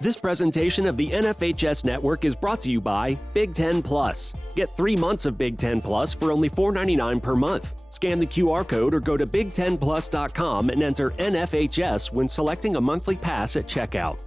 This presentation of the NFHS Network is brought to you by Big Ten Plus. Get 3 months of Big Ten Plus for only $4.99 per month. Scan the QR code or go to big10plus.com and enter NFHS when selecting a monthly pass at checkout.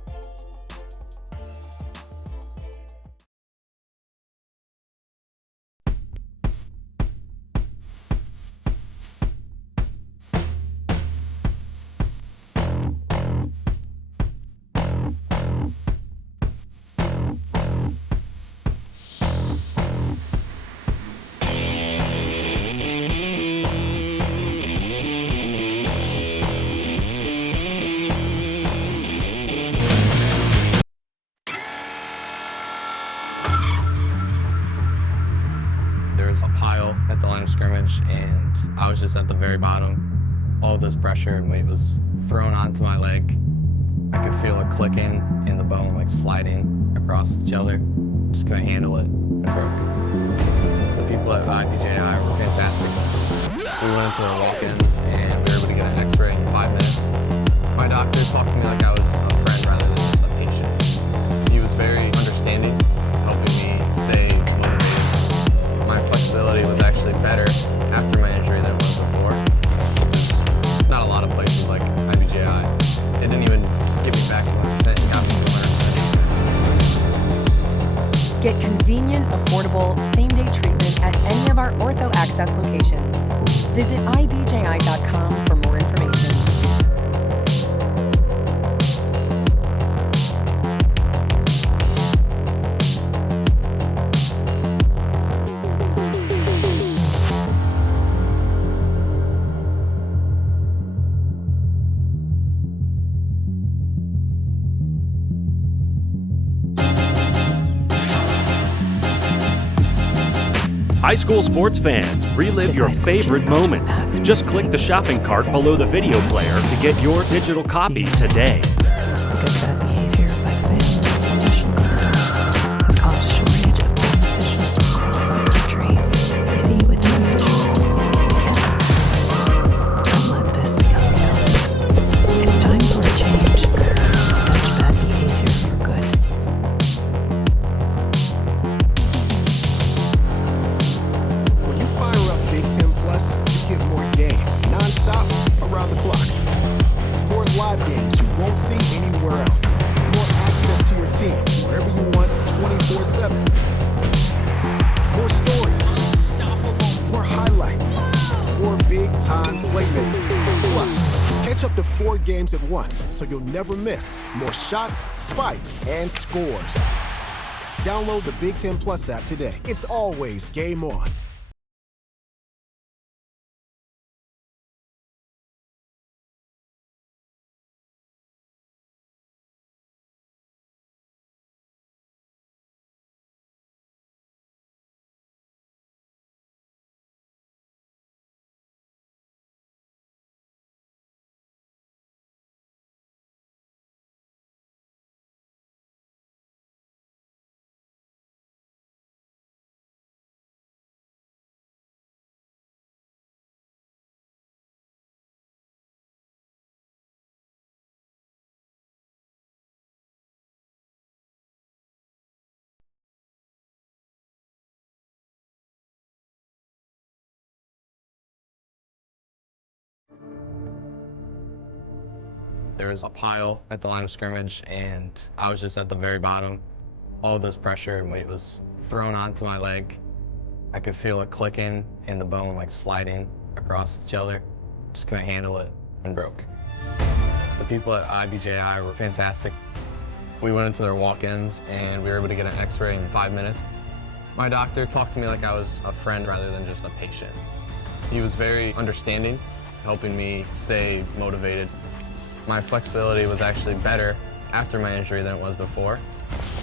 A pile at the line of scrimmage, and I was just at the very bottom. All of this pressure and weight was thrown onto my leg. I could feel it clicking in the bone, like sliding across each other. Just couldn't handle it and broke. The people at IBJI were fantastic. We went into their walk-ins and we were able to get an x-ray in 5 minutes. My doctor talked to me like I was a friend rather than just a patient. He was very understanding, helping me stay motivated. My flexibility was actually better after my injury than it was before. There's not a lot of places like IBJI. It didn't even get me back to 100%, it got me to 100%. Get convenient, affordable, same-day treatment at any of our Ortho Access locations. Visit ibji.com for more information. High school sports fans, relive your favorite moments. Just click the shopping cart below the video player to get your digital copy today. Because bad behavior by fans, especially adults, has caused a shortage of team officials across the country. We see with new officials, we can't have this. Don't let this become reality. It's time for a change. Touch bad behavior for good. When you fire up Big Ten Plus, you get more game, non-stop, around the clock. More live games you won't see anywhere else. More access to your team, wherever you want, 24/7. More stories, more highlights, more big-time playmakers. Plus, catch up to 4 games at once, so you'll never miss more shots, spikes, and scores. Download the Big Ten Plus app today. It's always game on. There was a pile at the line of scrimmage, and I was just at the very bottom. All of this pressure and weight was thrown onto my leg. I could feel it clicking in the bone, like sliding across each other. Just couldn't handle it and broke. The people at IBJI were fantastic. We went into their walk-ins and we were able to get an x-ray in 5 minutes. My doctor talked to me like I was a friend rather than just a patient. He was very understanding, helping me stay motivated. My flexibility was actually better after my injury than it was before.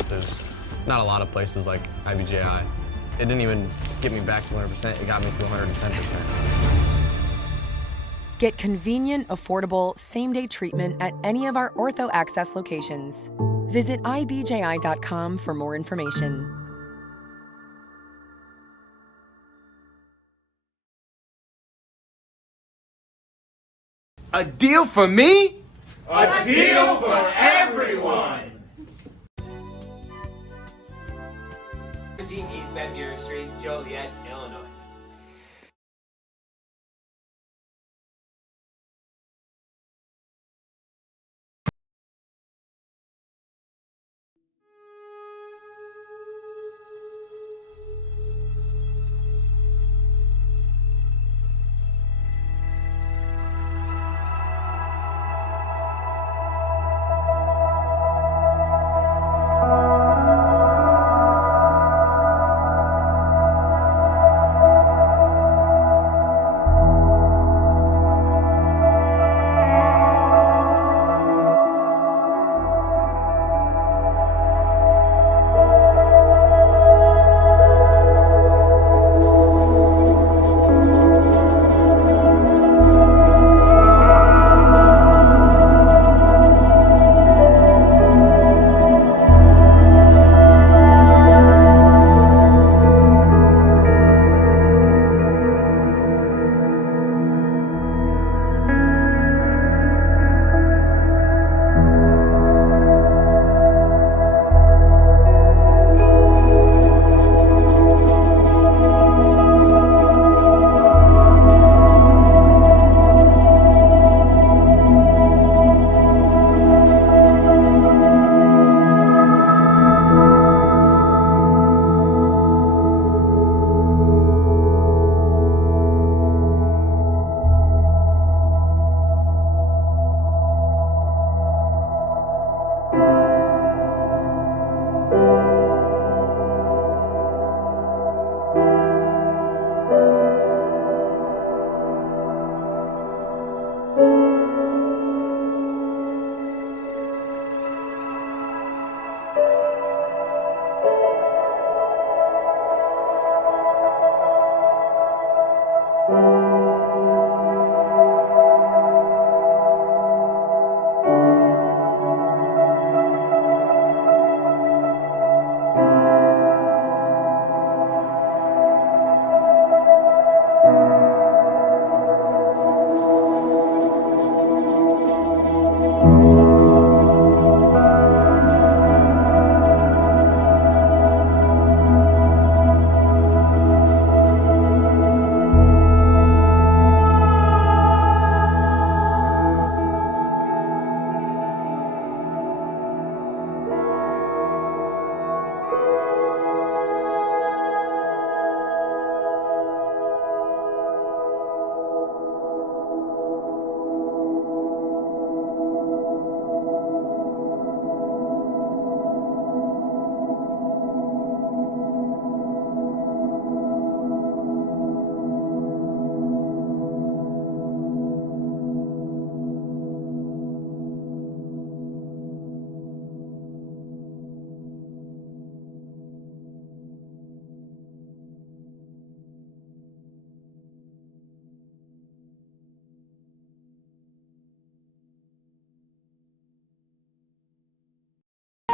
There's not a lot of places like IBJI. It didn't even get me back to 100%, it got me to 110%. Get convenient, affordable, same-day treatment at any of our Ortho Access locations. Visit ibji.com for more information. A deal for me? A deal for everyone! 17 East Van Buren Street, Joliet, Illinois.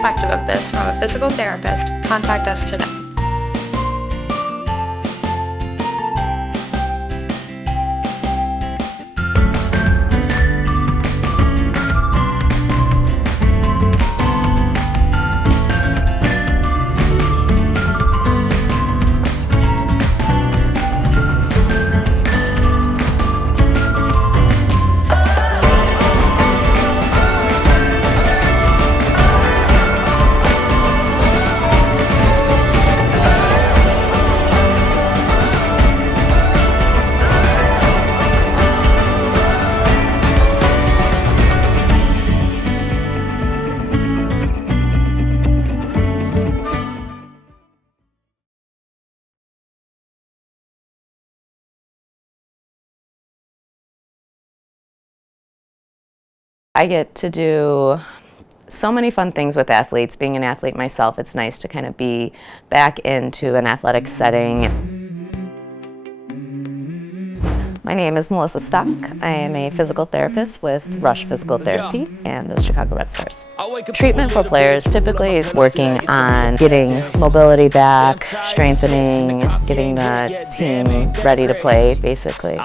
Perspective of this from a physical therapist, contact us today. I get to do so many fun things with athletes. Being an athlete myself, it's nice to kind of be back into an athletic setting. My My name is Melissa Stock. I am a physical therapist with Rush Physical Therapy and the Chicago Red Stars. Treatment for players typically is working on getting mobility back, strengthening, getting the team ready to play, basically.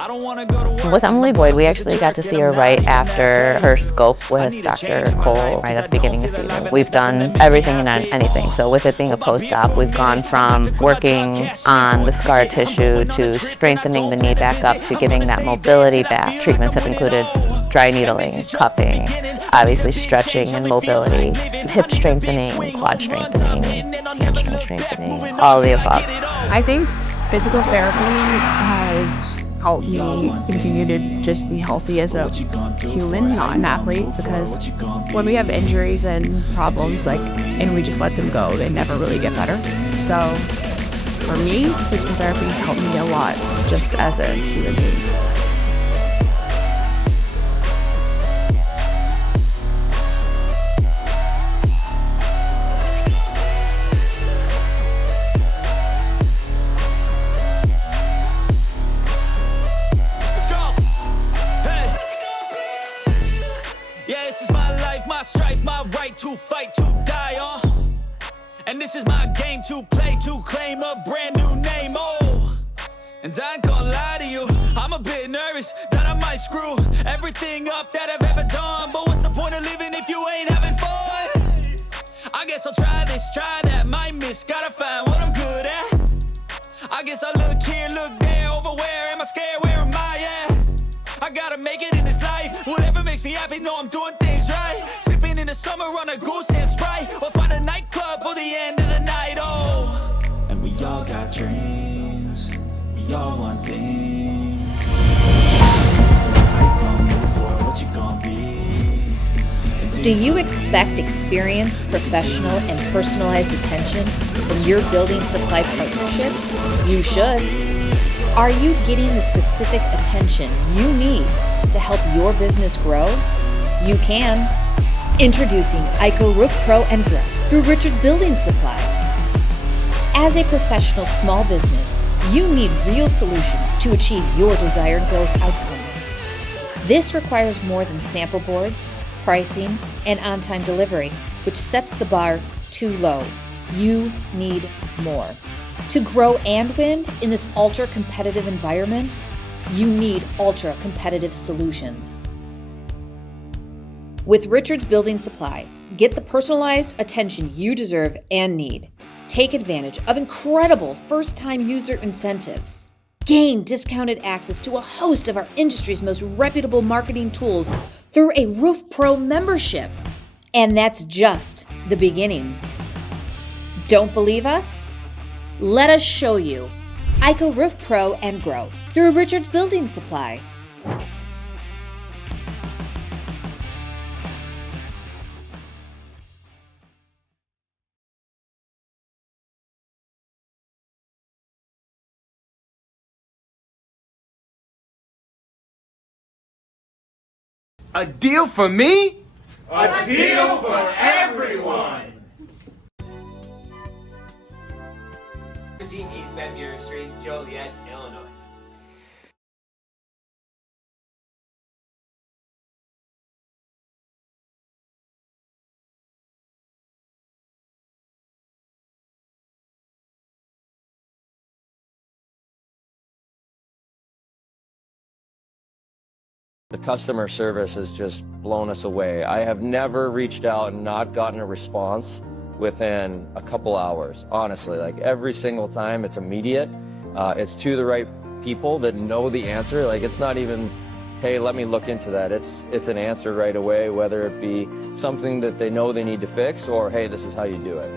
With Emily Boyd, we actually got to see her right after her scope with Dr. Cole right at the beginning of the season. We've done everything and anything. So with it being a post-op, we've gone from working on the scar tissue to strengthening the knee back up to getting that mobility back. Treatments have included dry needling, cupping, obviously stretching and mobility, hip strengthening, quad strengthening, hamstring strengthening, all of the above. I think physical therapy has helped me continue to just be healthy as a human, not an athlete, because when we have injuries and problems, and we just let them go, they never really get better. So for me, physical therapy has helped me a lot just as a human being. To fight, to die on. And this is my game to play, to claim a brand new name. Oh, and I ain't gonna lie to you, I'm a bit nervous that I might screw everything up that I've ever done. But what's the point of living if you ain't having fun? I guess I'll try this, try that, might miss, gotta find what I'm good at. I guess I look here, look there, over where am I scared, where am I at? I gotta make it in this life, whatever makes me happy, know I'm doing things right. Sipping in the summer on a goose and Sprite, or find a nightclub for the end of the night, oh. And we all got dreams, we all want things. How you gonna move forward, what you gonna be? Do you expect experienced, professional, and personalized attention from your building supply partnerships? You should. Are you getting the specific attention you need to help your business grow? You can. Introducing ICO Roof Pro and Grow through Richards Building Supply. As a professional small business, you need real solutions to achieve your desired growth outcomes. This requires more than sample boards, pricing, and on-time delivery, which sets the bar too low. You need more. To grow and win in this ultra-competitive environment, you need ultra-competitive solutions. With Richards Building Supply, get the personalized attention you deserve and need. Take advantage of incredible first-time user incentives. Gain discounted access to a host of our industry's most reputable marketing tools through a Roof Pro membership. And that's just the beginning. Don't believe us? Let us show you. ICO Roof Pro and Grow through Richards Building Supply. A deal for me? A deal for everyone! 17 East Van Buren Street, Joliet, Illinois. The customer service has just blown us away. I have never reached out and not gotten a response within a couple hours, honestly. Like every single time, it's immediate. It's to the right people that know the answer. Like it's not even, hey, let me look into that. It's an answer right away, whether it be something that they know they need to fix or, hey, this is how you do it.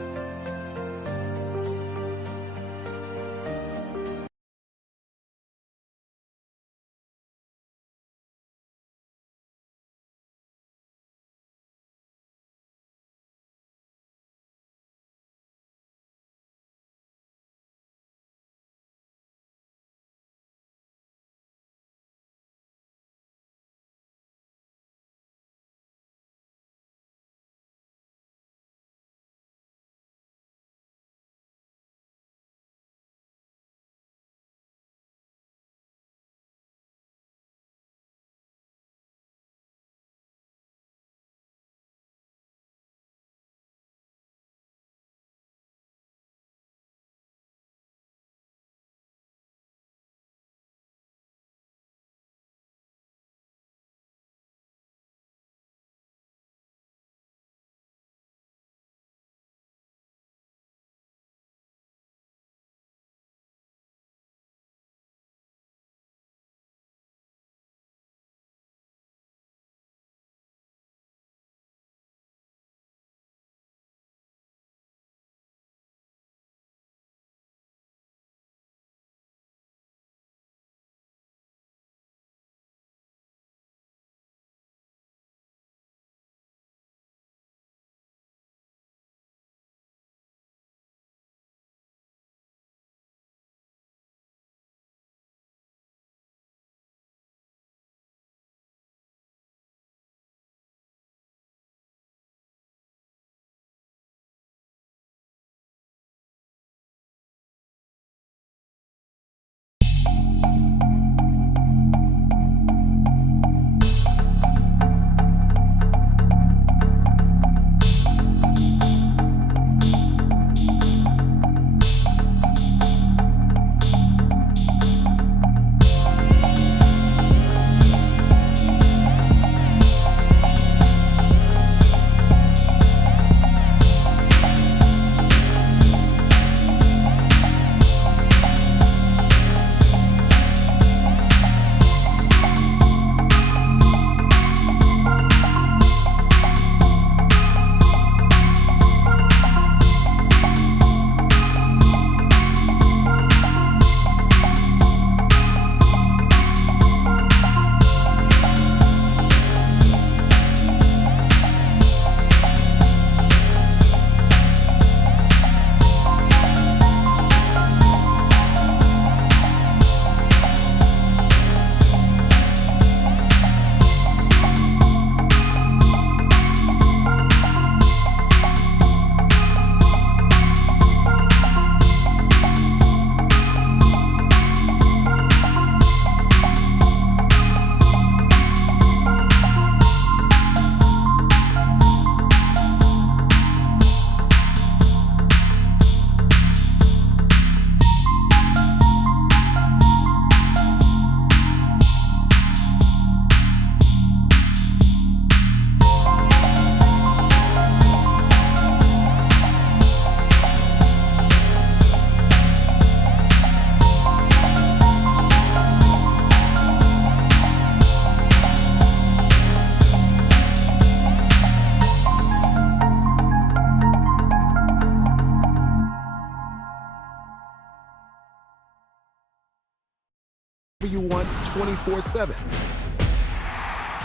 24/7.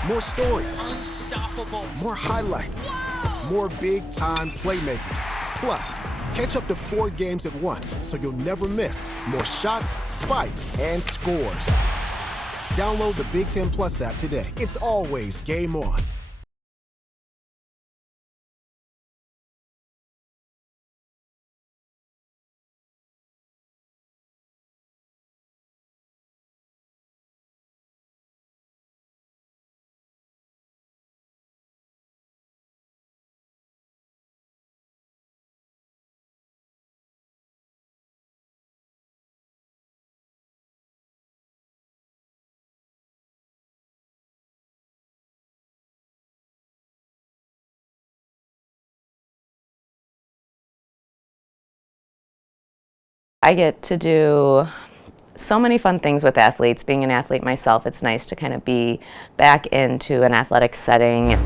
More stories. Unstoppable. More highlights. More big-time playmakers. Plus, catch up to 4 games at once so you'll never miss more shots, spikes, and scores. Download the Big Ten Plus app today. It's always game on. I get to do so many fun things with athletes. Being an athlete myself, it's nice to kind of be back into an athletic setting.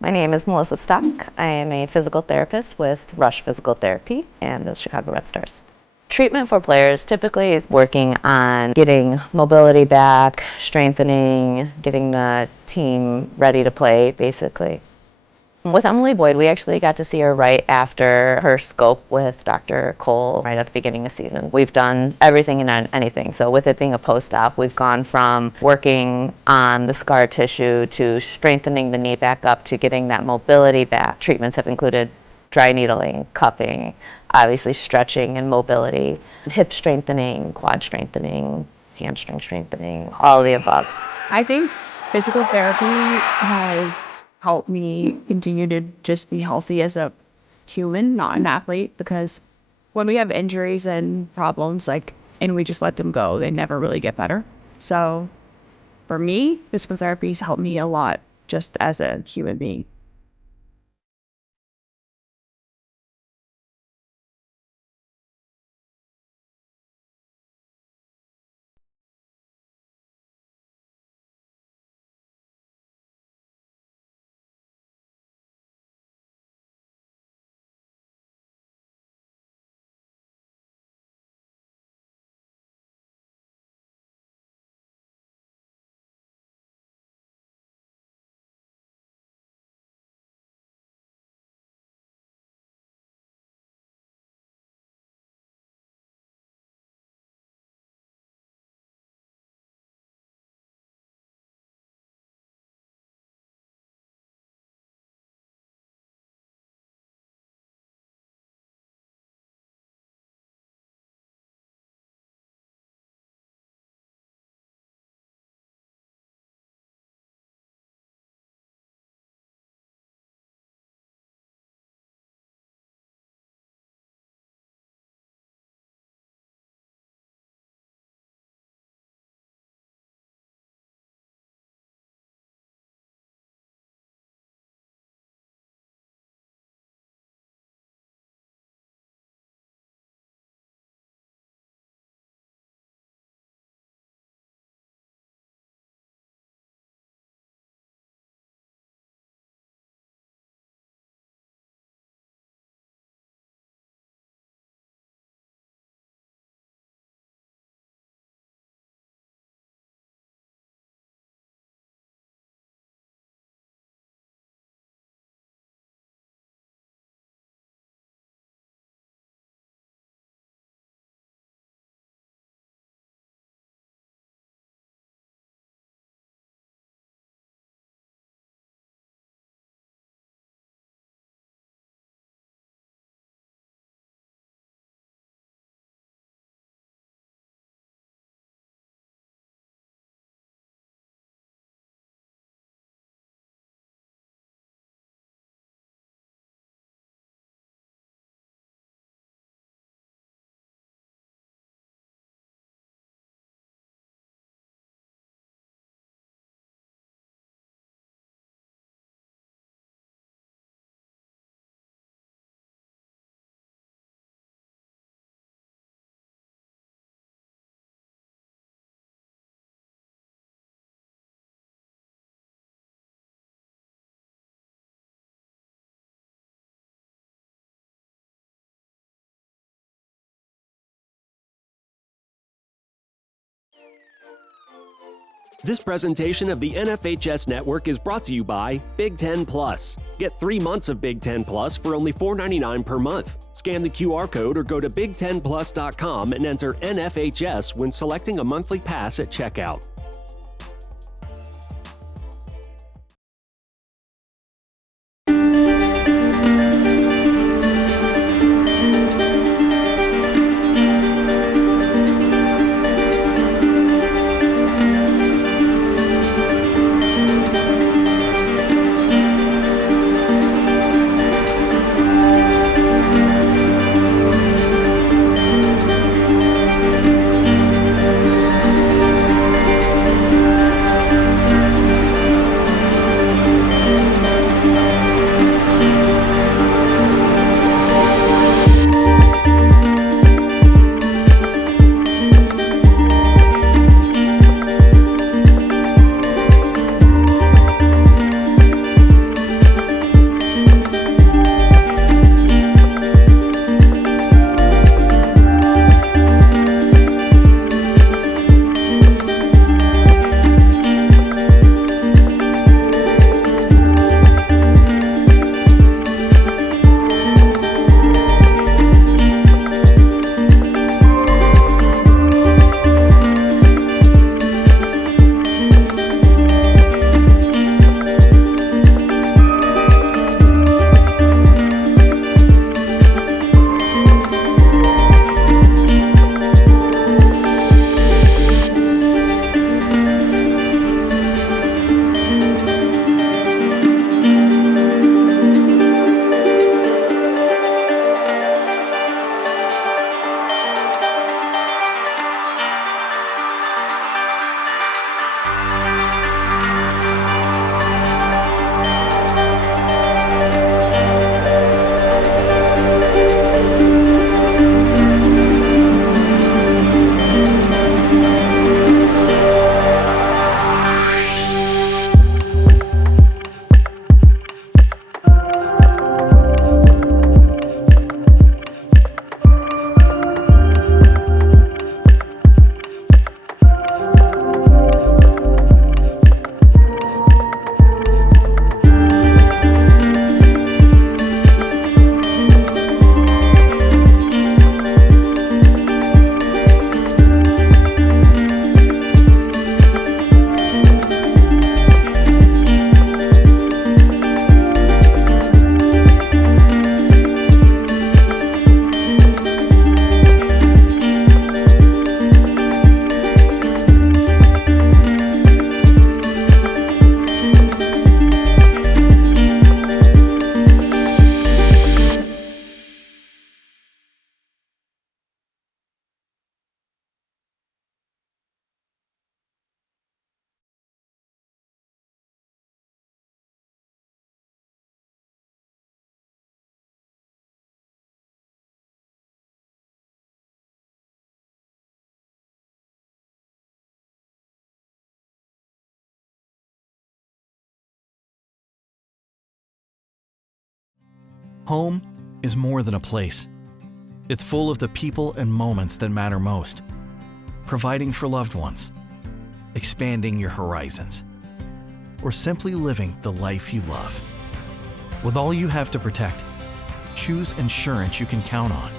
My name is Melissa Stock. I am a physical therapist with Rush Physical Therapy and the Chicago Red Stars. Treatment for players typically is working on getting mobility back, strengthening, getting the team ready to play, basically. With Emily Boyd, we actually got to see her right after her scope with Dr. Cole right at the beginning of the season. We've done everything and anything. So with it being a post-op, we've gone from working on the scar tissue to strengthening the knee back up to getting that mobility back. Treatments have included dry needling, cupping, obviously stretching and mobility, hip strengthening, quad strengthening, hamstring strengthening, all of the above. I think physical therapy has helped me continue to just be healthy as a human, not an athlete, because when we have injuries and problems, and we just let them go, they never really get better. So for me, physical therapy has helped me a lot just as a human being. This presentation of the NFHS Network is brought to you by Big Ten Plus. Get 3 months of Big Ten Plus for only $4.99 per month. Scan the QR code or go to big10plus.com and enter NFHS when selecting a monthly pass at checkout. Home is more than a place. It's full of the people and moments that matter most. Providing for loved ones, expanding your horizons, or simply living the life you love. With all you have to protect, choose insurance you can count on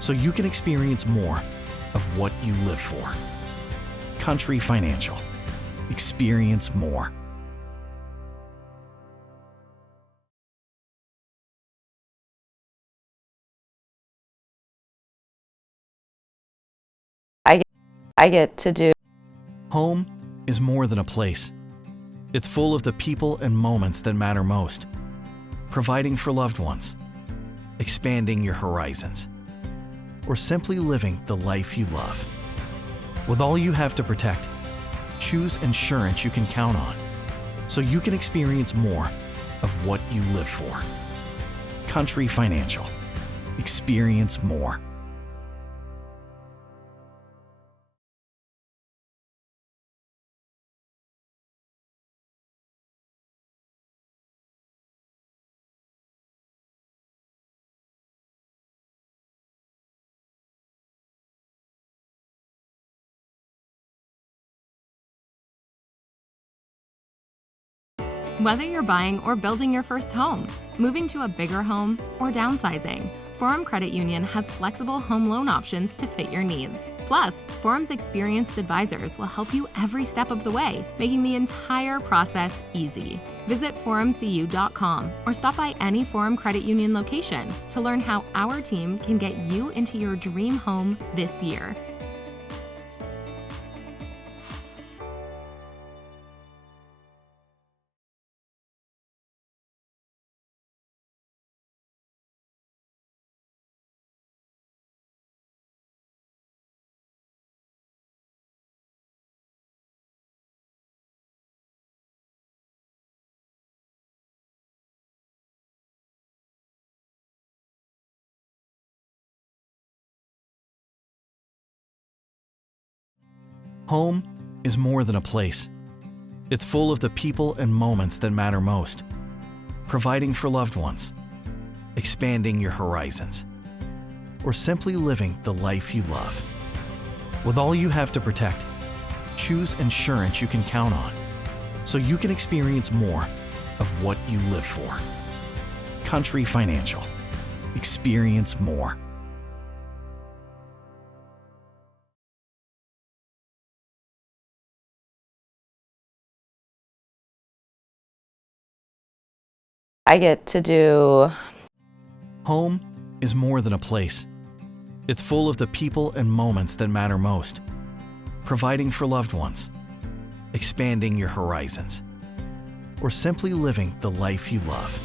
so you can experience more of what you live for. Country Financial. Experience more. I get to do. Home is more than a place. It's full of the people and moments that matter most. Providing for loved ones, expanding your horizons, or simply living the life you love. With all you have to protect, choose insurance you can count on so you can experience more of what you live for. Country Financial. Experience more. Whether you're buying or building your first home, moving to a bigger home, or downsizing, Forum Credit Union has flexible home loan options to fit your needs. Plus, Forum's experienced advisors will help you every step of the way, making the entire process easy. Visit forumcu.com or stop by any Forum Credit Union location to learn how our team can get you into your dream home this year. Home is more than a place. It's full of the people and moments that matter most. Providing for loved ones, expanding your horizons, or simply living the life you love. With all you have to protect, choose insurance you can count on so you can experience more of what you live for. Country Financial. Experience more. I get to do... Home is more than a place. It's full of the people and moments that matter most. Providing for loved ones, expanding your horizons, or simply living the life you love.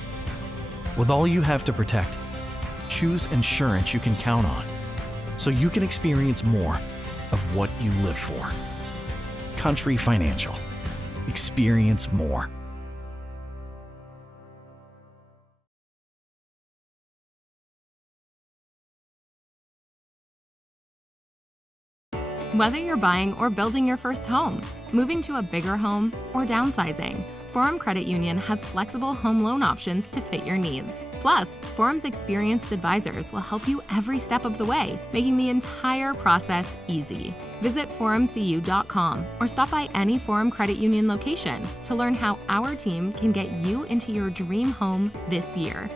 With all you have to protect, choose insurance you can count on so you can experience more of what you live for. Country Financial. Experience more. Whether you're buying or building your first home, moving to a bigger home, or downsizing, Forum Credit Union has flexible home loan options to fit your needs. Plus, Forum's experienced advisors will help you every step of the way, making the entire process easy. Visit forumcu.com or stop by any Forum Credit Union location to learn how our team can get you into your dream home this year.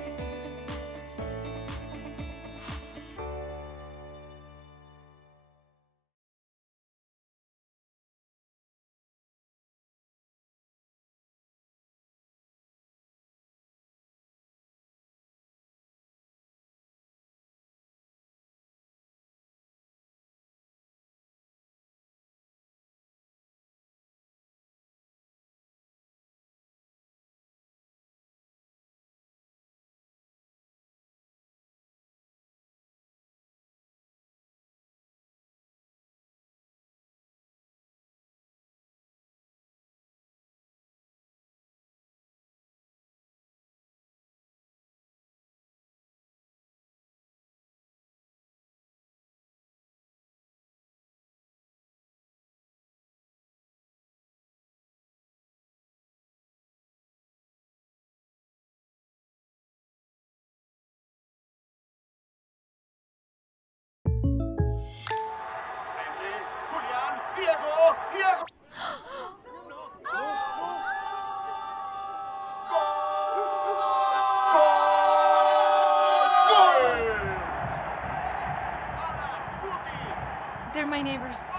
They're my neighbors.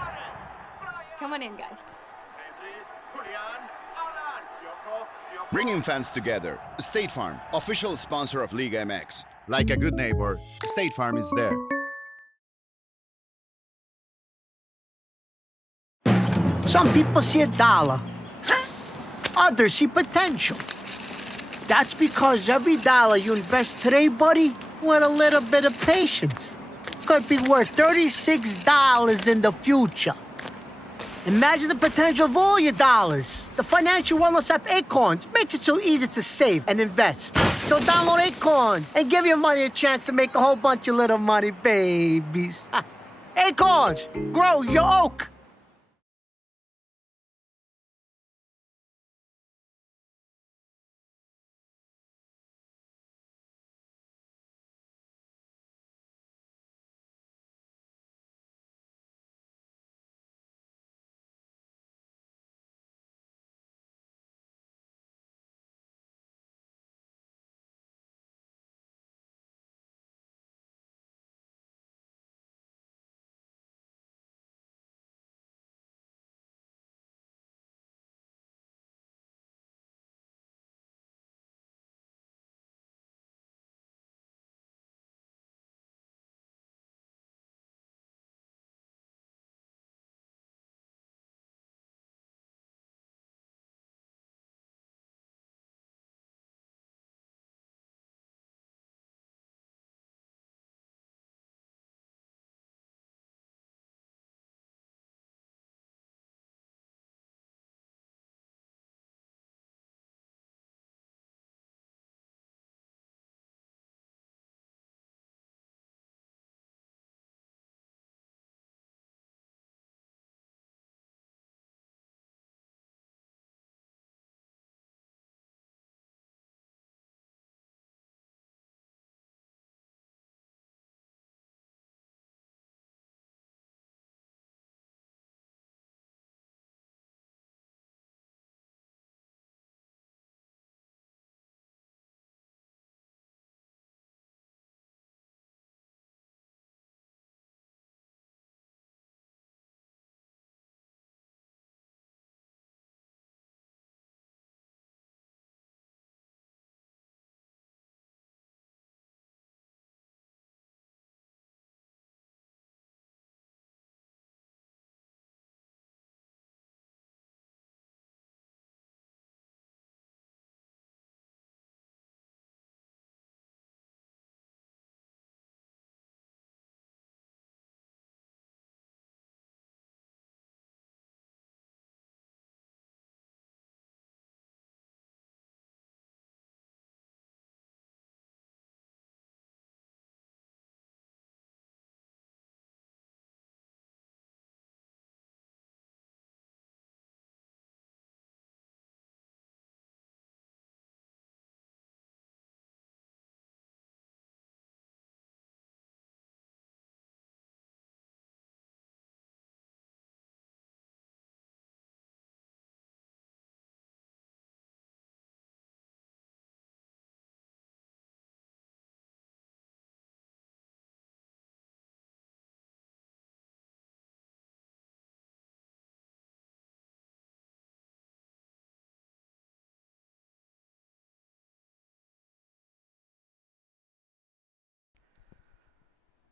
Come on in, guys. Bringing fans together. State Farm, official sponsor of Liga MX. Like a good neighbor, State Farm is there. Some people see a dollar. Others see potential. That's because every dollar you invest today, buddy, with a little bit of patience, could be worth $36 in the future. Imagine the potential of all your dollars. The financial wellness app Acorns makes it so easy to save and invest. So download Acorns and give your money a chance to make a whole bunch of little money babies. Acorns, grow your oak.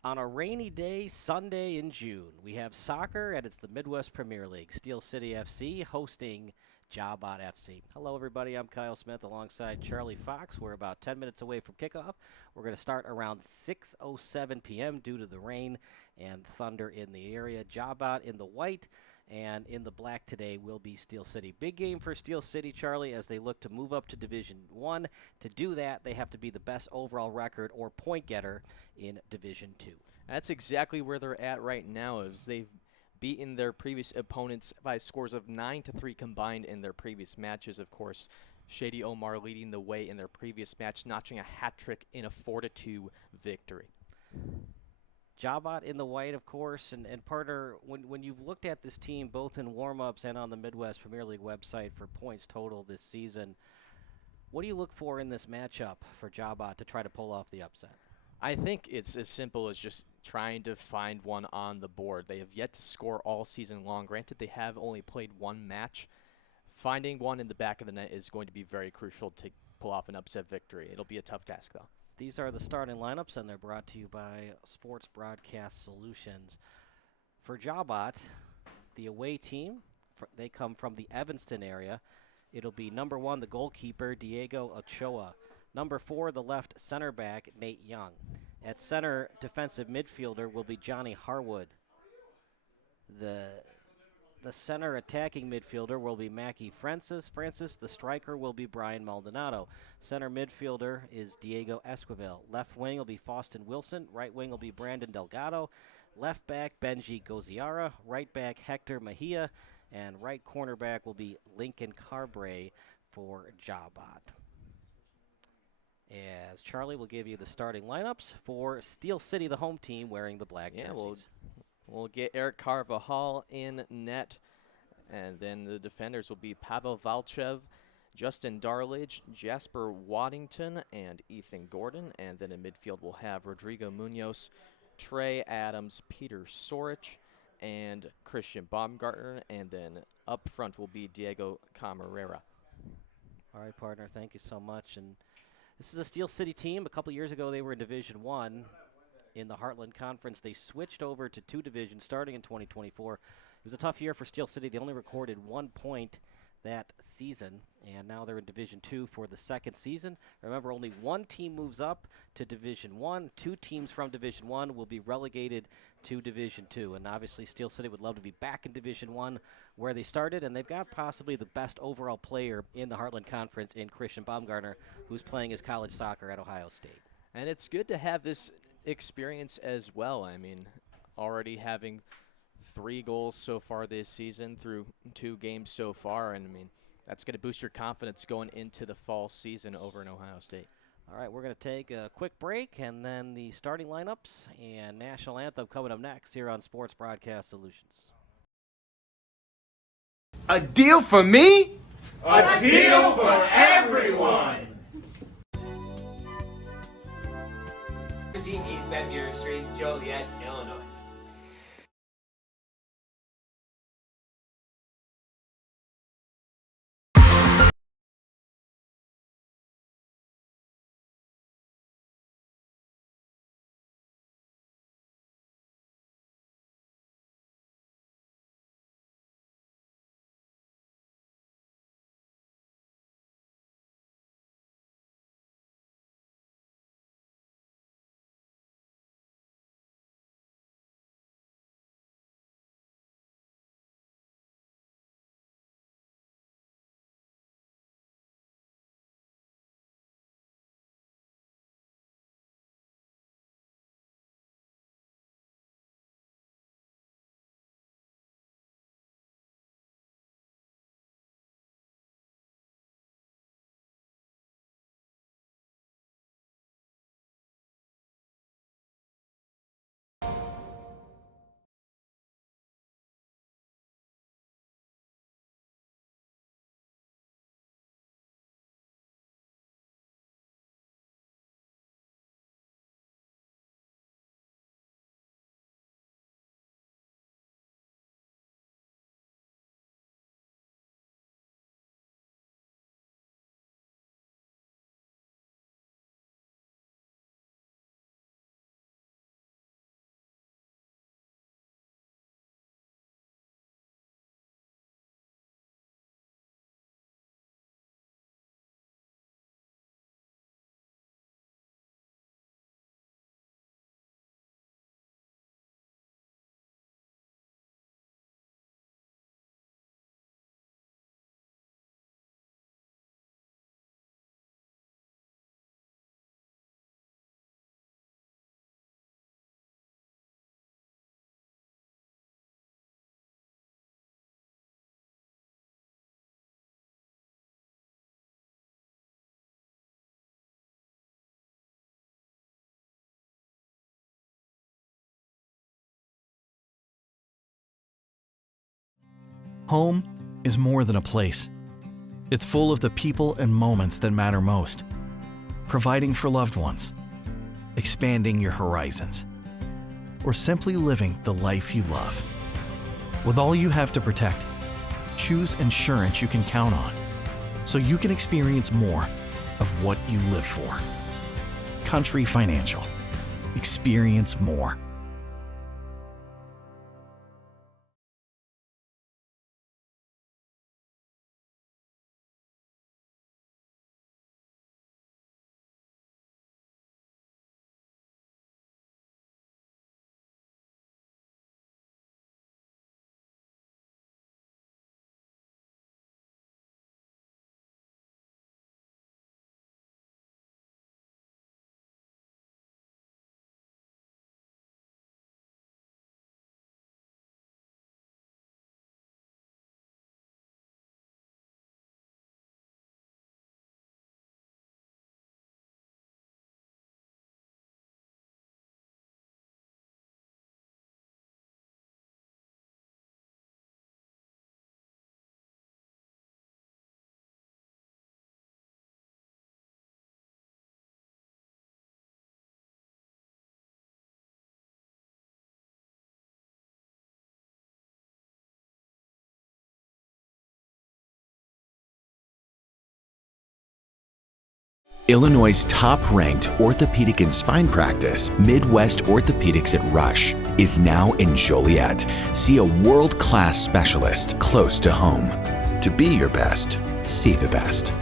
On a rainy day, Sunday in June, we have soccer, and it's the Midwest Premier League. Steel City FC hosting JaHbat FC. Hello, everybody. I'm Kyle Smith alongside Charlie Fox. We're about 10 minutes away from kickoff. We're going to start around 6:07 p.m. due to the rain and thunder in the area. JaHbat in the white, and in the black today will be Steel City. Big game for Steel City, Charlie, as they look to move up to Division 1. To do that, they have to be the best overall record or point getter in Division 2. That's exactly where they're at right now, as they've beaten their previous opponents by scores of 9-3 combined in their previous matches. Of course, Shady Omar leading the way in their previous match, notching a hat trick in a 4-2 victory. JaHbat in the white, of course, and Partner, when you've looked at this team both in warm-ups and on the Midwest Premier League website for points total this season, what do you look for in this matchup for JaHbat to try to pull off the upset? I think it's as simple as just trying to find one on the board. They have yet to score all season long. Granted, they have only played one match. Finding one in the back of the net is going to be very crucial to pull off an upset victory. It'll be a tough task, though. These are the starting lineups, and they're brought to you by Sports Broadcast Solutions. For JaHbat, the away team, they come from the Evanston area. It'll be number 1, the goalkeeper, Diego Ochoa. Number 4, the left center back, Nate Young. At center, defensive midfielder will be Johnny Harwood. The center attacking midfielder will be Mackie Francis. The striker will be Brian Maldonado. Center midfielder is Diego Esquivel. Left wing will be Faustin Wilson. Right wing will be Brandon Delgado. Left back, Benji Goziara. Right back, Hector Mejia. And right cornerback will be Lincoln Carbray for JaHbat. As Charlie will give you the starting lineups for Steel City, the home team, wearing the black jerseys. We'll get Eric Carvajal in net, and then the defenders will be Pavel Valchev, Justin Darlage, Jasper Waddington, and Ethan Gordon. And then in midfield we'll have Rodrigo Munoz, Trey Adams, Peter Sorich, and Christian Baumgartner. And then up front will be Diego Camarera. All right, partner, thank you so much. And this is a Steel City team. A couple years ago, they were in Division 1 in the Heartland Conference. They switched over to 2 divisions starting in 2024. It was a tough year for Steel City. They only recorded 1 point that season, and now they're in Division 2 for the second season. Remember, only 1 team moves up to Division 1. 2 teams from Division 1 will be relegated to Division 2, and obviously Steel City would love to be back in Division 1 where they started, and they've got possibly the best overall player in the Heartland Conference in Christian Baumgartner, who's playing his college soccer at Ohio State. And it's good to have this experience as well. I mean, already having 3 goals so far this season through 2 games so far, and I mean, that's going to boost your confidence going into the fall season over in Ohio State. All right, we're going to take a quick break, and then the starting lineups and national anthem coming up next here on Sports Broadcast Solutions. A deal for me? A deal for everyone! 17 East Van Buren Street, Joliet, Illinois. Home is more than a place. It's full of the people and moments that matter most. Providing for loved ones, expanding your horizons, or simply living the life you love. With all you have to protect, choose insurance you can count on so you can experience more of what you live for. Country Financial. Experience more. Illinois' top-ranked orthopedic and spine practice, Midwest Orthopedics at Rush, is now in Joliet. See a world-class specialist close to home. To be your best, see the best.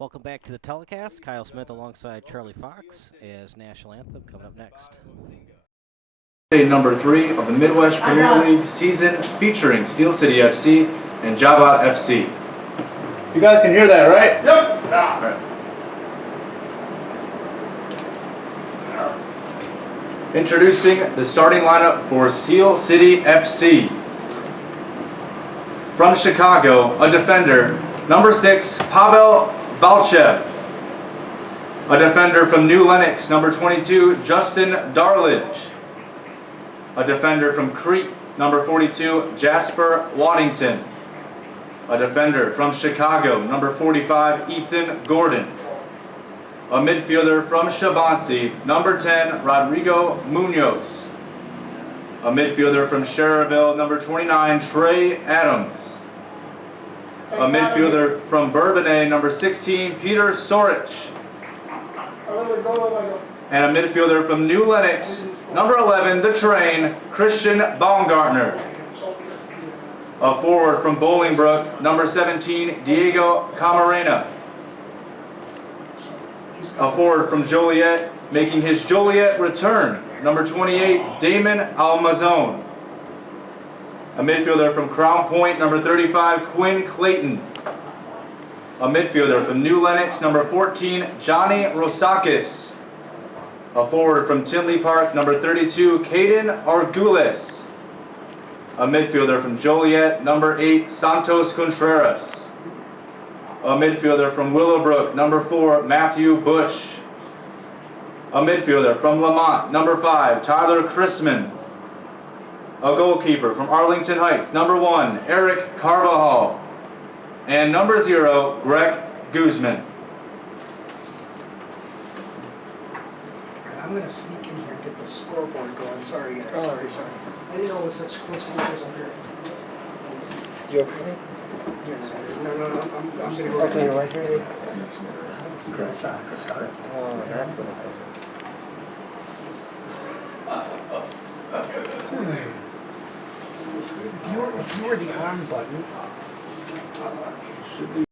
Welcome back to the telecast. Kyle Smith alongside Charlie Fox as National Anthem coming up next. Number 3 of the Midwest Premier League season featuring Steel City FC and JaHbat FC. You guys can hear that, right? Yep. All right. Introducing the starting lineup for Steel City FC. From Chicago, a defender, number 6, Pavel Valchev. A defender from New Lenox, number 22, Justin Darlidge. A defender from Crete, number 42, Jasper Waddington. A defender from Chicago, number 45, Ethan Gordon. A midfielder from Shabansi, number 10, Rodrigo Munoz. A midfielder from Schererville, number 29, Trey Adams. A midfielder from Bourbonnais, number 16, Peter Sorich. And a midfielder from New Lenox, number 11, the Train, Christian Baumgartner. A forward from Bolingbrook, number 17, Diego Camarena. A forward from Joliet, making his Joliet return, number 28, Damon Almazone. A midfielder from Crown Point, number 35, Quinn Clayton. A midfielder from New Lenox, number 14, Johnny Rosakis. A forward from Tinley Park, number 32, Caden Argules. A midfielder from Joliet, number 8, Santos Contreras. A midfielder from Willowbrook, number 4, Matthew Bush. A midfielder from Lamont, number 5, Tyler Chrisman. A goalkeeper from Arlington Heights, number 1, Eric Carvajal. And number 0, Greg Guzman. I'm going to sneak in here and get the scoreboard going. Sorry, guys. Sorry. I didn't know it was such close quarters up here. You okay? No. I'm going to go Okay, you're right here. Start. Oh, that's what it is. If you were the arm button, should be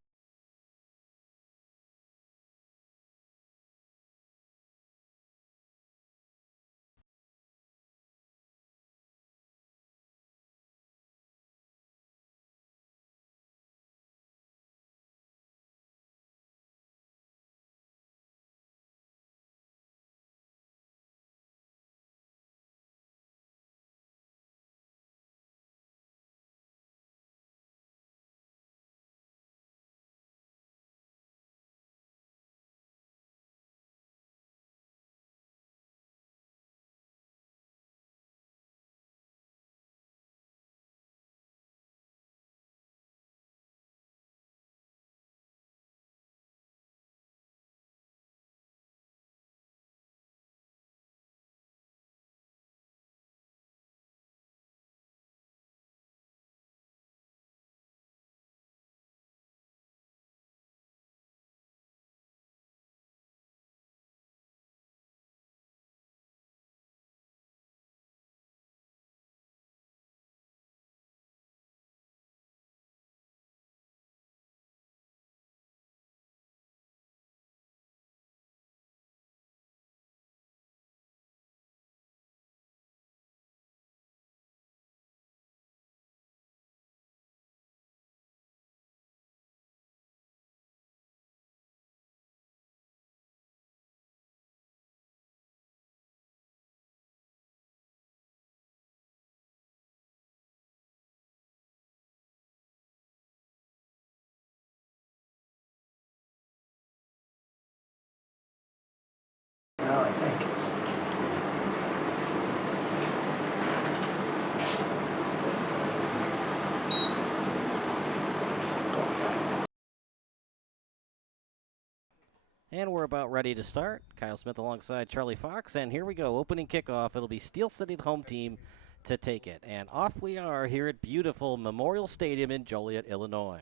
And we're about ready to start. Kyle Smith alongside Charlie Fox, and here we go. Opening kickoff. It'll be Steel City, the home team, to take it. And off we are here at beautiful Memorial Stadium in Joliet, Illinois.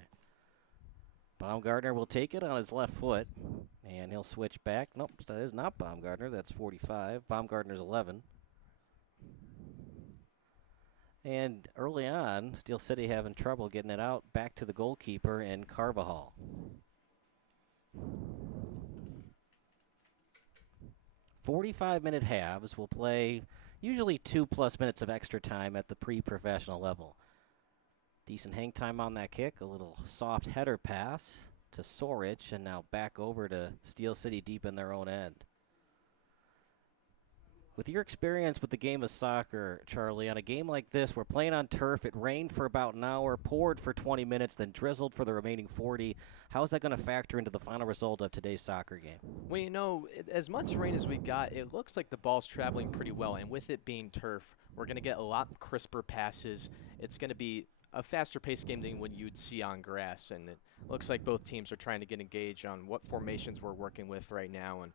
Baumgartner will take it on his left foot, and he'll switch back. Nope, that is not Baumgartner. That's 45. Baumgartner's 11. And early on, Steel City having trouble getting it out back to the goalkeeper in Carvajal. 45-minute halves will play usually 2+ minutes of extra time at the pre-professional level. Decent hang time on that kick, a little soft header pass to Sorich, and now back over to Steel City deep in their own end. With your experience with the game of soccer, Charlie, on a game like this, we're playing on turf. It rained for about an hour, poured for 20 minutes, then drizzled for the remaining 40. How is that going to factor into the final result of today's soccer game? Well, you know, as much rain as we got, it looks like the ball's traveling pretty well. And with it being turf, we're going to get a lot crisper passes. It's going to be a faster-paced game than when you'd see on grass. And it looks like both teams are trying to get engaged on what formations we're working with right now and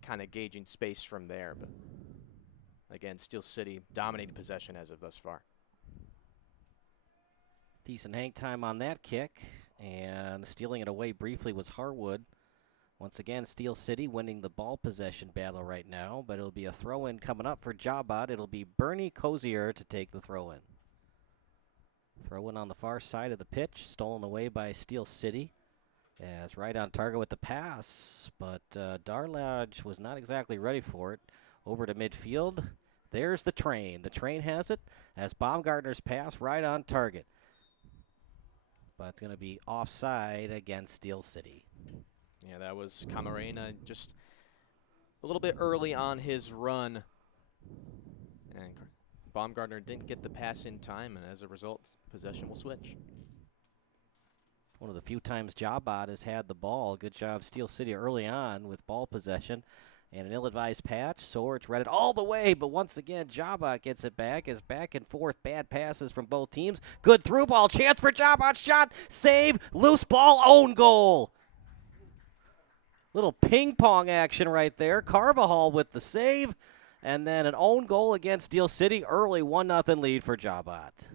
kind of gauging space from there. But again, Steel City dominating possession as of thus far. Decent hang time on that kick, and stealing it away briefly was Harwood. Once again, Steel City winning the ball possession battle right now, but it'll be a throw-in coming up for JaHbat. It'll be Bernie Cozier to take the throw-in. Throw-in on the far side of the pitch, stolen away by Steel City. As right on target with the pass, but Darlage was not exactly ready for it. Over to midfield. There's the train. The train has it as Baumgartner's pass right on target. But it's going to be offside against Steel City. Yeah, that was Camarena just a little bit early on his run. And Baumgartner didn't get the pass in time, and as a result, possession will switch. One of the few times JaHbat has had the ball. Good job, Steel City, early on with ball possession. And an ill-advised patch. Sorich read it all the way, but once again, JaHbat gets it back. As back and forth, bad passes from both teams. Good through ball, chance for JaHbat, shot, save, loose ball, own goal. Little ping-pong action right there. Carvajal with the save, and then an own goal against Steel City. Early 1-0 lead for JaHbat.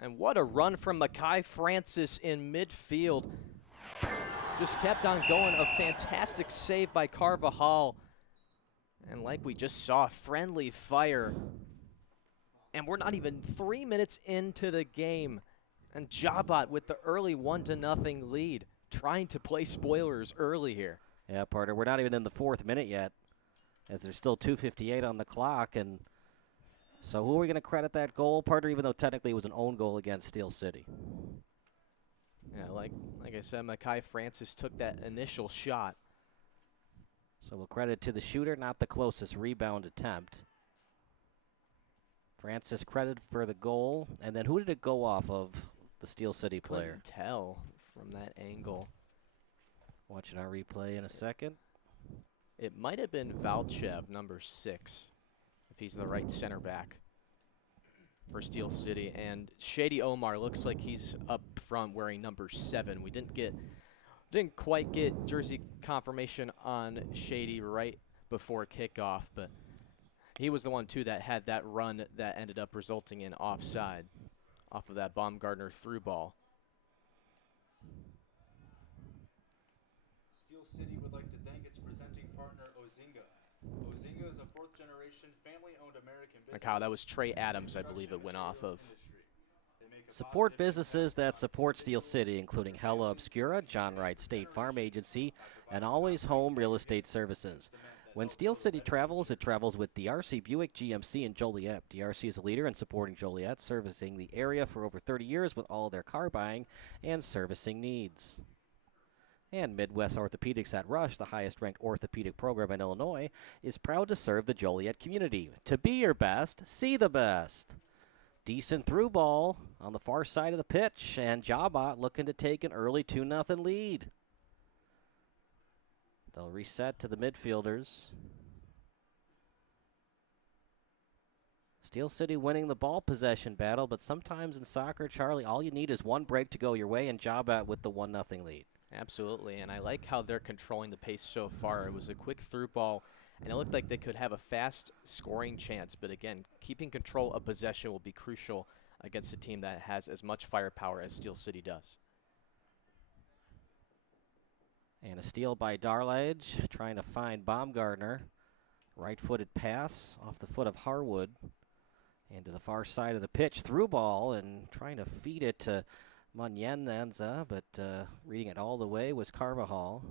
And what a run from Makai Francis in midfield. Just kept on going. A fantastic save by Carvajal. And like we just saw, friendly fire. And we're not even 3 minutes into the game. And JaHbat with the early 1-0 lead. Trying to play spoilers early here. Yeah, partner, we're not even in the 4th minute yet. As there's still 2:58 on the clock. And so who are we going to credit that goal, partner, even though technically it was an own goal against Steel City? Yeah, like I said, Makai Francis took that initial shot. So we'll credit to the shooter, not the closest rebound attempt. Francis credited for the goal. And then who did it go off of? The Steel City player. Couldn't tell from that angle. Watching our replay in a second. It might have been Valchev, number 6. If he's the right center back for Steel City. And Shady Omar looks like he's up front wearing number 7. We didn't quite get jersey confirmation on Shady right before kickoff, but he was the one too that had that run that ended up resulting in offside off of that Baumgartner through ball. Steel City would like to thank its presenting partner, Ozinga. Ozinga is a 4th-generation family-owned American business. Like how that was Trey Adams, I believe it went off of. Support businesses that support Steel City, including Hella Obscura, John Wright State Farm Agency, and Always Home Real Estate Services. When Steel City travels, it travels with DRC Buick GMC in Joliet. DRC is a leader in supporting Joliet, servicing the area for over 30 years with all their car buying and servicing needs. And Midwest Orthopedics at Rush, the highest-ranked orthopedic program in Illinois, is proud to serve the Joliet community. To be your best, see the best. Decent through ball on the far side of the pitch, and JaHbat looking to take an early 2-0 lead. They'll reset to the midfielders. Steel City winning the ball possession battle, but sometimes in soccer, Charlie, all you need is one break to go your way, and JaHbat with the 1-0 lead. Absolutely, and I like how they're controlling the pace so far. It was a quick through ball, and it looked like they could have a fast scoring chance. But again, keeping control of possession will be crucial against a team that has as much firepower as Steel City does. And a steal by Darlage, trying to find Baumgartner. Right-footed pass off the foot of Harwood. And to the far side of the pitch, through ball, and trying to feed it to Munyenza, but reading it all the way was Carvajal,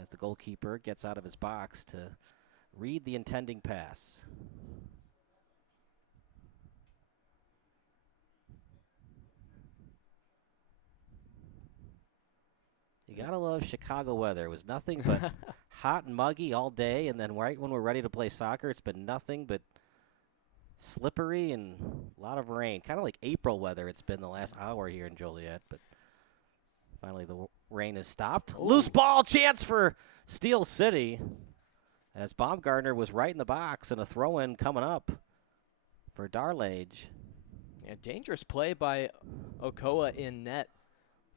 as the goalkeeper gets out of his box to read the intending pass. You gotta love Chicago weather. It was nothing but hot and muggy all day, and then right when we're ready to play soccer, it's been nothing but slippery and a lot of rain. Kind of like April weather it's been the last hour here in Joliet, but finally the rain has stopped. Ooh. Loose ball chance for Steel City, as Baumgartner was right in the box, and a throw-in coming up for Darlage. Yeah, dangerous play by Okoa in net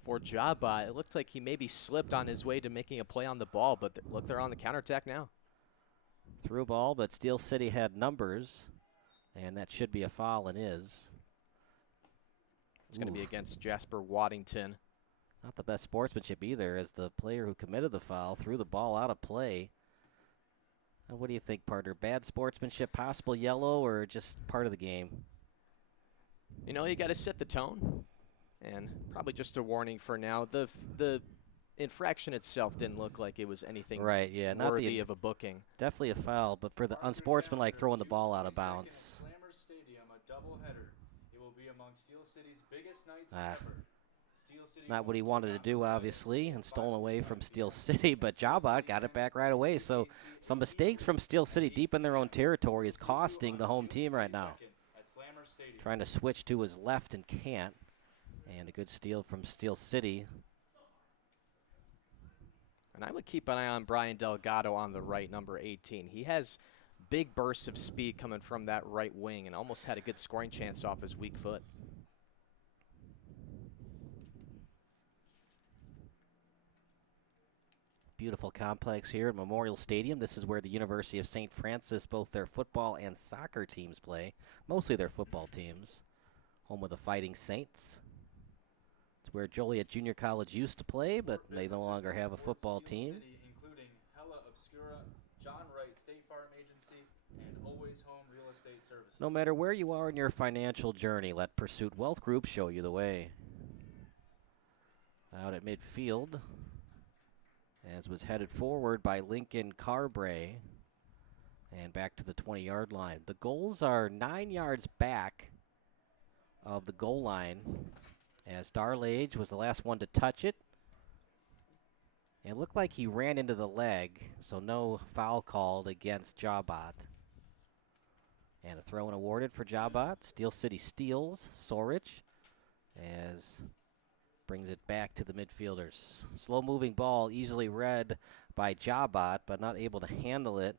for JaHbat. It looked like he maybe slipped on his way to making a play on the ball, but look, they're on the counterattack now. Through ball, but Steel City had numbers, and that should be a foul, and is. It's going to be against Jasper Waddington. Not the best sportsmanship either, as the player who committed the foul threw the ball out of play. Now, what do you think, partner? Bad sportsmanship, possible yellow, or just part of the game? You know, you got to set the tone, and probably just a warning for now. The infraction itself didn't look like it was anything right, yeah, worthy of a booking. Definitely a foul, but for the unsportsmanlike throwing the ball out of bounds. Stadium, a doubleheader. It will be among Steel City's biggest nights ever. Not what he wanted to do, obviously, and stolen away from Steel City, but JaHbat got it back right away. So some mistakes from Steel City deep in their own territory is costing the home team right now. Trying to switch to his left and can't. And a good steal from Steel City. And I would keep an eye on Brian Delgado on the right, number 18. He has big bursts of speed coming from that right wing and almost had a good scoring chance off his weak foot. Beautiful complex here at Memorial Stadium. This is where the University of St. Francis, both their football and soccer teams play. Mostly their football teams. Home of the Fighting Saints. It's where Joliet Junior College used to play, but they no longer have a football team. Including Hella Obscura, John Wright State Farm Agency, and Always Home Real Estate Services. No matter where you are in your financial journey, let Pursuit Wealth Group show you the way. Out at midfield, as was headed forward by Lincoln Carbray, and back to the 20-yard line. The goals are 9 yards back of the goal line, as Darlage was the last one to touch it. It looked like he ran into the leg, so no foul called against JaHbat. And a throw-in awarded for JaHbat. Steel City steals Sorich, as brings it back to the midfielders. Slow-moving ball, easily read by JaHbat, but not able to handle it,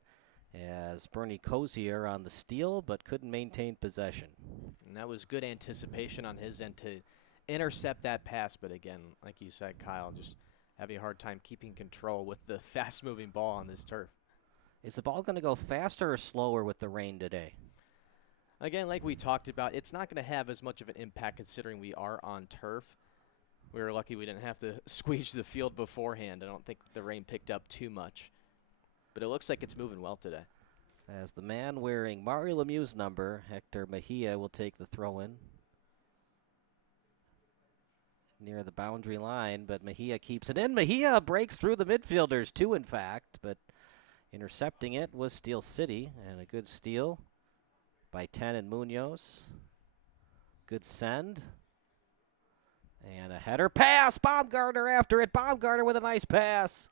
as Bernie Cozier on the steal, but couldn't maintain possession. And that was good anticipation on his end to intercept that pass, but again, like you said, Kyle, just having a hard time keeping control with the fast-moving ball on this turf. Is the ball going to go faster or slower with the rain today? Again, like we talked about, it's not going to have as much of an impact considering we are on turf. We were lucky we didn't have to squeeze the field beforehand. I don't think the rain picked up too much. But it looks like it's moving well today. As the man wearing Mario Lemieux's number, Hector Mejia, will take the throw-in. Near the boundary line, but Mejia keeps it in. Mejia breaks through the midfielders, two in fact, but intercepting it was Steel City, and a good steal by 10 and Munoz. Good send. And a header pass. Baumgartner after it. Baumgartner with a nice pass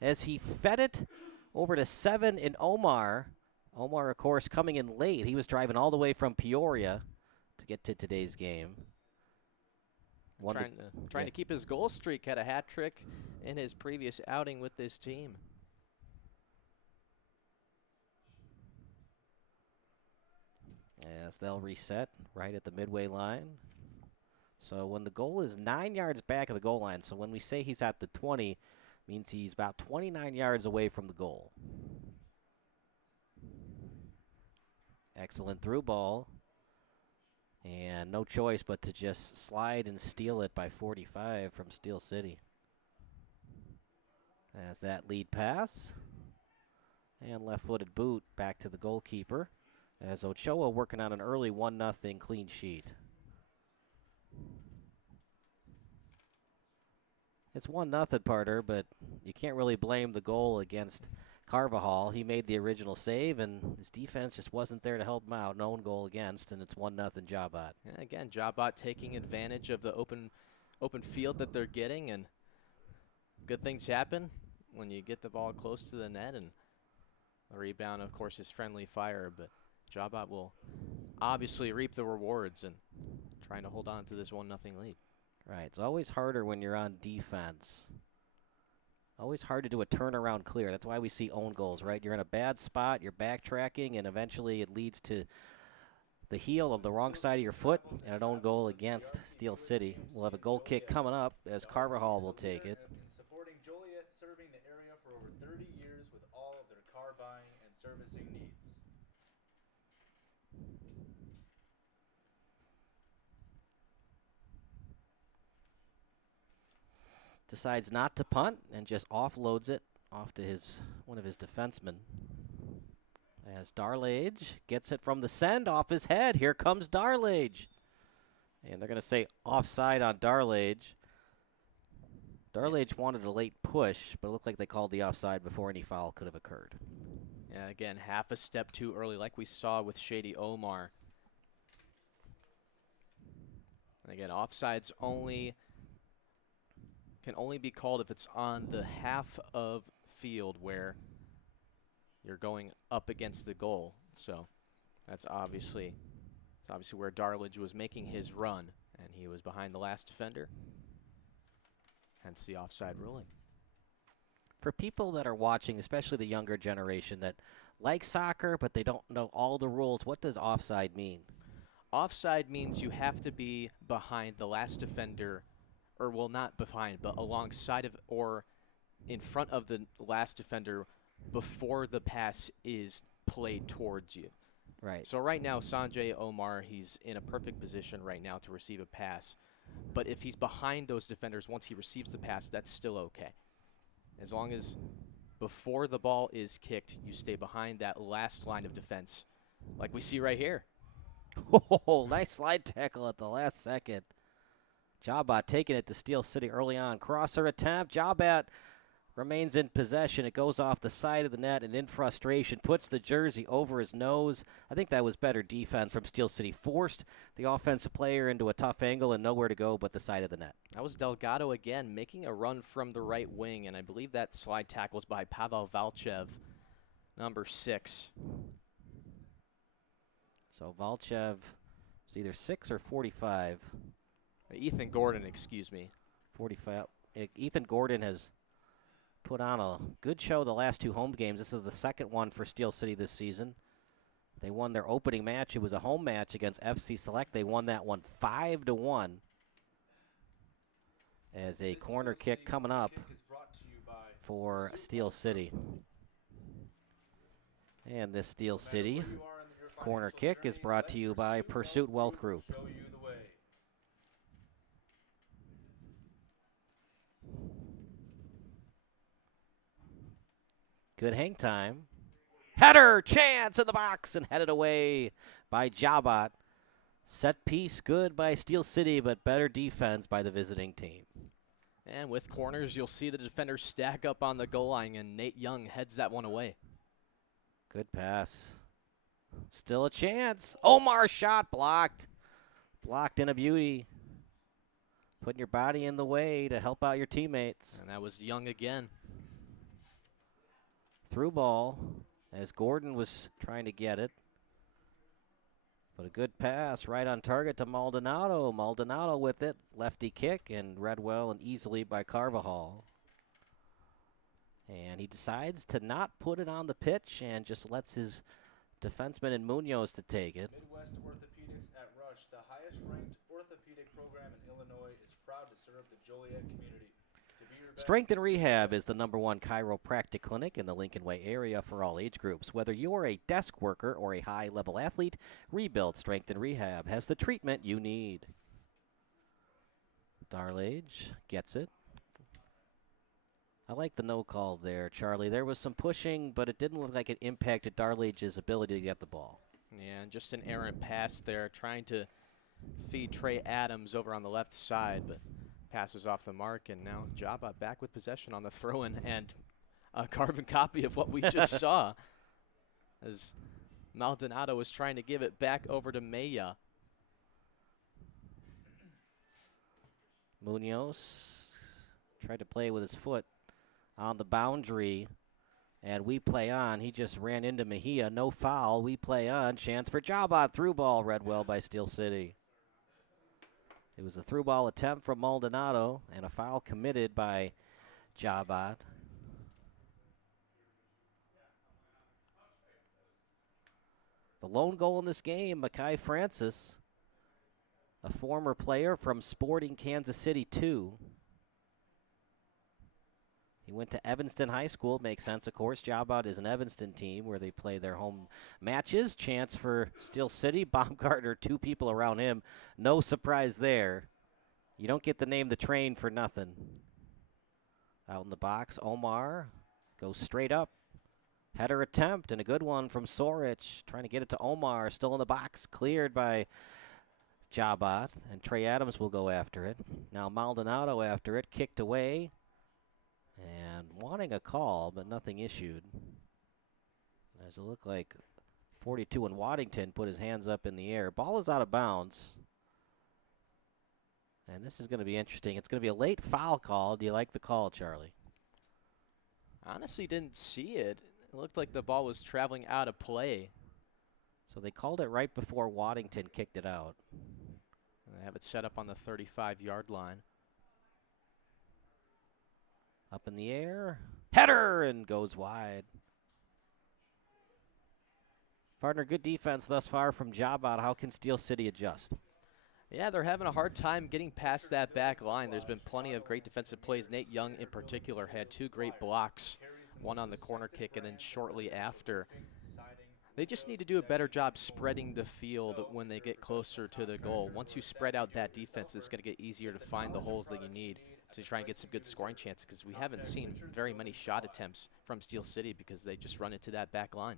as he fed it over to 7 in Omar. Omar, of course, coming in late. He was driving all the way from Peoria to get to today's game. Trying to keep his goal streak. Had a hat trick in his previous outing with this team. As they'll reset right at the midway line. So when the goal is 9 yards back of the goal line, so when we say he's at the 20, means he's about 29 yards away from the goal. Excellent through ball. And no choice but to just slide and steal it by 45 from Steel City. As that lead pass. And left-footed boot back to the goalkeeper. As Ochoa working on an early 1-0 clean sheet. It's 1-0, Parter, but you can't really blame the goal against Carvajal. He made the original save, and his defense just wasn't there to help him out. No own goal against, and it's 1-0 JaHbat. Yeah, again, JaHbat taking advantage of the open field that they're getting, and good things happen when you get the ball close to the net, and the rebound, of course, is friendly fire, but JaHbat will obviously reap the rewards and trying to hold on to this 1-0 lead. Right, it's always harder when you're on defense. Always hard to do a turnaround clear. That's why we see own goals, right? You're in a bad spot, you're backtracking, and eventually it leads to the heel of the wrong side of your foot and an own goal against Steel City. We'll have a goal kick coming up as Carvajal will take it. Supporting Joliet, serving the area for over 30 years with all of their car buying and servicing needs. Decides not to punt and just offloads it off to one of his defensemen. As Darlage gets it from the send off his head. Here comes Darlage. And they're going to say offside on Darlage. Darlage wanted a late push, but it looked like they called the offside before any foul could have occurred. Yeah, again, half a step too early, like we saw with Shady Omar. And again, offsides can only be called if it's on the half of field where you're going up against the goal. So that's obviously where Darlage was making his run, and he was behind the last defender. Hence the offside ruling. For people that are watching, especially the younger generation that like soccer but they don't know all the rules, what does offside mean? Offside means you have to be behind the last defender, or well, not behind, but alongside of or in front of the last defender before the pass is played towards you. Right. So right now, Sanjay Omar, he's in a perfect position right now to receive a pass. But if he's behind those defenders once he receives the pass, that's still okay. As long as before the ball is kicked, you stay behind that last line of defense, like we see right here. Oh, nice slide tackle at the last second. JaHbat taking it to Steel City early on. Crosser attempt. JaHbat remains in possession. It goes off the side of the net and in frustration puts the jersey over his nose. I think that was better defense from Steel City. Forced the offensive player into a tough angle and nowhere to go but the side of the net. That was Delgado again making a run from the right wing, and I believe that slide tackle was by Pavel Valchev, number 6. So Valchev is either 6 or 45. Ethan Gordon, excuse me. 45. Ethan Gordon has put on a good show the last 2 home games. This is the second one for Steel City this season. They won their opening match. It was a home match against FC Select. They won that one 5-1. As a corner kick coming up for Steel City. And this Steel City corner kick is brought to you by Pursuit Wealth Group. Good hang time. Header, chance in the box, and headed away by JaHbat. Set piece good by Steel City, but better defense by the visiting team. And with corners, you'll see the defenders stack up on the goal line, and Nate Young heads that one away. Good pass. Still a chance. Omar's shot blocked. Blocked in a beauty. Putting your body in the way to help out your teammates. And that was Young again. Through ball as Gordon was trying to get it. But a good pass right on target to Maldonado. Maldonado with it. Lefty kick and read well and easily by Carvajal. And he decides to not put it on the pitch and just lets his defenseman and Munoz to take it. Midwest Orthopedics at Rush, the highest ranked orthopedic program in Illinois. serve the Joliet community. To be your best, Strength and Rehab is the #1 chiropractic clinic in the Lincoln Way area for all age groups. Whether you're a desk worker or a high-level athlete, Rebuild Strength and Rehab has the treatment you need. Darlage gets it. I like the no call there, Charlie. There was some pushing, but it didn't look like it impacted Darlage's ability to get the ball. Yeah, and just an errant pass there, trying to feed Trey Adams over on the left side, but passes off the mark, and now JaHbat back with possession on the throw-in and a carbon copy of what we just saw as Maldonado was trying to give it back over to Maya. Munoz tried to play with his foot on the boundary, and we play on. He just ran into Mejia. No foul. We play on. Chance for JaHbat. Through ball read well by Steel City. It was a through ball attempt from Maldonado and a foul committed by JaHbat. The lone goal in this game, Mekhi Francis, a former player from Sporting Kansas City 2. He went to Evanston High School. Makes sense, of course. JaHbat is an Evanston team where they play their home matches. Chance for Steel City. Baumgartner, 2 people around him. No surprise there. You don't get the name the train for nothing. Out in the box, Omar goes straight up. Header attempt and a good one from Sorich. Trying to get it to Omar. Still in the box. Cleared by JaHbat. And Trey Adams will go after it. Now Maldonado after it. Kicked away. And wanting a call, but nothing issued. As it looked like 42 in Waddington put his hands up in the air. Ball is out of bounds. And this is going to be interesting. It's going to be a late foul call. Do you like the call, Charlie? Honestly didn't see it. It looked like the ball was traveling out of play. So they called it right before Waddington kicked it out. They have it set up on the 35-yard line. Up in the air. Header and goes wide. Partner, good defense thus far from JaHbat. How can Steel City adjust? Yeah, they're having a hard time getting past that back line. There's been plenty of great defensive plays. Nate Young in particular had 2 great blocks, one on the corner kick and then shortly after. They just need to do a better job spreading the field when they get closer to the goal. Once you spread out that defense, it's going to get easier to find the holes that you need to try and get some good scoring chances, because we haven't seen very many shot attempts from Steel City because they just run into that back line.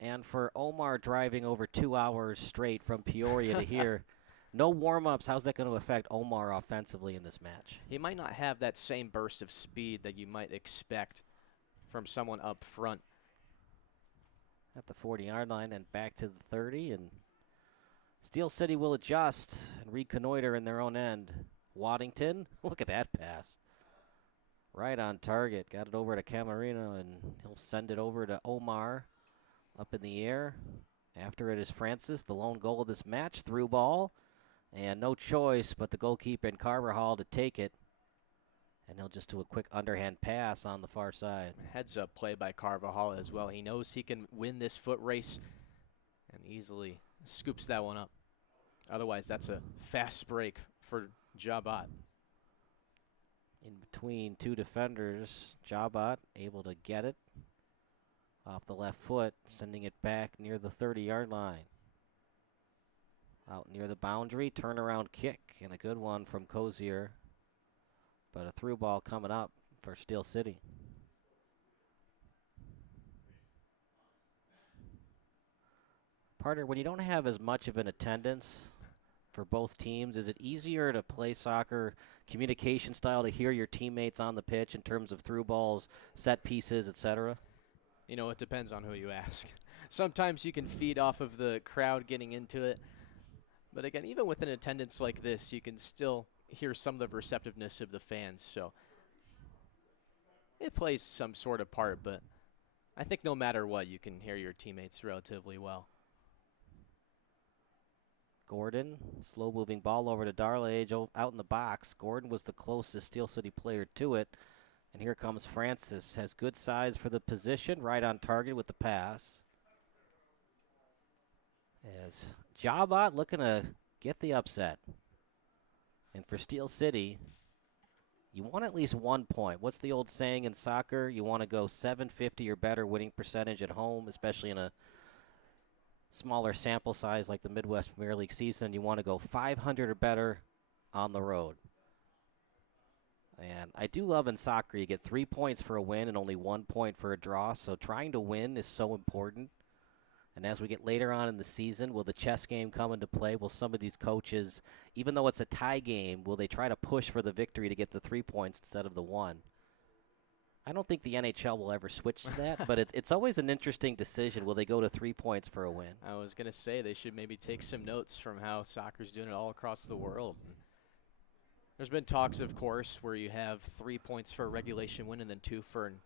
And for Omar driving over 2 hours straight from Peoria to here, no warm-ups. How's that going to affect Omar offensively in this match? He might not have that same burst of speed that you might expect from someone up front. At the 40-yard line and back to the 30, and Steel City will adjust and reconnoiter in their own end. Waddington, look at that pass. Right on target. Got it over to Camarino, and he'll send it over to Omar up in the air. After it is Francis, the lone goal of this match, through ball. And no choice but the goalkeeper in Carvajal to take it. And he'll just do a quick underhand pass on the far side. Heads up play by Carvajal as well. He knows he can win this foot race and easily scoops that one up. Otherwise, that's a fast break for JaHbat. In between 2 defenders, JaHbat able to get it off the left foot, sending it back near the 30-yard line. Out near the boundary, turnaround kick, and a good one from Cozier. But a through ball coming up for Steel City. Partner, when you don't have as much of an attendance for both teams, is it easier to play soccer communication style to hear your teammates on the pitch in terms of through balls, set pieces, etc.? You know, it depends on who you ask. Sometimes you can feed off of the crowd getting into it. But again, even with an attendance like this, you can still hear some of the receptiveness of the fans. So it plays some sort of part, but I think no matter what, you can hear your teammates relatively well. Gordon, slow-moving ball over to Darlage out in the box. Gordon was the closest Steel City player to it. And here comes Francis. Has good size for the position, right on target with the pass. As JaHbat looking to get the upset. And for Steel City, You want at least 1 point. What's the old saying in soccer? You want to go 750 or better winning percentage at home, especially in a smaller sample size like the Midwest Premier League season. You want to go 500 or better on the road. And I do love in soccer you get 3 points for a win and only 1 point for a draw, so trying to win is so important. And as we get later on in the season, will the chess game come into play? Will some of these coaches, even though it's a tie game, will they try to push for the victory to get the 3 points instead of the 1? I don't think the NHL will ever switch to that, but it's always an interesting decision. Will they go to 3 points for a win? I was going to say they should maybe take some notes from how soccer's doing it all across the world. There's been talks, of course, where you have 3 points for a regulation win and then 2 for an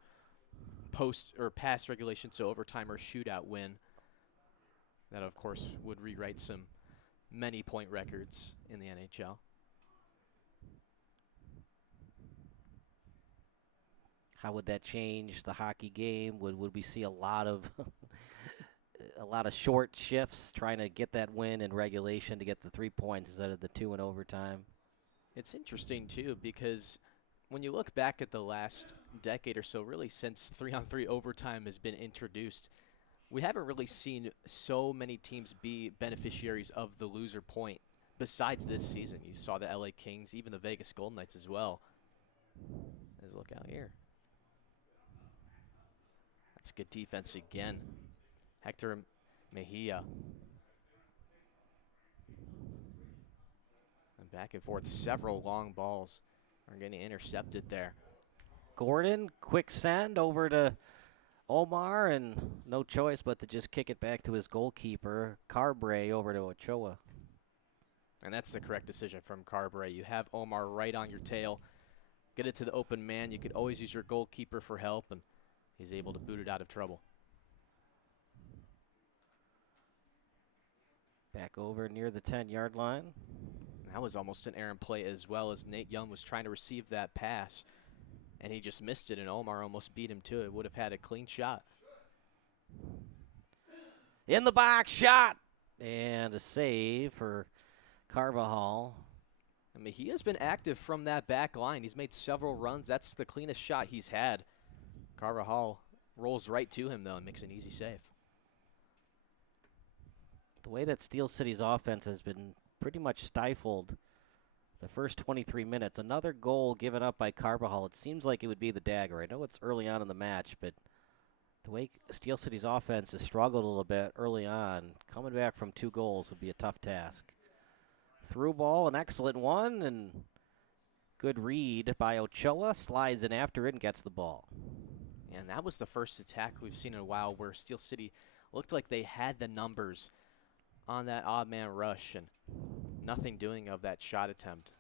post or past regulation, so overtime or shootout win. That, of course, would rewrite some many point records in the NHL. How would that change the hockey game? Would we see a lot of a lot of short shifts trying to get that win in regulation to get the 3 points instead of the 2 in overtime? It's interesting, too, because when you look back at the last decade or so, really since 3-on-3 overtime has been introduced, we haven't really seen so many teams be beneficiaries of the loser point besides this season. You saw the LA Kings, even the Vegas Golden Knights as well. Let's look out here. That's good defense again. Hector Mejia. And back and forth, several long balls are getting intercepted there. Gordon, quick send over to Omar, and no choice but to just kick it back to his goalkeeper, Carbre, over to Ochoa. And that's the correct decision from Carbre. You have Omar right on your tail. Get it to the open man. You could always use your goalkeeper for help, and he's able to boot it out of trouble. Back over near the 10-yard line. And that was almost an errant play as well, as Nate Young was trying to receive that pass. And he just missed it, and Omar almost beat him to it. Would have had a clean shot. In the box, shot! And a save for Carvajal. I mean, he has been active from that back line. He's made several runs. That's the cleanest shot he's had. Carvajal rolls right to him, though, and makes an easy save. The way that Steel City's offense has been pretty much stifled the first 23 minutes. Another goal given up by Carvajal. It seems like it would be the dagger. I know it's early on in the match, but the way Steel City's offense has struggled a little bit early on, coming back from 2 goals would be a tough task. Through ball, an excellent one, and good read by Ochoa. Slides in after it and gets the ball. And that was the first attack we've seen in a while where Steel City looked like they had the numbers on that odd man rush, and nothing doing of that shot attempt.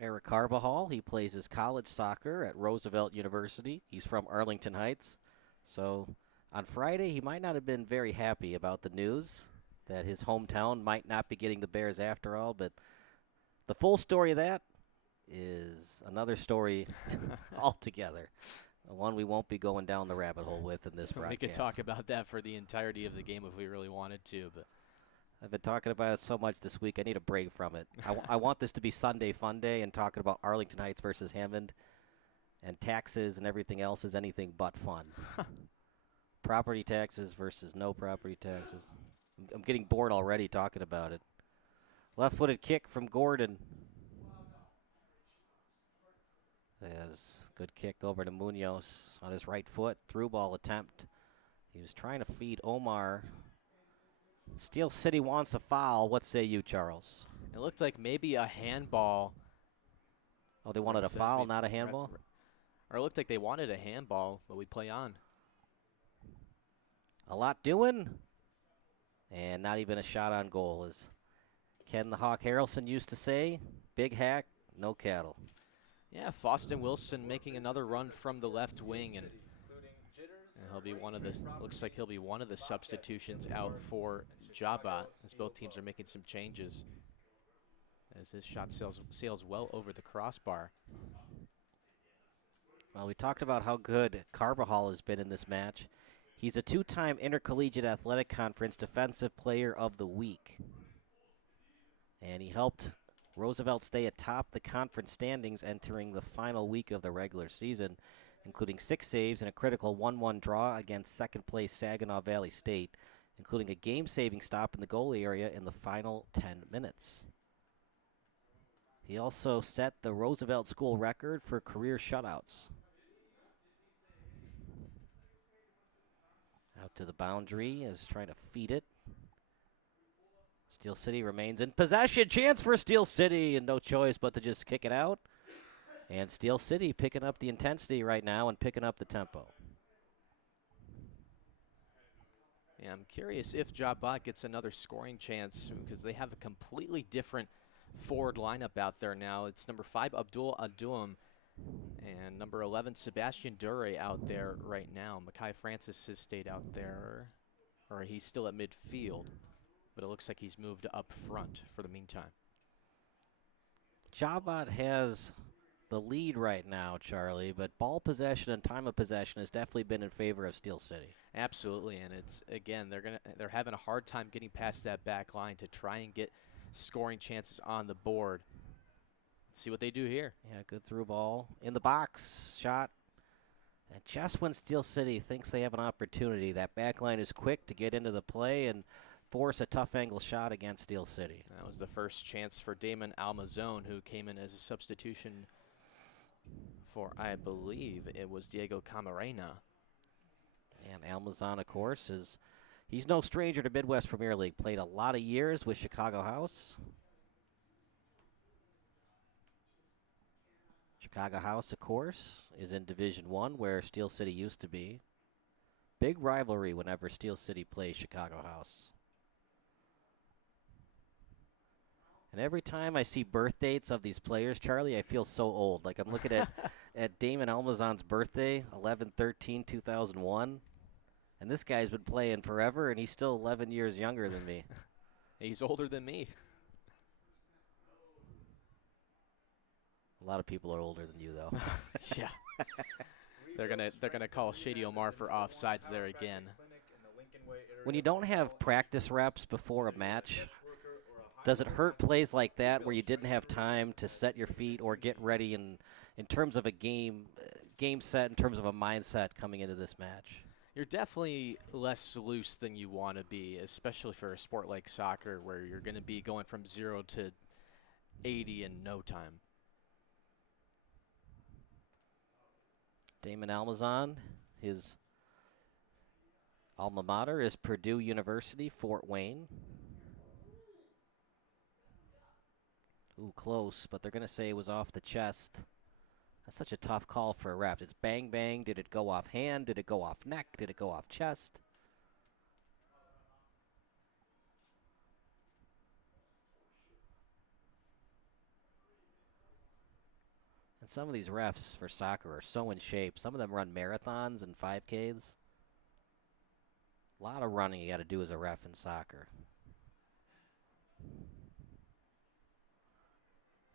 Eric Carvajal, he plays his college soccer at Roosevelt University. He's from Arlington Heights. So on Friday, he might not have been very happy about the news that his hometown might not be getting the Bears after all, but the full story of that is another story altogether. One we won't be going down the rabbit hole with in this broadcast. We could talk about that for the entirety of the game if we really wanted to, but I've been talking about it so much this week, I need a break from it. I want this to be Sunday Fun Day, and talking about Arlington Heights versus Hammond and taxes and everything else is anything but fun. Property taxes versus no property taxes. I'm getting bored already talking about it. Left-footed kick from Gordon. There's good kick over to Munoz on his right foot. Through ball attempt. He was trying to feed Omar. Steel City wants a foul. What say you, Charles? it looked like maybe a handball. Oh, they wanted a foul, not a handball? Or it looked like they wanted a handball, but we play on. A lot doing. And not even a shot on goal, as Ken the Hawk Harrelson used to say. Big hack, no cattle. Yeah, Faustin Wilson making another run from the left wing, and he'll be one of the. Looks like he'll be one of the substitutions out for JaHbat, as both teams are making some changes. As his shot sails well over the crossbar. Well, we talked about how good Carvajal has been in this match. He's a 2-time Intercollegiate Athletic Conference Defensive Player of the Week. And he helped Roosevelt stay atop the conference standings entering the final week of the regular season, including 6 saves and a critical 1-1 draw against second-place Saginaw Valley State, including a game-saving stop in the goal area in the final 10 minutes. He also set the Roosevelt School record for career shutouts. Out to the boundary is trying to feed it. Steel City remains in possession. Chance for Steel City, and no choice but to just kick it out. And Steel City picking up the intensity right now and picking up the tempo. Yeah, I'm curious if JaHbat gets another scoring chance because they have a completely different forward lineup out there now. It's number 5, Abdul Adoum, and number 11, Sebastian Dure out there right now. Mackay Francis has stayed out there, or he's still at midfield, but it looks like he's moved up front for the meantime. JaHbat has the lead right now, Charlie, but ball possession and time of possession has definitely been in favor of Steel City. Absolutely, and it's again they're having a hard time getting past that back line to try and get scoring chances on the board. Let's see what they do here. Yeah, good through ball in the box, shot. And just when Steel City thinks they have an opportunity, that back line is quick to get into the play and force a tough angle shot against Steel City. That was the first chance for Damon Almazone, who came in as a substitution for, I believe, it was Diego Camarena. And Almazon, of course, he's no stranger to Midwest Premier League. Played a lot of years with Chicago House. Chicago House, of course, is in Division I, where Steel City used to be. Big rivalry whenever Steel City plays Chicago House. And every time I see birth dates of these players, Charlie, I feel so old. Like I'm looking at Damon Almazon's birthday, 11/13/2001. And this guy's been playing forever, and he's still 11 years younger than me. He's older than me. A lot of people are older than you, though. Yeah. They're gonna call Shady Omar for offsides there again. When you don't have practice reps before a match, does it hurt plays like that where you didn't have time to set your feet or get ready in terms of a game set, in terms of a mindset coming into this match? You're definitely less loose than you want to be, especially for a sport like soccer where you're going to be going from 0 to 80 in no time. Damon Almazon, his alma mater is Purdue University, Fort Wayne. Ooh, close, but they're going to say it was off the chest. That's such a tough call for a ref. It's bang, bang. Did it go off hand? Did it go off neck? Did it go off chest? And some of these refs for soccer are so in shape. Some of them run marathons and 5Ks. A lot of running you got to do as a ref in soccer.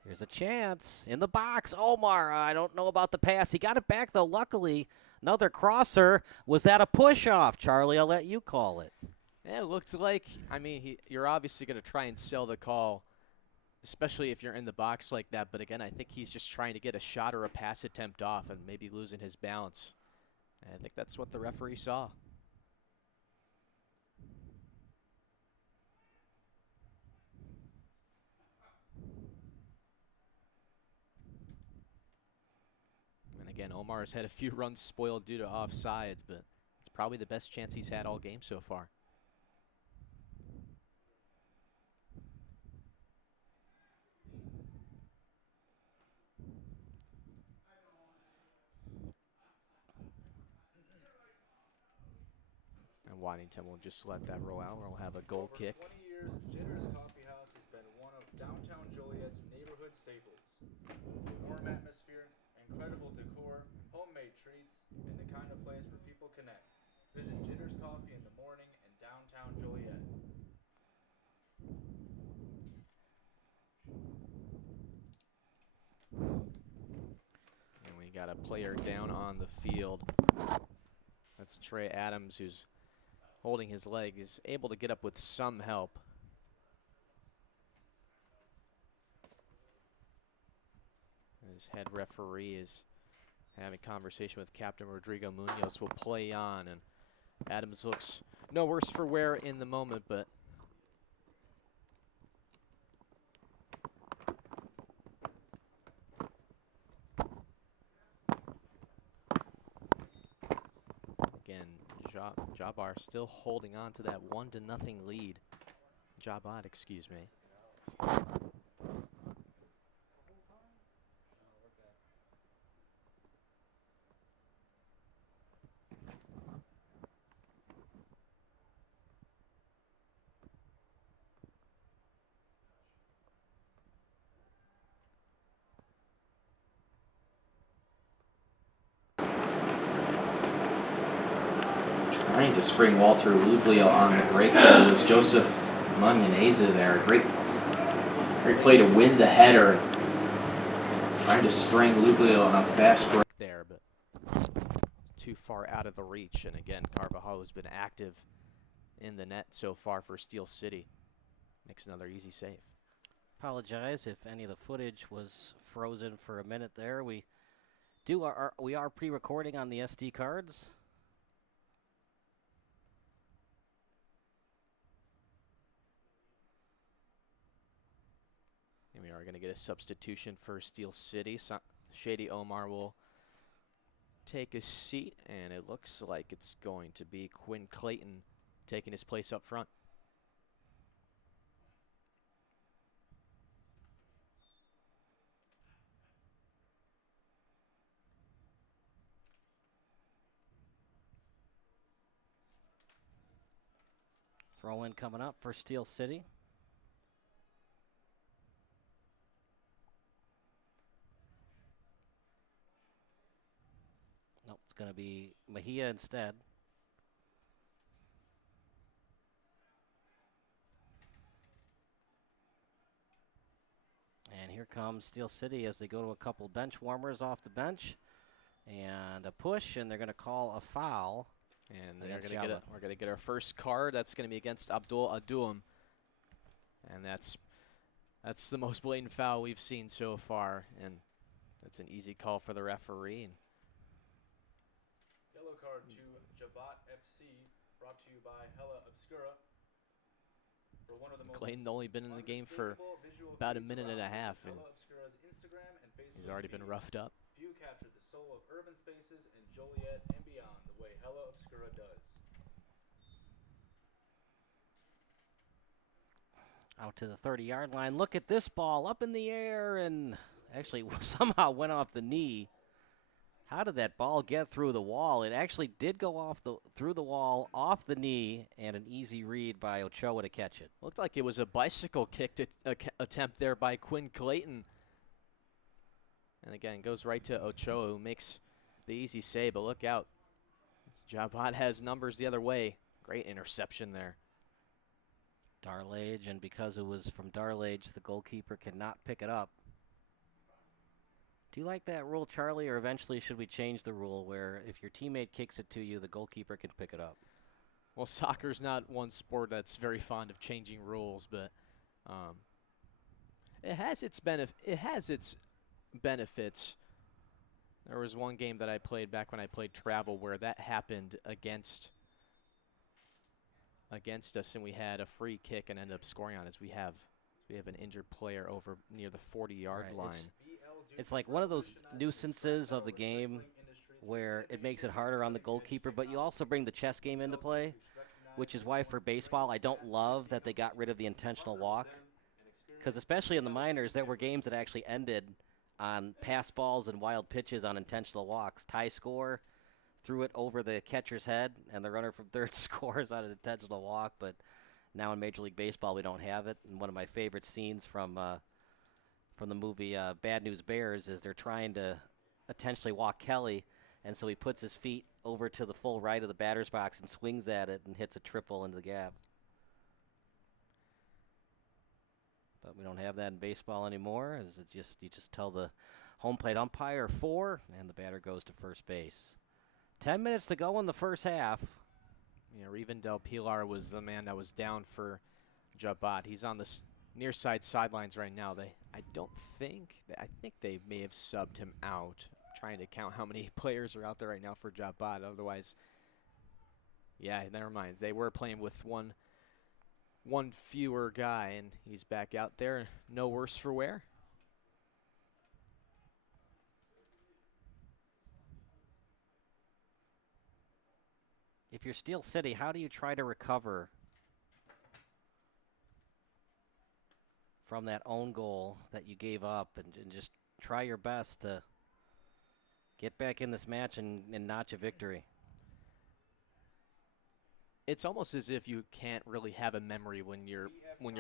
Here's a chance in the box. Omar, I don't know about the pass. He got it back, though, luckily. Another crosser. Was that a push-off, Charlie? I'll let you call it. Yeah, it looked like, I mean, you're obviously going to try and sell the call, especially if you're in the box like that. But, again, I think he's just trying to get a shot or a pass attempt off and maybe losing his balance. And I think that's what the referee saw. Again, Omar's had a few runs spoiled due to offsides, but it's probably the best chance he's had all game so far. And Waddington will just let that roll out. We'll have a goal kick. For 20 years, Jitter's Coffee House has been one of downtown Joliet's neighborhood staples. Warm atmosphere, incredible decor, homemade treats, and the kind of place where people connect. Visit Jitter's Coffee in the morning in downtown Joliet. And we got a player down on the field. That's Trey Adams, who's holding his leg. Is able to get up with some help. His head referee is having a conversation with Captain Rodrigo Munoz. Will play on, and Adams looks no worse for wear in the moment, but again, JaHbat still holding on to that 1-0 lead. JaHbat, excuse me. Trying to spring Walter Lublio on the break. There was Joseph Munyaneza there. Great play to win the header. Trying to spring Lublio on a fast break there, but too far out of the reach. And again, Carvajal has been active in the net so far for Steel City. Makes another easy save. Apologize if any of the footage was frozen for a minute there. We are pre-recording on the SD cards. And we are going to get a substitution for Steel City. Shady Omar will take a seat, and it looks like it's going to be Quinn Clayton taking his place up front. Throw in coming up for Steel City. Nope, it's going to be Mejia instead. And here comes Steel City as they go to a couple bench warmers off the bench. And a push, and they're going to call a foul. And we're going to get our first card. That's going to be against Abdul Adoum. And that's the most blatant foul we've seen so far. And that's an easy call for the referee. Yellow card to JaHbat FC, brought to you by Hella Obscura. For one of the most Clayton's only been in the game for about a minute and a half, and he's already been roughed up. View captured the soul of urban spaces in Joliet and beyond the way Hella Obscura does. Out to the 30-yard line. Look at this ball up in the air, and actually somehow went off the knee. How did that ball get through the wall? It actually did go through the wall, off the knee, and an easy read by Ochoa to catch it. Looked like it was a bicycle kick attempt there by Quinn Clayton. And again, goes right to Ochoa, who makes the easy save, but look out. JaHbat has numbers the other way. Great interception there. Darlage, and because it was from Darlage, the goalkeeper cannot pick it up. Do you like that rule, Charlie, or eventually should we change the rule where if your teammate kicks it to you, the goalkeeper can pick it up? Well, soccer's not one sport that's very fond of changing rules, but it has its benefits. There was one game that I played back when I played travel where that happened against us, and we had a free kick and ended up scoring on us. We have an injured player over near the 40-yard line. It's like one of those nuisances of the game where it makes it harder on the goalkeeper, but you also bring the chess game into play, which is why for baseball I don't love that they got rid of the intentional walk, because especially in the minors, there were games that actually ended on pass balls and wild pitches on intentional walks. Tie score, threw it over the catcher's head, and the runner from third scores on an intentional walk, but now in Major League Baseball we don't have it. And one of my favorite scenes from the movie Bad News Bears is they're trying to intentionally walk Kelly, and so he puts his feet over to the full right of the batter's box and swings at it and hits a triple into the gap. But we don't have that in baseball anymore. You just tell the home plate umpire 4, and the batter goes to first base. 10 minutes to go in the first half. Yeah, Reven Del Pilar was the man that was down for JaHbat. He's on near side sidelines right now. I think they may have subbed him out. I'm trying to count how many players are out there right now for JaHbat. Otherwise, yeah, never mind. They were playing with one fewer guy, and he's back out there. No worse for wear. If you're Steel City, how do you try to recover from that own goal that you gave up and just try your best to get back in this match and notch a victory? It's almost as if you can't really have a memory when you're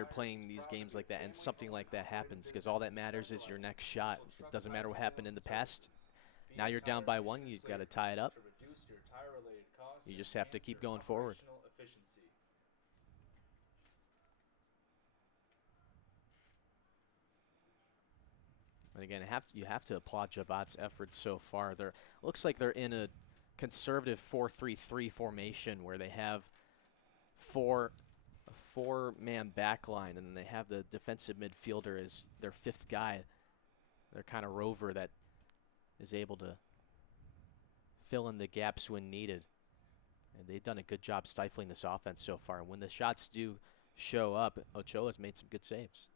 playing these games like that and something like that happens, because all that matters is your next shot. It doesn't matter what happened in the past. Now you're down by one, you've got to tie it up. You just have to keep going forward. And again, you have to applaud JaHbat's efforts so far. Looks like they're in a conservative 4-3-3 formation where they have a four-man back line, and then they have the defensive midfielder as their fifth guy. They're kind of rover that is able to fill in the gaps when needed. And they've done a good job stifling this offense so far. And when the shots do show up, Ochoa's made some good saves.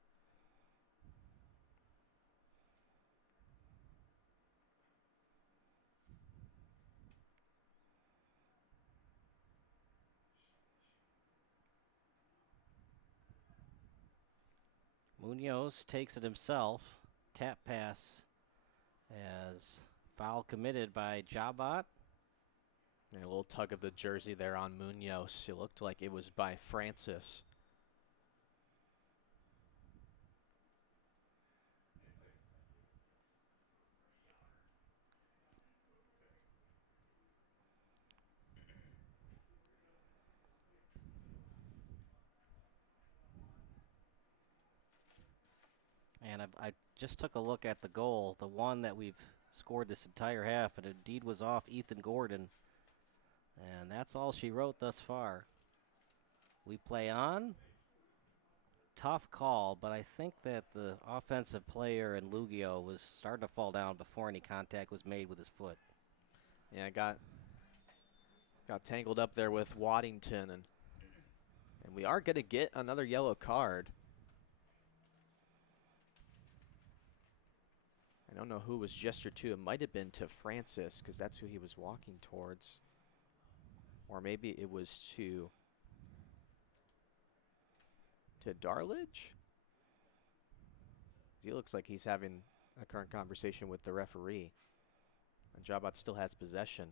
Munoz takes it himself. Tap pass as foul committed by JaHbat. And a little tug of the jersey there on Munoz. It looked like it was by Francis. And I just took a look at the goal, the one that we've scored this entire half, and indeed was off Ethan Gordon. And that's all she wrote thus far. We play on. Tough call, but I think that the offensive player in Lugio was starting to fall down before any contact was made with his foot. Yeah, got tangled up there with Waddington, and we are going to get another yellow card. I don't know who was gestured to. It might have been to Francis, because that's who he was walking towards. Or maybe it was to Darledge? He looks like he's having a current conversation with the referee. And JaHbat still has possession.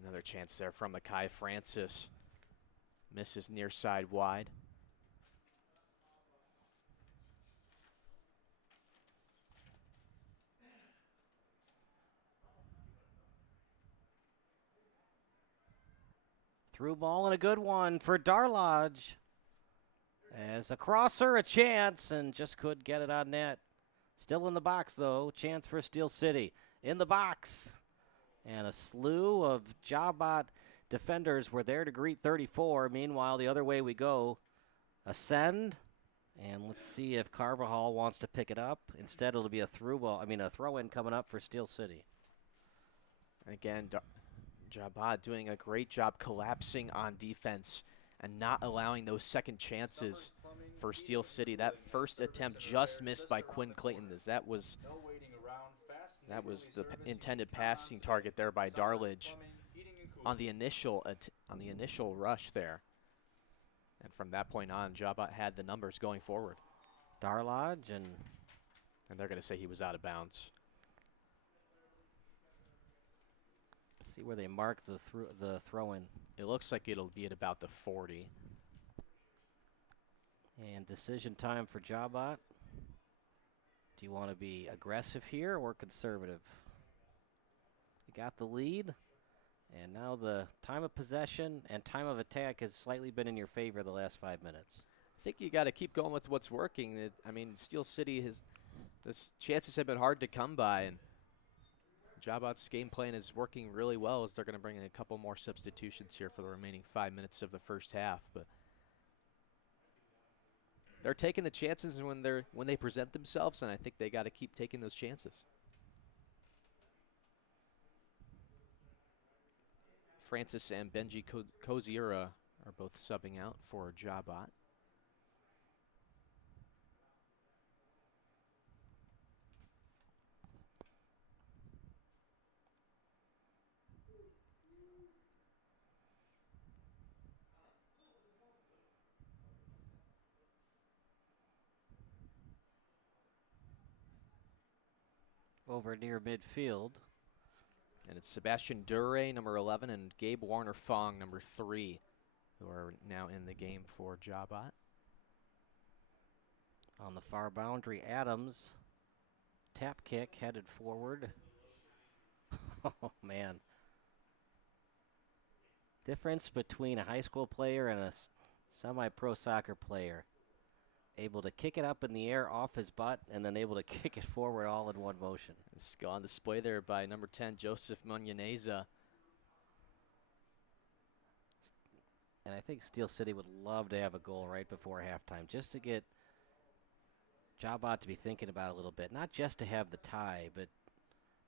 Another chance there from Makai Francis. Misses near side wide. Through ball and a good one for Darlodge. As a crosser, a chance, and just could get it on net. Still in the box, though. Chance for Steel City. In the box. And a slew of JaHbat defenders were there to greet 34. Meanwhile, the other way we go. Ascend. And let's see if Carvajal wants to pick it up. Instead, it'll be a throw-in coming up for Steel City. Again, JaHbat doing a great job collapsing on defense and not allowing those second chances for Steel City. That first attempt just missed by Quinn Clayton, as that was the intended passing target there by Darledge on the initial rush there. And from that point on, JaHbat had the numbers going forward. Darlodge and they're going to say he was out of bounds. See where they mark the throw-in. It looks like it'll be at about the 40. And decision time for JaHbat. Do you want to be aggressive here or conservative? You got the lead, and now the time of possession and time of attack has slightly been in your favor the last 5 minutes. I think you got to keep going with what's working. I mean, Steel City this chances have been hard to come by, and JaHbat's game plan is working really well as they're going to bring in a couple more substitutions here for the remaining 5 minutes of the first half. But they're taking the chances when they present themselves, and I think they got to keep taking those chances. Francis and Benji Koziera are both subbing out for JaHbat. Over near midfield. And it's Sebastian Dure, number 11, and Gabe Warner-Fong, number 3, who are now in the game for JaHbat. On the far boundary, Adams. Tap kick headed forward. Oh, man. Difference between a high school player and a semi-pro soccer player. Able to kick it up in the air off his butt and then able to kick it forward all in one motion. It's on display there by number 10, Joseph Munyaneza. And I think Steel City would love to have a goal right before halftime just to get JaHbat to be thinking about it a little bit. Not just to have the tie, but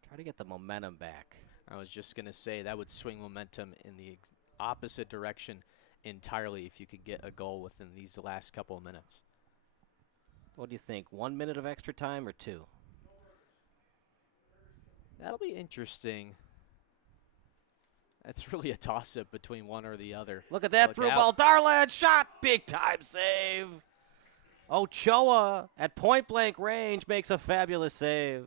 try to get the momentum back. I was just going to say that would swing momentum in the opposite direction entirely if you could get a goal within these last couple of minutes. What do you think, 1 minute of extra time or 2? That'll be interesting. That's really a toss-up between one or the other. Look at that through ball. Darlad shot. Big time save. Ochoa at point-blank range makes a fabulous save.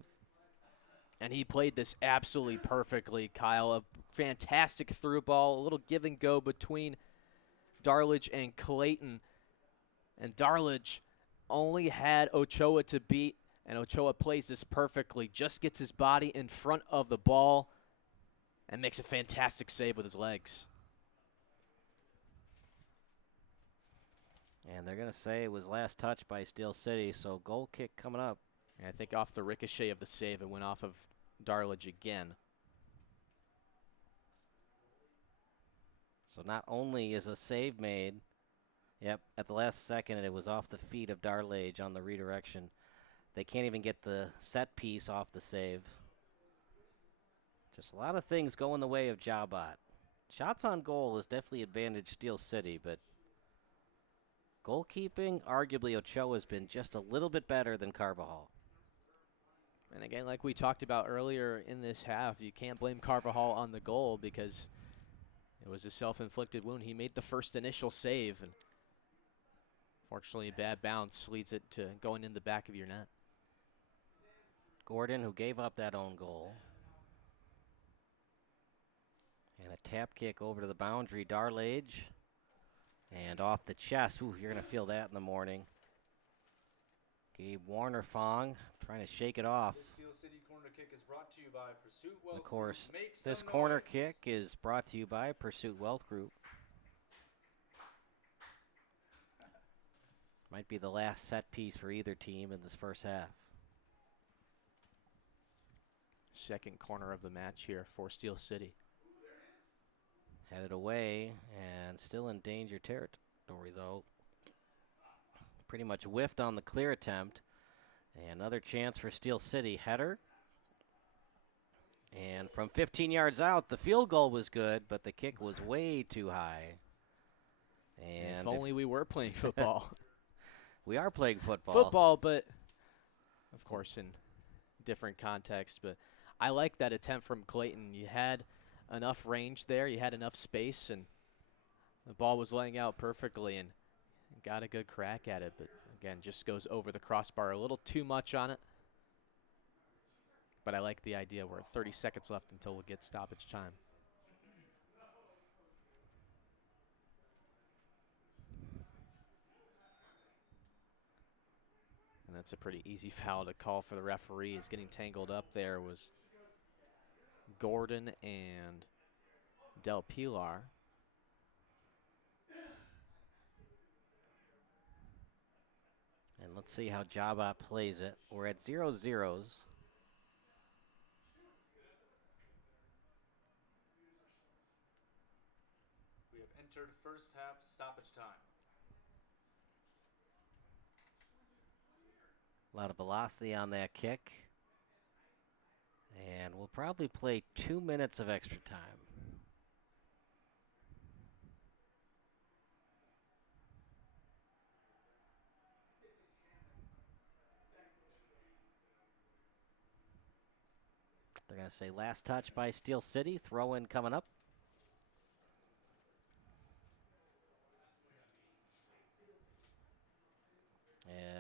And he played this absolutely perfectly, Kyle. A fantastic through ball, a little give and go between Darlidge and Clayton. And Darlidge only had Ochoa to beat, and Ochoa plays this perfectly, just gets his body in front of the ball and makes a fantastic save with his legs. And they're going to say it was last touched by Steel City, so goal kick coming up. And I think off the ricochet of the save, it went off of Darlidge again. So not only is a save made, yep, at the last second, it was off the feet of Darlidge on the redirection. They can't even get the set piece off the save. Just a lot of things going the way of JaHbat. Shots on goal is definitely advantage Steel City, but goalkeeping, arguably Ochoa has been just a little bit better than Carvajal. And again, like we talked about earlier in this half, you can't blame Carvajal on the goal because it was a self-inflicted wound. He made the first initial save, and fortunately a bad bounce leads it to going in the back of your net. Gordon, who gave up that own goal. And a tap kick over to the boundary, Darlidge. And off the chest. Ooh, you're going to feel that in the morning. Gabe Warner-Fong trying to shake it off. This Steel City corner kick is brought to you by Pursuit Wealth Of course, Group. Make this some corner noise. kick is brought to you by Pursuit Wealth Group. Might be the last set piece for either team in this first half. Second corner of the match here for Steel City. Headed away and still in danger territory, though. Pretty much whiffed on the clear attempt. And another chance for Steel City. Header. And from 15 yards out, the field goal was good, but the kick was way too high. And if only we were playing football. We are playing football. Football, but of course in different context. But I like that attempt from Clayton. You had enough range there. You had enough space, and the ball was laying out perfectly and got a good crack at it. But again, just goes over the crossbar a little too much on it. But I like the idea. We're at 30 seconds left until we'll get stoppage time. And that's a pretty easy foul to call for the referees. Getting tangled up there was Gordon and Del Pilar. Let's see how JaHbat plays it. We're at 0-0s. We have entered first half stoppage time. A lot of velocity on that kick. And we'll probably play 2 minutes of extra time. They're going to say last touch by Steel City. Throw in coming up.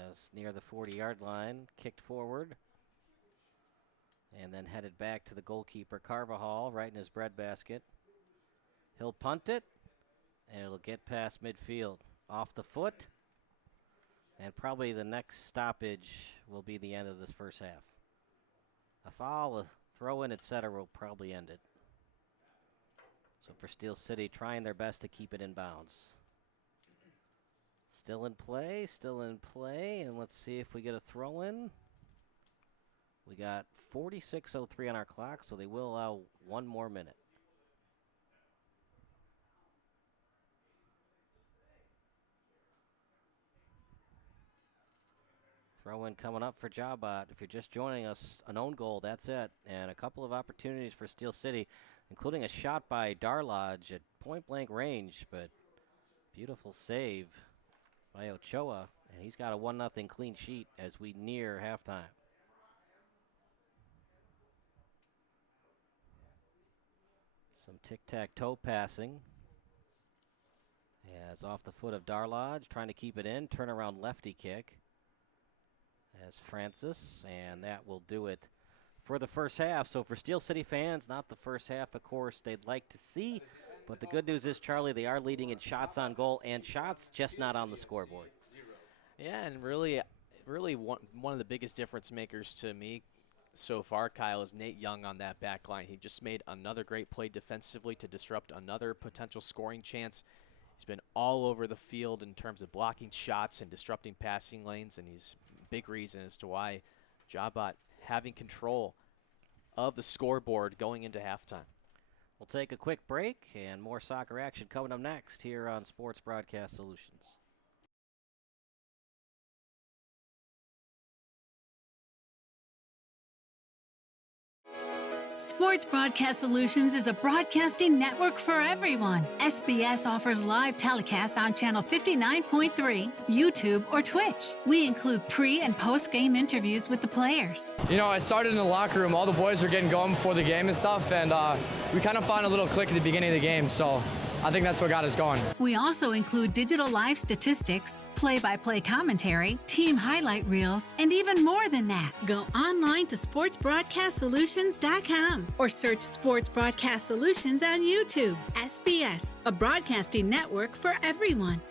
As near the 40-yard line, kicked forward. And then headed back to the goalkeeper, Carvajal, right in his breadbasket. He'll punt it, and it'll get past midfield. Off the foot, and probably the next stoppage will be the end of this first half. A foul, a throw-in, etc. will probably end it. So for Steel City, trying their best to keep it in bounds. Still in play, and let's see if we get a throw-in. We got 46:03 on our clock, so they will allow 1 more minute. Throw-in coming up for JaHbat. If you're just joining us, an own goal, that's it. And a couple of opportunities for Steel City, including a shot by Darlodge at point-blank range, but beautiful save by Ochoa, and he's got a 1-0 clean sheet as we near halftime. Some tic-tac-toe passing. As off the foot of Darlodge, trying to keep it in. Turnaround lefty kick. As Francis, and that will do it for the first half. So for Steel City fans, not the first half, of course, they'd like to see. But the good news is, Charlie, they are leading in shots on goal and shots, just not on the scoreboard. Yeah, and really one of the biggest difference makers to me so far, Kyle, is Nate Young on that back line. He just made another great play defensively to disrupt another potential scoring chance. He's been all over the field in terms of blocking shots and disrupting passing lanes, and he's a big reason as to why JaHbat having control of the scoreboard going into halftime. We'll take a quick break, and more soccer action coming up next here on Sports Broadcast Solutions. Sports Broadcast Solutions is a broadcasting network for everyone. SBS offers live telecasts on Channel 59.3, YouTube, or Twitch. We include pre- and post-game interviews with the players. You know, I started in the locker room. All the boys were getting going before the game and stuff, and we kind of found a little click at the beginning of the game, so I think that's what got us going. We also include digital live statistics, play-by-play commentary, team highlight reels, and even more than that. Go online to sportsbroadcastsolutions.com or search Sports Broadcast Solutions on YouTube. SBS, a broadcasting network for everyone.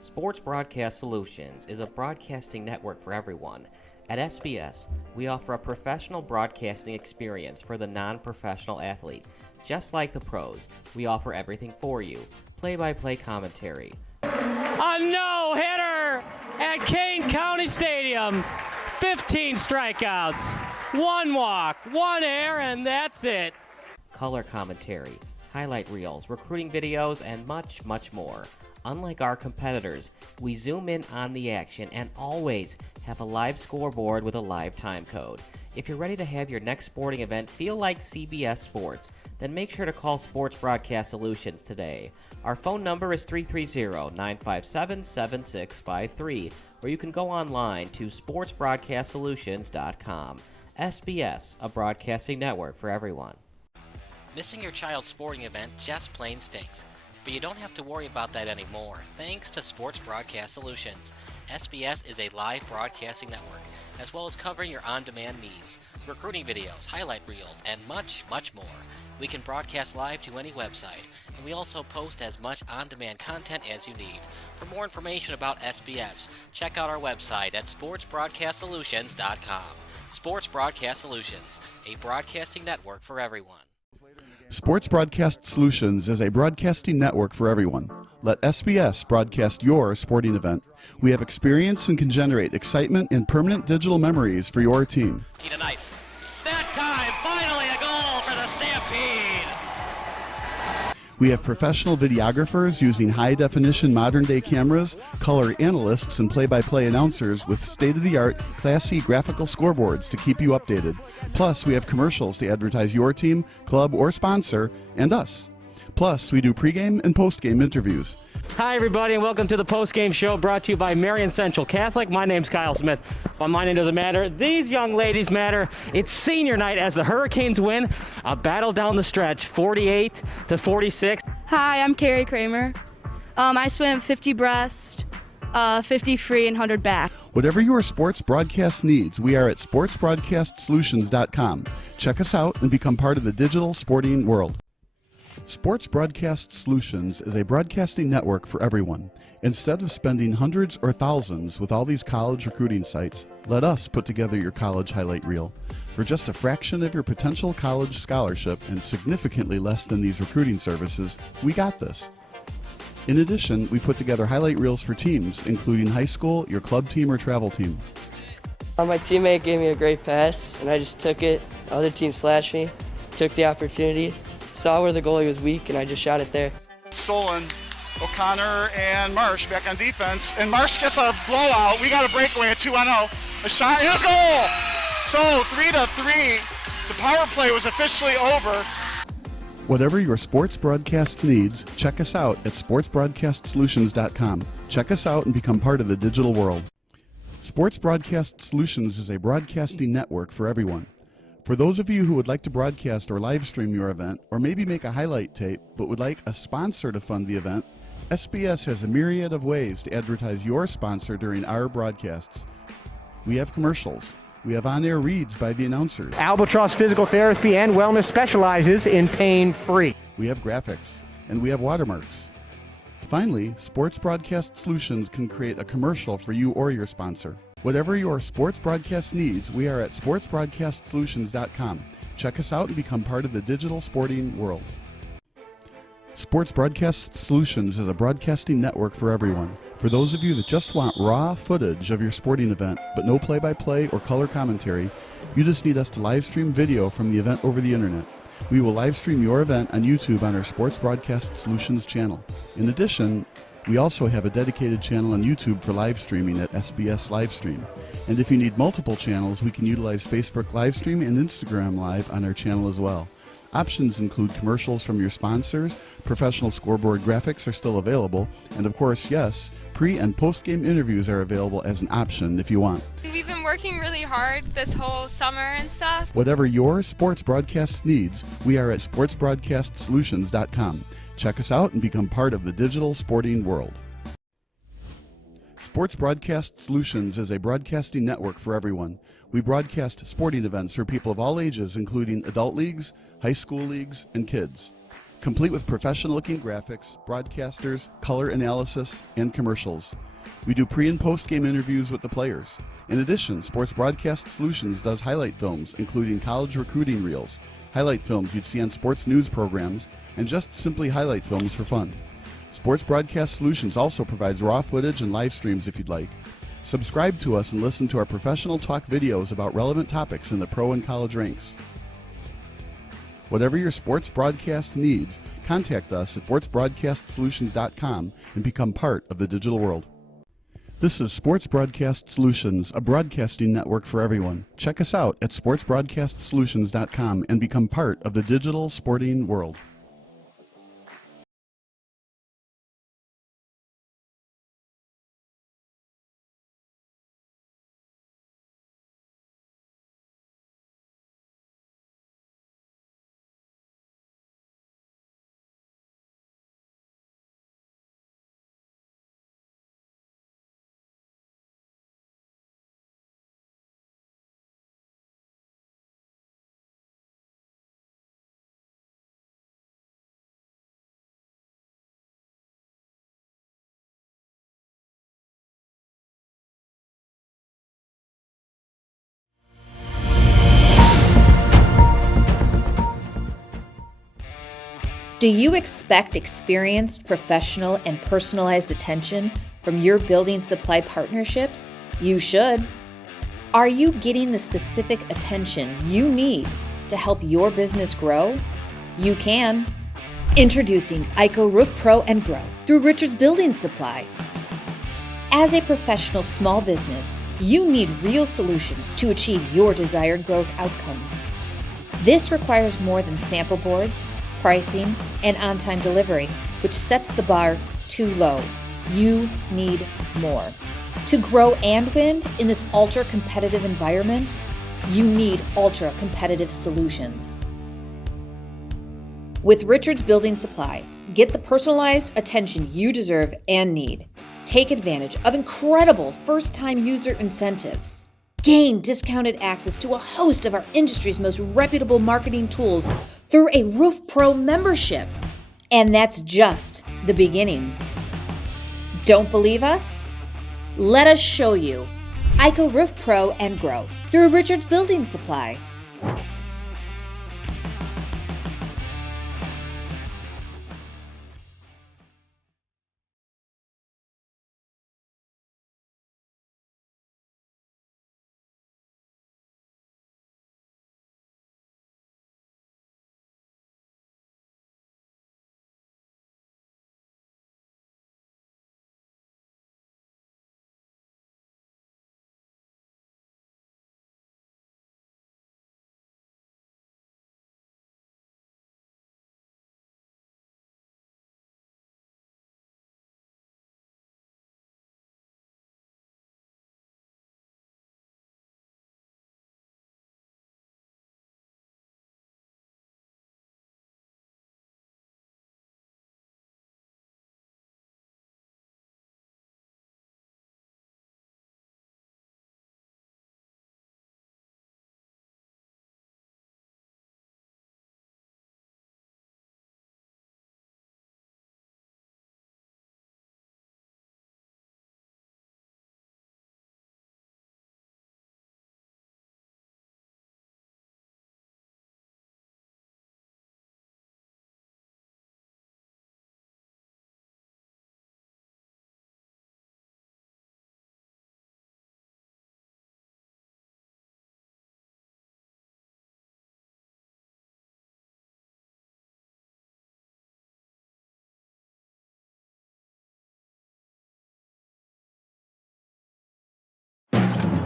Sports Broadcast Solutions is a broadcasting network for everyone. At SBS, we offer a professional broadcasting experience for the non-professional athlete. Just like the pros, we offer everything for you. Play-by-play commentary. A no-hitter at Kane County Stadium. 15 strikeouts, 1 walk, 1 error, and that's it. Color commentary, highlight reels, recruiting videos, and much, much more. Unlike our competitors, we zoom in on the action and always have a live scoreboard with a live time code. If you're ready to have your next sporting event feel like CBS Sports, then make sure to call Sports Broadcast Solutions today. Our phone number is 330-957-7653, or you can go online to sportsbroadcastsolutions.com. SBS, a broadcasting network for everyone. Missing your child's sporting event just plain stinks. But you don't have to worry about that anymore, thanks to Sports Broadcast Solutions. SBS is a live broadcasting network, as well as covering your on-demand needs, recruiting videos, highlight reels, and much, much more. We can broadcast live to any website, and we also post as much on-demand content as you need. For more information about SBS, check out our website at sportsbroadcastsolutions.com. Sports Broadcast Solutions, a broadcasting network for everyone. Sports Broadcast Solutions is a broadcasting network for everyone. Let SBS broadcast your sporting event. We have experience and can generate excitement and permanent digital memories for your team. Tonight. That time, finally a goal for the Stampede. We have professional videographers using high-definition modern-day cameras, color analysts, and play-by-play announcers with state-of-the-art, Class C graphical scoreboards to keep you updated. Plus, we have commercials to advertise your team, club, or sponsor, and us. Plus, we do pregame and postgame interviews. Hi, everybody, and welcome to the post-game show brought to you by Marion Central Catholic. My name's Kyle Smith, but my name doesn't matter. These young ladies matter. It's senior night as the Hurricanes win a battle down the stretch, 48-46. Hi, I'm Carrie Kramer. I swim 50 breast, 50 free, and 100 back. Whatever your sports broadcast needs, we are at sportsbroadcastsolutions.com. Check us out and become part of the digital sporting world. Sports Broadcast Solutions is a broadcasting network for everyone. Instead of spending hundreds or thousands with all these college recruiting sites, let us put together your college highlight reel. For just a fraction of your potential college scholarship and significantly less than these recruiting services, we got this. In addition, we put together highlight reels for teams, including high school, your club team, or travel team. My teammate gave me a great pass, and I just took it. The other team slashed me, took the opportunity, saw where the goalie was weak, and I just shot it there. Solon, O'Connor, and Marsh back on defense. And Marsh gets a blowout. We got a breakaway at 2-0. A shot, and a goal! So 3-3. The power play was officially over. Whatever your sports broadcast needs, check us out at sportsbroadcastsolutions.com. Check us out and become part of the digital world. Sports Broadcast Solutions is a broadcasting network for everyone. For those of you who would like to broadcast or live stream your event, or maybe make a highlight tape, but would like a sponsor to fund the event, SBS has a myriad of ways to advertise your sponsor during our broadcasts. We have commercials. We have on-air reads by the announcers. Albatross Physical Therapy and Wellness specializes in pain-free. We have graphics, and we have watermarks. Finally, Sports Broadcast Solutions can create a commercial for you or your sponsor. Whatever your sports broadcast needs, we are at sportsbroadcastsolutions.com. Check us out and become part of the digital sporting world. Sports Broadcast Solutions is a broadcasting network for everyone. For those of you that just want raw footage of your sporting event, but no play-by-play or color commentary, you just need us to live stream video from the event over the internet. We will live stream your event on YouTube on our Sports Broadcast Solutions channel. In addition, we also have a dedicated channel on YouTube for live streaming at SBS Livestream. And if you need multiple channels, we can utilize Facebook Livestream and Instagram Live on our channel as well. Options include commercials from your sponsors, professional scoreboard graphics are still available, and of course, yes, pre- and post-game interviews are available as an option if you want. We've been working really hard this whole summer and stuff. Whatever your sports broadcast needs, we are at sportsbroadcastsolutions.com. Check us out and become part of the digital sporting world. Sports Broadcast Solutions is a broadcasting network for everyone. We broadcast sporting events for people of all ages, including adult leagues, high school leagues, and kids. Complete with professional-looking graphics, broadcasters, color analysis, and commercials. We do pre- and post-game interviews with the players. In addition, Sports Broadcast Solutions does highlight films, including college recruiting reels, highlight films you'd see on sports news programs, and just simply highlight films for fun. Sports Broadcast Solutions also provides raw footage and live streams if you'd like. Subscribe to us and listen to our professional talk videos about relevant topics in the pro and college ranks. Whatever your sports broadcast needs, contact us at sportsbroadcastsolutions.com and become part of the digital world. This is Sports Broadcast Solutions, a broadcasting network for everyone. Check us out at sportsbroadcastsolutions.com and become part of the digital sporting world. Do you expect experienced, professional, and personalized attention from your building supply partnerships? You should. Are you getting the specific attention you need to help your business grow? You can. Introducing ICO Roof Pro and Grow through Richards Building Supply. As a professional small business, you need real solutions to achieve your desired growth outcomes. This requires more than sample boards, pricing, and on-time delivery, which sets the bar too low. You need more. To grow and win in this ultra-competitive environment, you need ultra-competitive solutions. With Richards Building Supply, get the personalized attention you deserve and need. Take advantage of incredible first-time user incentives. Gain discounted access to a host of our industry's most reputable marketing tools through a Roof Pro membership. And that's just the beginning. Don't believe us? Let us show you. ICO Roof Pro and Grow through Richards Building Supply.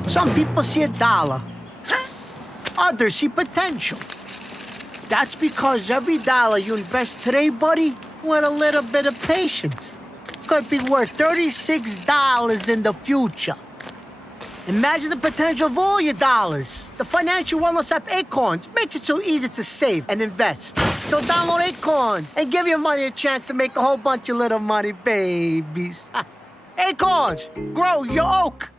Some people see a dollar, others see potential. That's because every dollar you invest today, buddy, with a little bit of patience, could be worth $36 in the future. Imagine the potential of all your dollars. The financial wellness app Acorns makes it so easy to save and invest. So download Acorns and give your money a chance to make a whole bunch of little money babies. Acorns, grow your oak.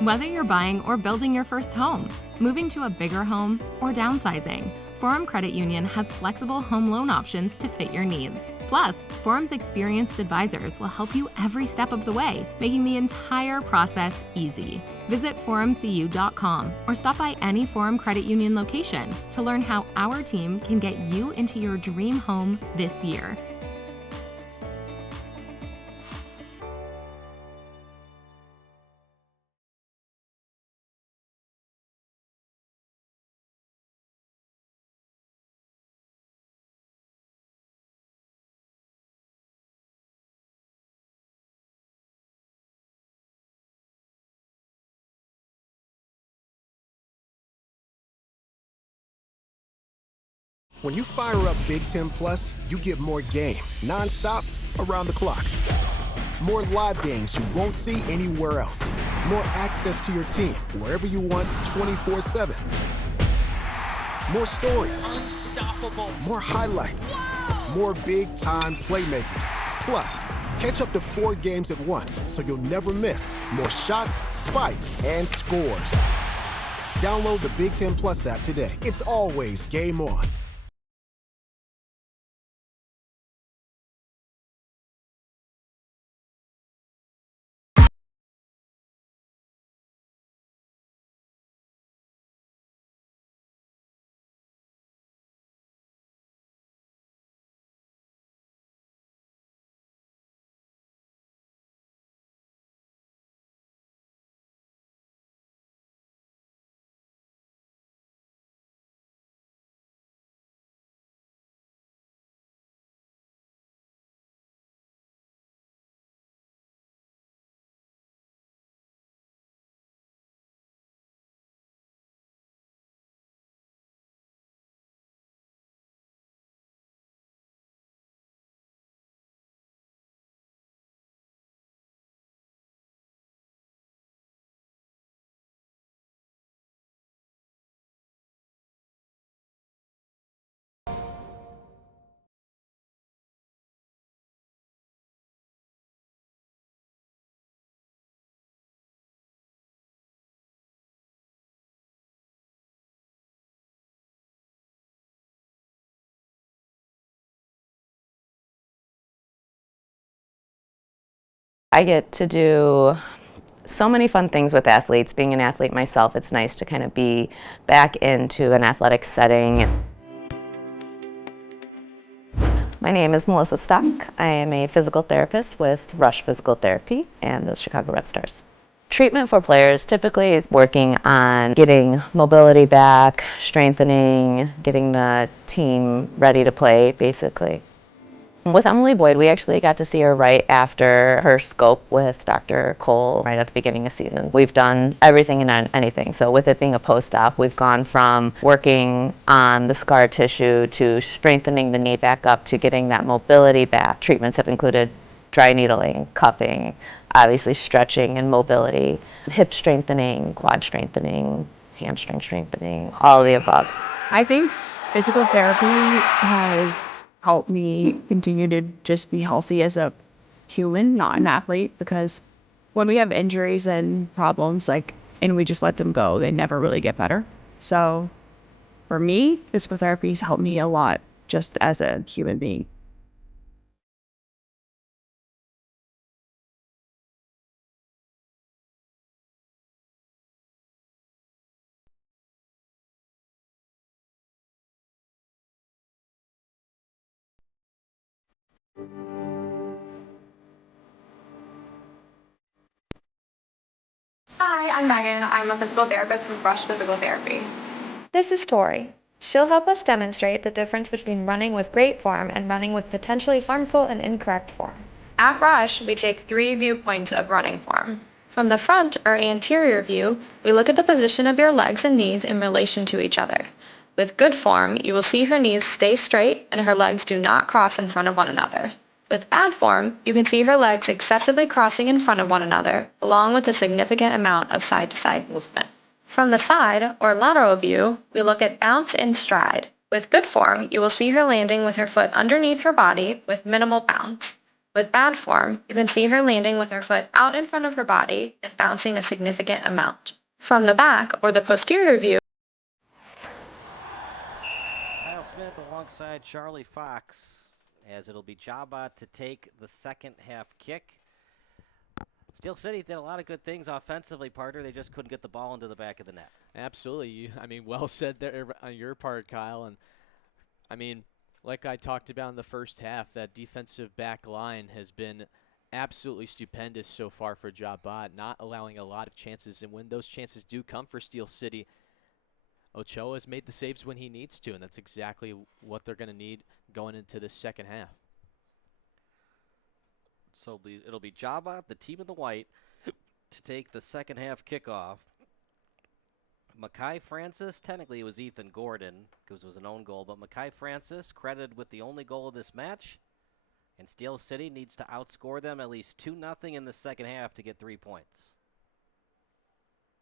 Whether you're buying or building your first home, moving to a bigger home, or downsizing, Forum Credit Union has flexible home loan options to fit your needs. Plus, Forum's experienced advisors will help you every step of the way, making the entire process easy. Visit forumcu.com or stop by any Forum Credit Union location to learn how our team can get you into your dream home this year. When you fire up Big Ten Plus, you get more game, nonstop, around the clock. More live games you won't see anywhere else. More access to your team, wherever you want, 24/7. More stories. Unstoppable. More highlights. Whoa! More big-time playmakers. Plus, catch up to 4 games at once, so you'll never miss more shots, spikes, and scores. Download the Big Ten Plus app today. It's always game on. I get to do so many fun things with athletes. Being an athlete myself, it's nice to kind of be back into an athletic setting. My name is Melissa Stock. I am a physical therapist with Rush Physical Therapy and the Chicago Red Stars. Treatment for players typically is working on getting mobility back, strengthening, getting the team ready to play, basically. With Emily Boyd, we actually got to see her right after her scope with Dr. Cole right at the beginning of season. We've done everything and anything. So with it being a post-op, we've gone from working on the scar tissue to strengthening the knee back up to getting that mobility back. Treatments have included dry needling, cupping, obviously stretching and mobility, hip strengthening, quad strengthening, hamstring strengthening, all of the above. I think physical therapy has helped me continue to just be healthy as a human, not an athlete, because when we have injuries and problems, and we just let them go, they never really get better. So for me, physical therapy has helped me a lot just as a human being. Hi, I'm Megan. I'm a physical therapist with Rush Physical Therapy. This is Tori. She'll help us demonstrate the difference between running with great form and running with potentially harmful and incorrect form. At Rush, we take 3 viewpoints of running form. From the front or anterior view, we look at the position of your legs and knees in relation to each other. With good form, you will see her knees stay straight and her legs do not cross in front of one another. With bad form, you can see her legs excessively crossing in front of one another, along with a significant amount of side-to-side movement. From the side, or lateral view, we look at bounce and stride. With good form, you will see her landing with her foot underneath her body with minimal bounce. With bad form, you can see her landing with her foot out in front of her body and bouncing a significant amount. From the back, or the posterior view, Kyle Smith alongside Charlie Fox, as it'll be JaHbat to take the second half kick. Steel City did a lot of good things offensively, partner. They just couldn't get the ball into the back of the net. Absolutely. I mean, well said there on your part, Kyle. And I mean, like I talked about in the first half, that defensive back line has been absolutely stupendous so far for JaHbat, not allowing a lot of chances. And when those chances do come for Steel City, Ochoa has made the saves when he needs to, and that's exactly what they're going to need going into the second half. So it'll be JaHbat, the team in the white, to take the second half kickoff. Makai Francis, technically it was Ethan Gordon, because it was an own goal, but Makai Francis credited with the only goal of this match, and Steel City needs to outscore them at least 2-0 in the second half to get 3 points.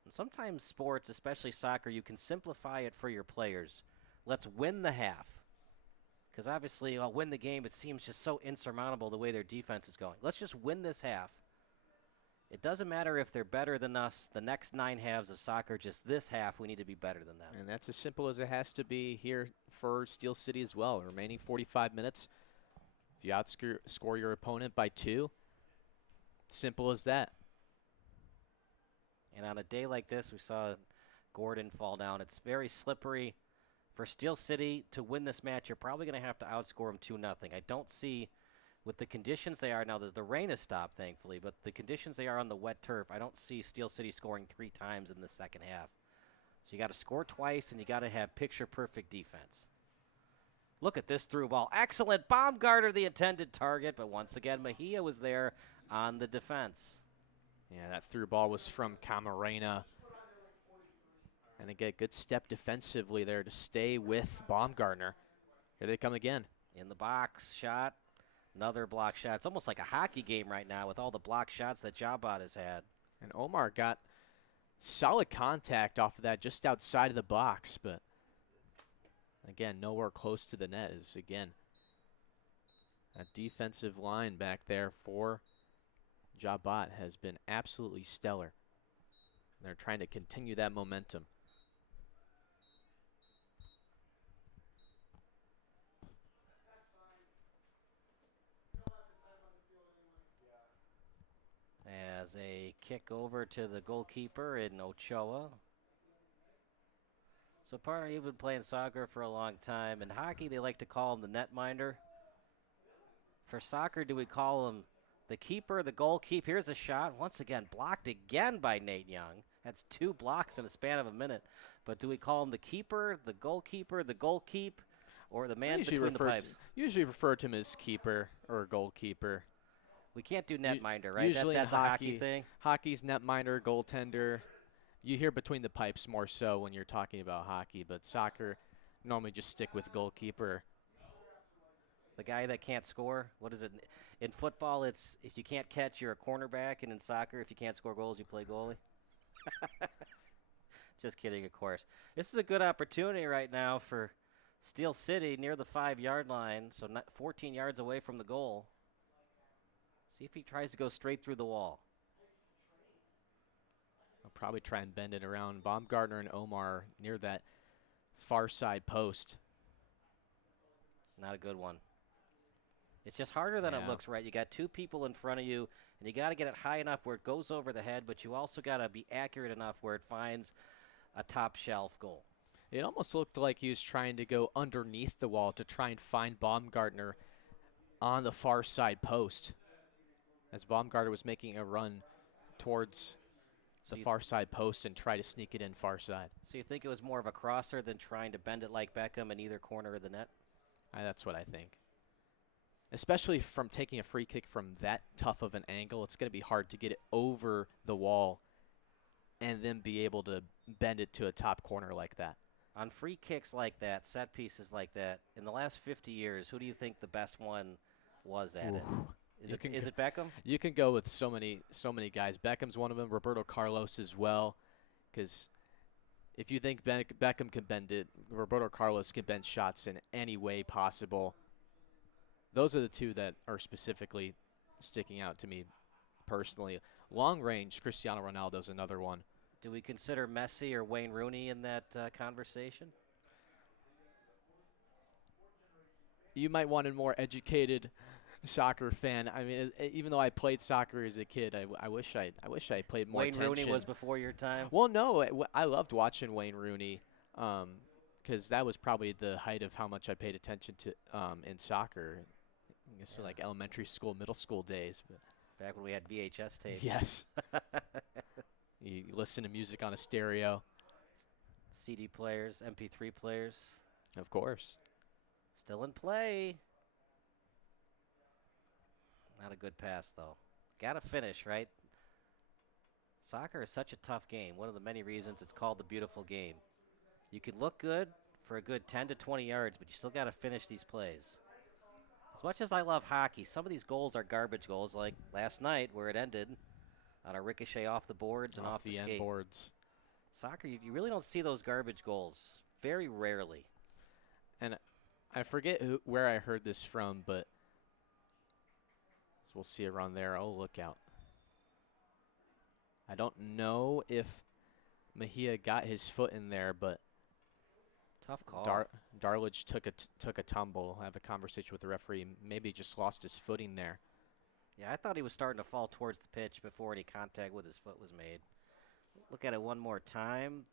And sometimes sports, especially soccer, you can simplify it for your players. Let's win the half. Because obviously, I'll win the game. It seems just so insurmountable the way their defense is going. Let's just win this half. It doesn't matter if they're better than us the next 9 halves of soccer. Just this half, we need to be better than them. And that's as simple as it has to be here for Steel City as well. Remaining 45 minutes. If you outscore your opponent by 2, simple as that. And on a day like this, we saw Gordon fall down. It's very slippery. For Steel City to win this match, you're probably going to have to outscore them 2-0. I don't see, with the conditions they are now, the rain has stopped, thankfully, but the conditions they are on the wet turf, I don't see Steel City scoring 3 times in the second half. So you got to score twice, and you got to have picture-perfect defense. Look at this through ball. Excellent. Baumgartner, the intended target, but once again, Mejia was there on the defense. Yeah, that through ball was from Camarena. And again, good step defensively there to stay with Baumgartner. Here they come again. In the box, shot. Another block shot. It's almost like a hockey game right now with all the block shots that JaHbat has had. And Omar got solid contact off of that just outside of the box, but again, nowhere close to the net is, again, a defensive line back there for JaHbat has been absolutely stellar. They're trying to continue that momentum. as a kick over to the goalkeeper in Ochoa. So, partner, you've been playing soccer for a long time. In hockey, they like to call him the netminder. For soccer, do we call him the keeper, the goalkeeper? Here's a shot. Once again, blocked again by Nate Young. That's 2 blocks in a span of a minute. But do we call him the keeper, the goalkeep, or the man between the pipes? Usually refer to him as keeper or goalkeeper. We can't do netminder, right? Usually That's in a hockey thing. Hockey's netminder, goaltender. You hear between the pipes more so when you're talking about hockey, but soccer normally just stick with goalkeeper. The guy that can't score. What is it? In football, it's if you can't catch, you're a cornerback, and in soccer, if you can't score goals, you play goalie. Just kidding, of course. This is a good opportunity right now for Steel City near the 5-yard line, so 14 yards away from the goal. See if he tries to go straight through the wall. I'll probably try and bend it around. Baumgartner and Omar near that far side post. Not a good one. It's just harder than it looks, right? You got 2 people in front of you, and you got to get it high enough where it goes over the head, but you also got to be accurate enough where it finds a top shelf goal. It almost looked like he was trying to go underneath the wall to try and find Baumgartner on the far side post, as Baumgartner was making a run towards the far side post and try to sneak it in far side. So you think it was more of a crosser than trying to bend it like Beckham in either corner of the net? That's what I think. Especially from taking a free kick from that tough of an angle, it's going to be hard to get it over the wall and then be able to bend it to a top corner like that. On free kicks like that, set pieces like that, in the last 50 years, who do you think the best one was at it? Is it Beckham? You can go with so many guys. Beckham's one of them. Roberto Carlos as well, because if you think Beckham can bend it, Roberto Carlos can bend shots in any way possible. Those are the 2 that are specifically sticking out to me personally. Long range, Cristiano Ronaldo's another one. Do we consider Messi or Wayne Rooney in that conversation? You might want a more educated soccer fan. I mean, even though I played soccer as a kid, I wish I played more attention. Wayne Rooney was before your time? Well, no, I loved watching Wayne Rooney because that was probably the height of how much I paid attention to in soccer. I guess like elementary school, middle school days. But back when we had VHS tapes. Yes. You listen to music on a stereo. CD players, MP3 players. Of course. Still in play. Not a good pass, though. Got to finish, right? Soccer is such a tough game. One of the many reasons it's called the beautiful game. You can look good for a good 10 to 20 yards, but you still got to finish these plays. As much as I love hockey, some of these goals are garbage goals, like last night where it ended on a ricochet off the boards and off the skate. End boards. Soccer, you really don't see those garbage goals. Very rarely. And I forget where I heard this from, but we'll see around there. Oh, look out. I don't know if Mejia got his foot in there, but tough call. Darlidge took a tumble. I have a conversation with the referee. Maybe just lost his footing there. Yeah, I thought he was starting to fall towards the pitch before any contact with his foot was made. Look at it one more time.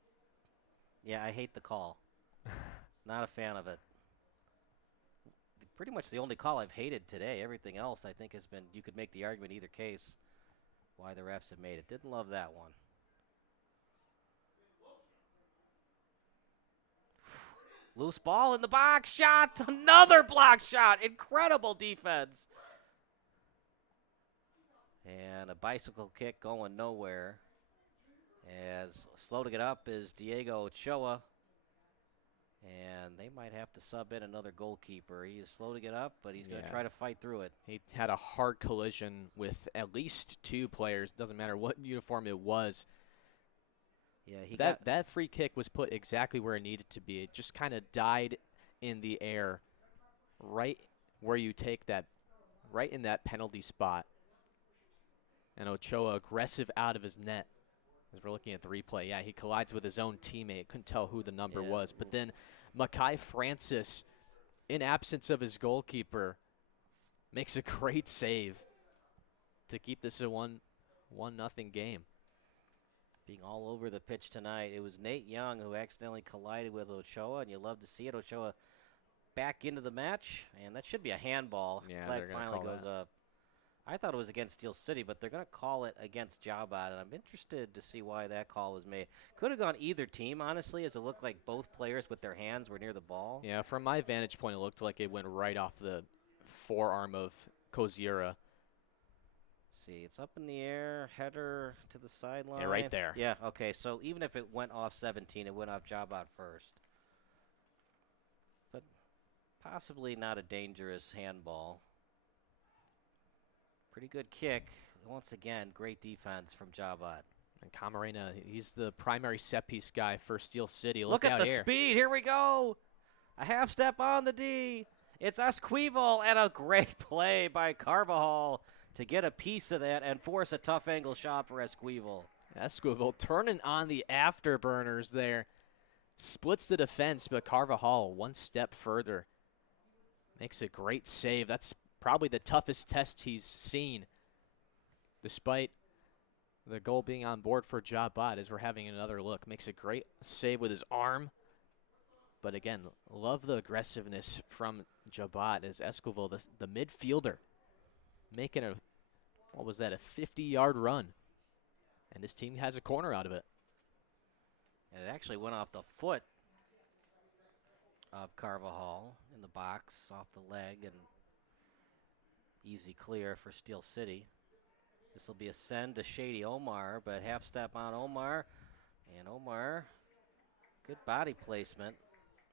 Yeah, I hate the call. Not a fan of it. Pretty much the only call I've hated today. Everything else I think has been, you could make the argument either case why the refs have made it. Didn't love that one. Loose ball in the box, shot, another block shot. Incredible defense. And a bicycle kick going nowhere. As slow to get up is Diego Ochoa. And they might have to sub in another goalkeeper. He is slow to get up, but he's going to try to fight through it. He had a hard collision with at least 2 players. Doesn't matter what uniform it was. Yeah, that free kick was put exactly where it needed to be. It just kind of died in the air, right where you take that, right in that penalty spot. And Ochoa aggressive out of his net. As we're looking at the replay, yeah, he collides with his own teammate. Couldn't tell who the number was. But then Makai Francis, in absence of his goalkeeper, makes a great save to keep this a 1-1 1-0 game. Being all over the pitch tonight. It was Nate Young who accidentally collided with Ochoa, and you love to see it. Ochoa back into the match, and that should be a handball. Yeah, Flag they're gonna finally call goes that. up. I thought it was against Steel City, but they're going to call it against JaHbat, and I'm interested to see why that call was made. Could have gone either team, honestly, as it looked like both players with their hands were near the ball. Yeah, from my vantage point, it looked like it went right off the forearm of Koziera. See, it's up in the air, header to the sideline. Yeah, right there. Yeah, okay, so even if it went off 17, it went off JaHbat first. But possibly not a dangerous handball. Pretty good kick. Once again, great defense from JaHbat. And Camarena, he's the primary set piece guy for Steel City. Look at out the here. speed. Here we go. A half step on the D. It's Esquivel, and a great play by Carvajal to get a piece of that and force a tough angle shot for Esquivel. Esquivel turning on the afterburners there. Splits the defense, but Carvajal one step further. Makes a great save. That's probably the toughest test he's seen, despite the goal being on board for JaHbat as we're having another look. Makes a great save with his arm. But again, love the aggressiveness from JaHbat as Esquivel, the midfielder, making a, what was that, a 50-yard run. And his team has a corner out of it. And it actually went off the foot of Carvajal in the box, off the leg, and easy clear for Steel City. This will be a send to Shady Omar, but half step on Omar. And Omar, good body placement.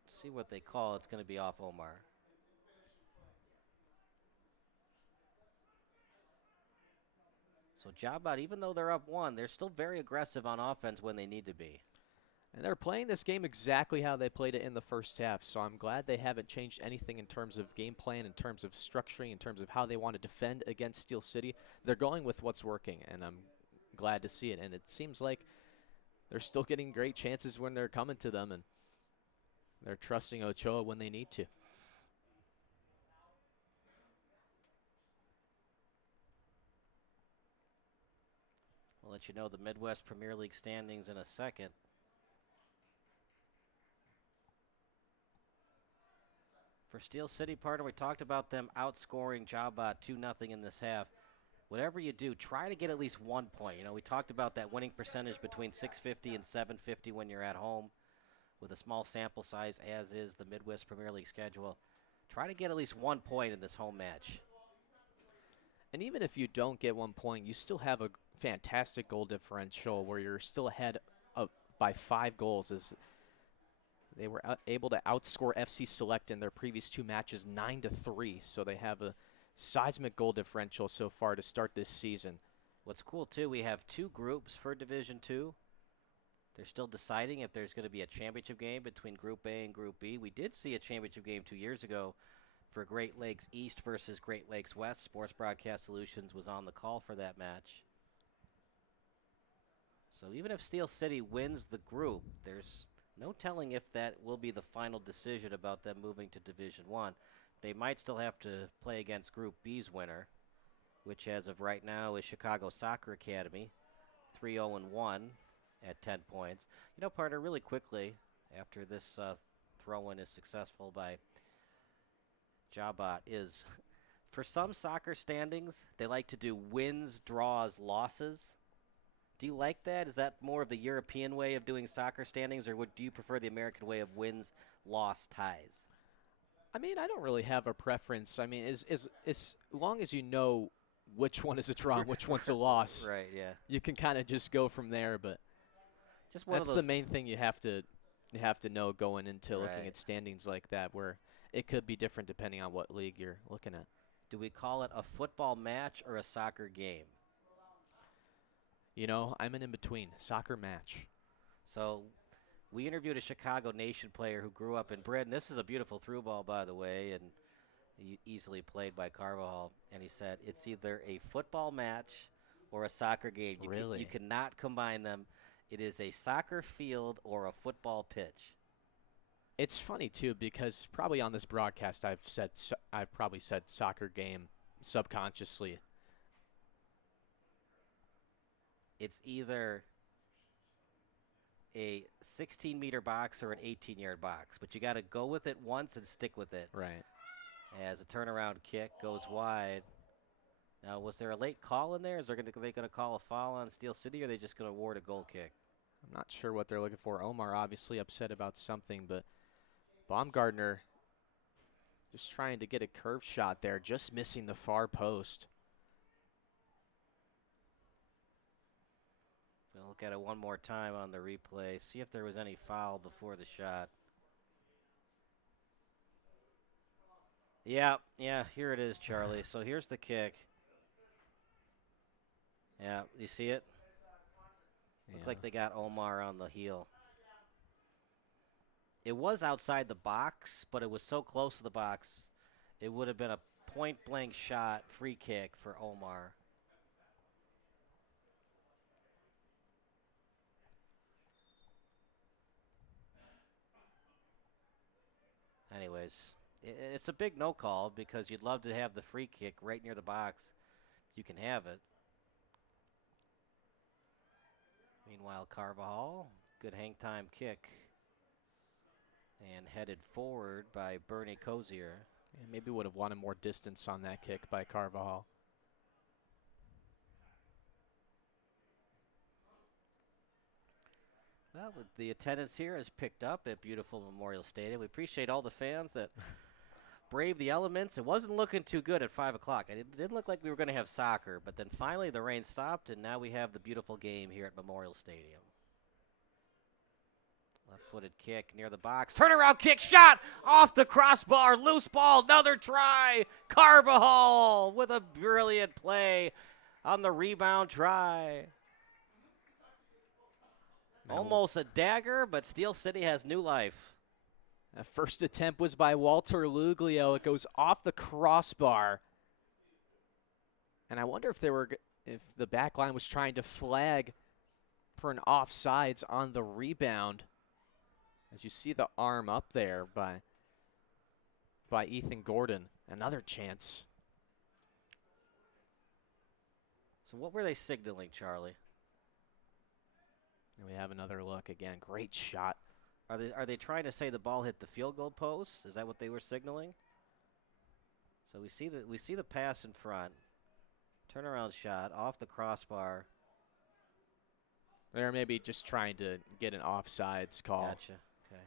Let's see what they call. It's going to be off Omar. So JaHbat, even though they're up 1, they're still very aggressive on offense when they need to be. And they're playing this game exactly how they played it in the first half, so I'm glad they haven't changed anything in terms of game plan, in terms of structuring, in terms of how they want to defend against Steel City. They're going with what's working, and I'm glad to see it. And it seems like they're still getting great chances when they're coming to them, and they're trusting Ochoa when they need to. We'll let you know the Midwest Premier League standings in a second. For Steel City, partner, we talked about them outscoring JaHbat 2-0 in this half. Whatever you do, try to get at least 1 point. You know, we talked about that winning percentage between 650 and 750 when you're at home with a small sample size, as is the Midwest Premier League schedule. Try to get at least 1 point in this home match. And even if you don't get 1 point, you still have a fantastic goal differential where you're still ahead by 5 goals, as they were able to outscore FC Select in their previous 2 matches 9-3. So they have a seismic goal differential so far to start this season. What's cool, too, we have 2 groups for Division 2. They're still deciding if there's going to be a championship game between Group A and Group B. We did see a championship game 2 years ago for Great Lakes East versus Great Lakes West. Sports Broadcast Solutions was on the call for that match. So even if Steel City wins the group, there's no telling if that will be the final decision about them moving to Division 1. They might still have to play against Group B's winner, which as of right now is Chicago Soccer Academy, 3-0-1 at 10 points. You know, partner, really quickly, after this throw-in is successful by JaHbat, is for some soccer standings, they like to do wins, draws, losses. Do you like that? Is that more of the European way of doing soccer standings, or do you prefer the American way of wins, loss, ties? I mean, I don't really have a preference. I mean, as long as you know which one is a draw and which one's a loss, Right, yeah. you can kind of just go from there. But just one of that's those the main thing you have to know going into looking Right. at standings like that, where it could be different depending on what league you're looking at. Do we call it a football match or a soccer game? You know, I'm an in-between. Soccer match. So we interviewed a Chicago Nation player who grew up in Britain. This is a beautiful through ball, by the way, and easily played by Carvajal. And he said it's either a football match or a soccer game. You cannot combine them. It is a soccer field or a football pitch. It's funny, too, because probably on this broadcast I've probably said soccer game subconsciously. it's either a 16-meter box or an 18-yard box, but you got to go with it once and stick with it. Right. As a turnaround kick goes wide. Now, was there a late call in there? Is they going to call a foul on Steel City, or are they just going to award a goal kick? I'm not sure what they're looking for. Omar obviously upset about something, but Baumgartner just trying to get a curve shot there, just missing the far post. We'll look at it one more time on the replay, see if there was any foul before the shot. Yeah, here it is, Charlie. So here's the kick. Yeah, you see it? Looked like they got Omar on the heel. It was outside the box, but it was so close to the box, it would have been a point-blank shot, free kick for Omar. Anyways, it's a big no call because you'd love to have the free kick right near the box. You can have it. Meanwhile, Carvajal, good hang time kick. And headed forward by Bernie Cozier. Yeah, maybe would have wanted more distance on that kick by Carvajal. Well, the attendance here has picked up at beautiful Memorial Stadium. We appreciate all the fans that brave the elements. It wasn't looking too good at 5 o'clock. It didn't look like we were going to have soccer, but then finally the rain stopped, and now we have the beautiful game here at Memorial Stadium. Left-footed kick near the box. Turnaround kick, shot off the crossbar. Loose ball, another try. Carvajal with a brilliant play on the rebound try. Almost a dagger, but Steel City has new life. That first attempt was by Walter Luglio. It goes off the crossbar. And I wonder if the back line was trying to flag for an offsides on the rebound. As you see the arm up there by Ethan Gordon. Another chance. So what were they signaling, Charlie? And we have another look again. Great shot. Are they trying to say the ball hit the field goal post? Is that what they were signaling? So we see the pass in front. Turnaround shot off the crossbar. They're maybe just trying to get an offsides call. Gotcha. Okay.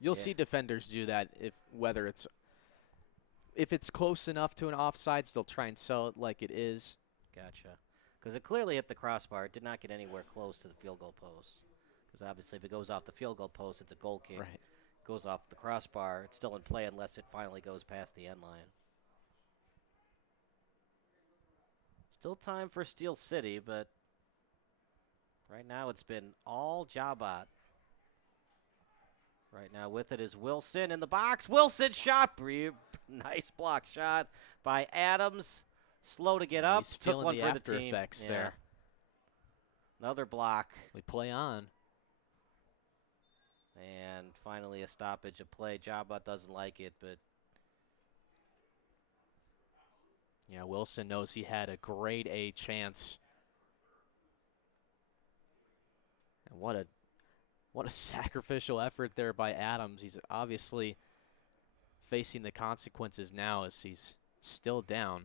You'll see defenders do that if it's close enough to an offsides, they'll try and sell it like it is. Gotcha. Because it clearly hit the crossbar. It did not get anywhere close to the field goal post. Because obviously if it goes off the field goal post, it's a goal kick. Right. Goes off the crossbar, it's still in play unless it finally goes past the end line. Still time for Steel City, but right now it's been all JaHbat. Right now with it is Wilson in the box. Wilson shot. Nice block shot by Adams. Slow to get up. He's Took feeling one the for after the team. effects there. Another block. We play on. And finally a stoppage of play. JaHbat doesn't like it, but yeah, Wilson knows he had a grade A chance. And what a sacrificial effort there by Adams. He's obviously facing the consequences now as he's still down.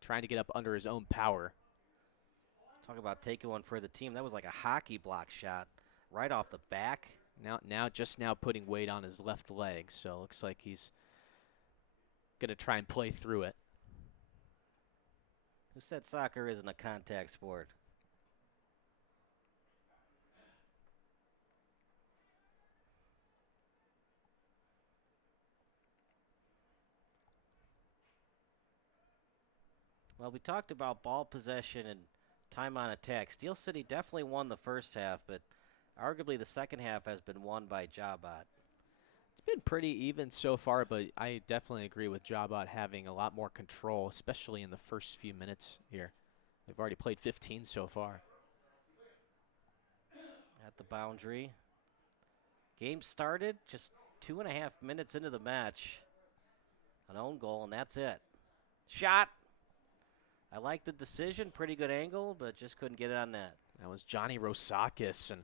Trying to get up under his own power. talk about taking one for the team. That was like a hockey block shot right off the back. Just now putting weight on his left leg, so it looks like he's going to try and play through it. Who said soccer isn't a contact sport? Well, we talked about ball possession and time on attack. Steel City definitely won the first half, but arguably the second half has been won by JaHbat. It's been pretty even so far, but I definitely agree with JaHbat having a lot more control, especially in the first few minutes here. They've already played 15 so far. At the boundary. Game started just 2.5 minutes into the match. An own goal, and that's it. Shot. I like the decision, pretty good angle, but just couldn't get it on net. That was Johnny Rosakis, and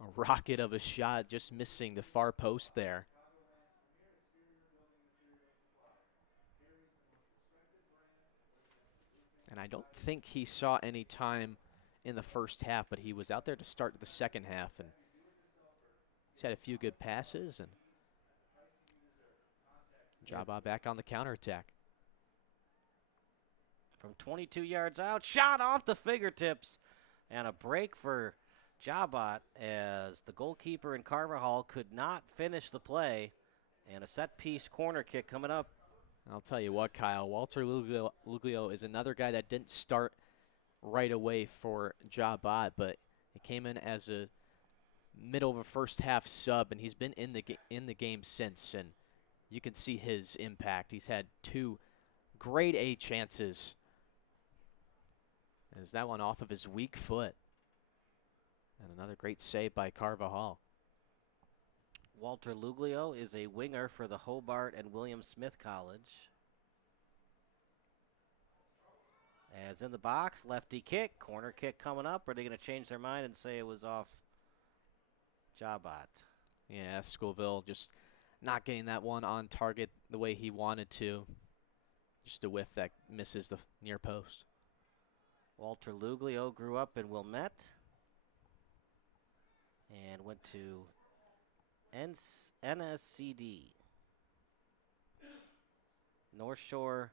a rocket of a shot, just missing the far post there. And I don't think he saw any time in the first half, but he was out there to start the second half, and he's had a few good passes, and JaHbat back on the counterattack. From 22 yards out, shot off the fingertips, and a break for JaHbat as the goalkeeper in Carvajal could not finish the play, and a set-piece corner kick coming up. I'll tell you what, Kyle, Walter Luglio is another guy that didn't start right away for JaHbat, but he came in as a middle of a first half sub, and he's been in the game since, and you can see his impact. He's had 2 grade A chances. As that one off of his weak foot. And another great save by Carvajal. Walter Luglio is a winger for the Hobart and William Smith College. As in the box, lefty kick, corner kick coming up. Are they going to change their mind and say it was off JaHbat? Yeah, Scoville just not getting that one on target the way he wanted to. Just a whiff that misses the near post. Walter Luglio grew up in Wilmette and went to NSCD, North Shore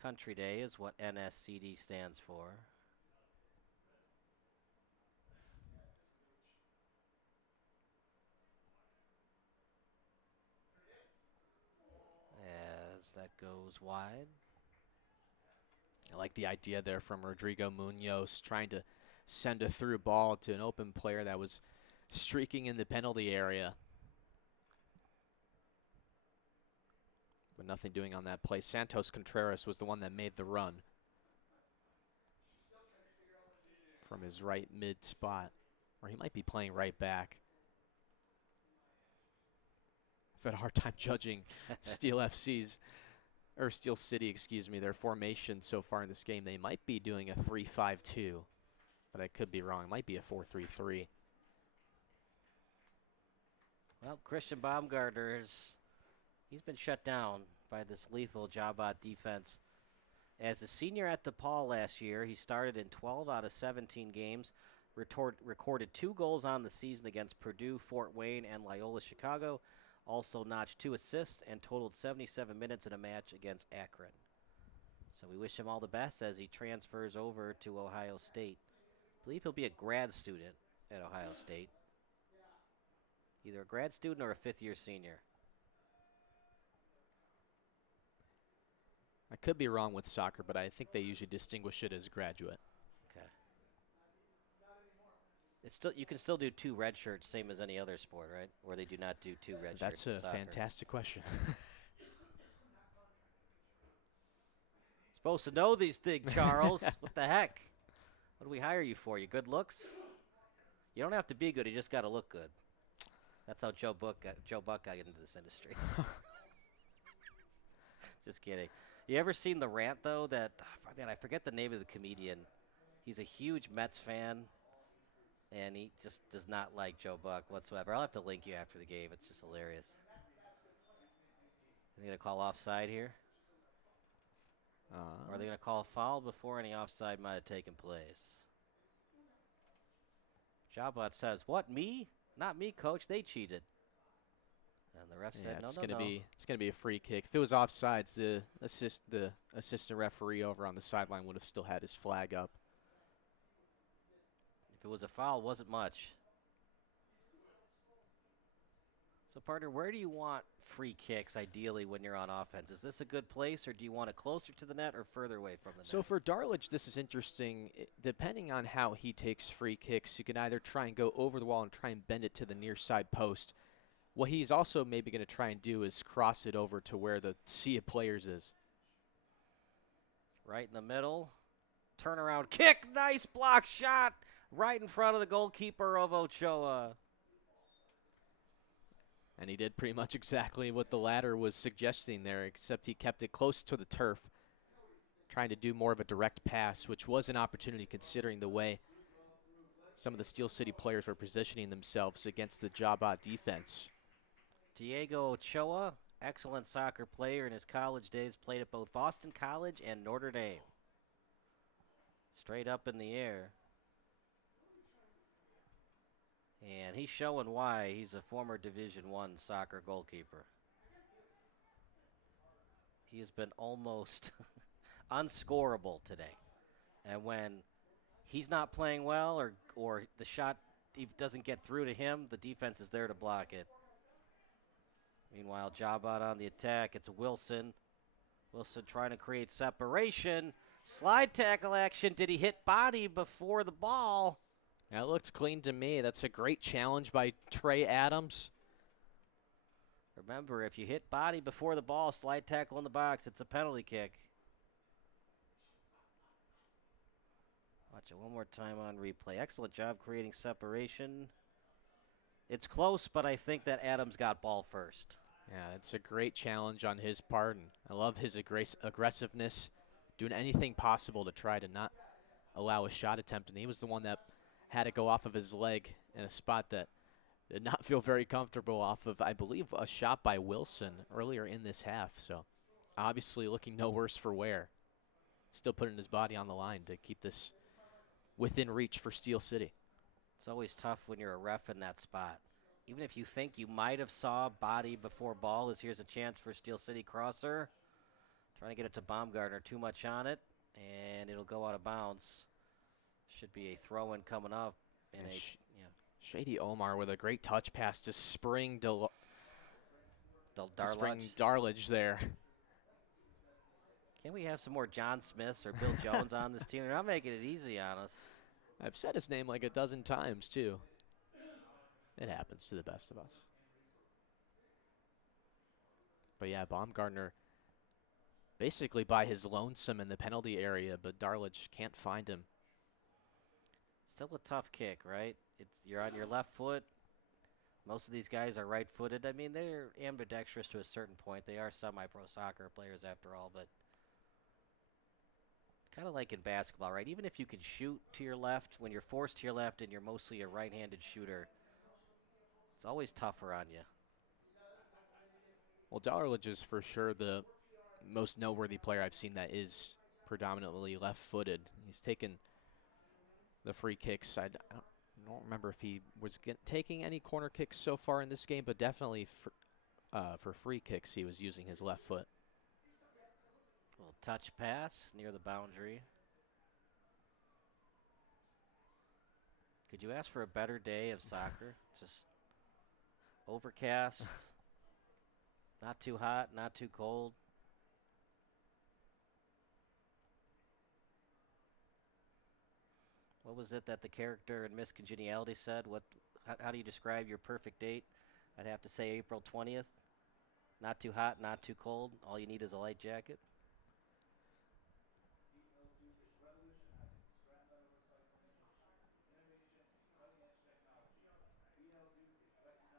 Country Day is what NSCD stands for. As that goes wide. I like the idea there from Rodrigo Munoz, trying to send a through ball to an open player that was streaking in the penalty area. But nothing doing on that play. Santos Contreras was the one that made the run from his right mid spot, or he might be playing right back. I've had a hard time judging Steel City, excuse me, their formation so far in this game. They might be doing a 3-5-2, but I could be wrong. It might be a 4-3-3. Well, Christian Baumgartner, he's been shut down by this lethal JaHbat defense. As a senior at DePaul last year, he started in 12 out of 17 games, recorded 2 goals on the season against Purdue, Fort Wayne, and Loyola Chicago. Also notched 2 assists and totaled 77 minutes in a match against Akron. So we wish him all the best as he transfers over to Ohio State. I believe he'll be a grad student at Ohio State. Either a grad student or a 5th-year senior. I could be wrong with soccer, but I think they usually distinguish it as graduate. Okay. It's still, you can still do 2 red shirts, same as any other sport, right? Or they do not do 2 red shirts. That's in a soccer. fantastic question. Supposed to know these things, Charles. What the heck? What do we hire you for? Your good looks? You don't have to be good. You just got to look good. That's how Joe Buck got into this industry. Just kidding. You ever seen the rant, though, that, I forget the name of the comedian. He's a huge Mets fan, and he just does not like Joe Buck whatsoever. I'll have to link you after the game. It's just hilarious. Are they going to call offside here? Or are they going to call a foul before any offside might have taken place? JaHbat says, what, me? Not me, coach. They cheated. And the ref said, no. It's gonna be a free kick. If it was offsides, the assistant referee over on the sideline would have still had his flag up. If it was a foul, wasn't much. So, partner, where do you want free kicks ideally when you're on offense? Is this a good place, or do you want it closer to the net or further away from the net? So for Darlidge, this is interesting. Depending on how he takes free kicks, you can either try and go over the wall and try and bend it to the near side post. What he's also maybe going to try and do is cross it over to where the sea of players is. Right in the middle. Turnaround kick. Nice block shot. Right in front of the goalkeeper of Ochoa. And he did pretty much exactly what the ladder was suggesting there, except he kept it close to the turf. trying to do more of a direct pass, which was an opportunity considering the way some of the Steel City players were positioning themselves against the JaHbat defense. Diego Ochoa, excellent soccer player in his college days, played at both Boston College and Notre Dame. Straight up in the air. And he's showing why he's a former Division I soccer goalkeeper. He has been almost unscorable today. And when he's not playing well or the shot doesn't get through to him, the defense is there to block it. Meanwhile, JaHbat on the attack. It's Wilson. Wilson trying to create separation. Slide tackle action. Did he hit body before the ball? That looked clean to me. That's a great challenge by Trey Adams. Remember, if you hit body before the ball, slide tackle in the box, it's a penalty kick. Watch it one more time on replay. Excellent job creating separation. It's close, but I think that Adams got ball first. Yeah, it's a great challenge on his part, and I love his aggressiveness, doing anything possible to try to not allow a shot attempt, and he was the one that had it go off of his leg in a spot that did not feel very comfortable off of, I believe, a shot by Wilson earlier in this half. So obviously looking no worse for wear. Still putting his body on the line to keep this within reach for Steel City. It's always tough when you're a ref in that spot. Even if you think you might have saw body before ball, here's a chance for Steel City crosser. Trying to get it to Baumgartner, too much on it, and it'll go out of bounds. Should be a throw-in coming up. In Shady Omar with a great touch pass to Spring Darlage. Darlage there. Can't we have some more John Smiths or Bill Jones on this team? They're not making it easy on us. I've said his name like a dozen times, too. It happens to the best of us. But yeah, Baumgartner basically by his lonesome in the penalty area, but Darlage can't find him. Still a tough kick, right? You're on your left foot. Most of these guys are right-footed. I mean, they're ambidextrous to a certain point. They are semi-pro soccer players after all, but kind of like in basketball, right? Even if you can shoot to your left, when you're forced to your left and you're mostly a right-handed shooter, it's always tougher on you. Well, Darlage is for sure the most noteworthy player I've seen that is predominantly left-footed. He's taken the free kicks. I don't remember if he was taking any corner kicks so far in this game, but definitely for free kicks he was using his left foot. Little touch pass near the boundary. Could you ask for a better day of soccer? Just overcast, not too hot, not too cold. What was it that the character in Miss Congeniality said? How do you describe your perfect date? I'd have to say April 20th. Not too hot, not too cold. All you need is a light jacket.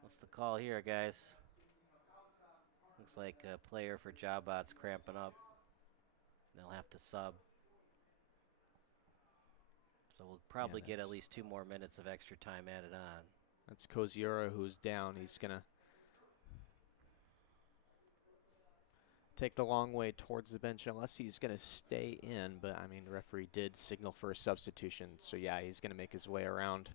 What's the call here, guys? Looks like a player for JaHbat's cramping up. They'll have to sub. So we'll probably get at least 2 more minutes of extra time added on. That's Koziora who's down. He's going to take the long way towards the bench unless he's going to stay in. But, I mean, the referee did signal for a substitution. So, yeah, he's going to make his way around.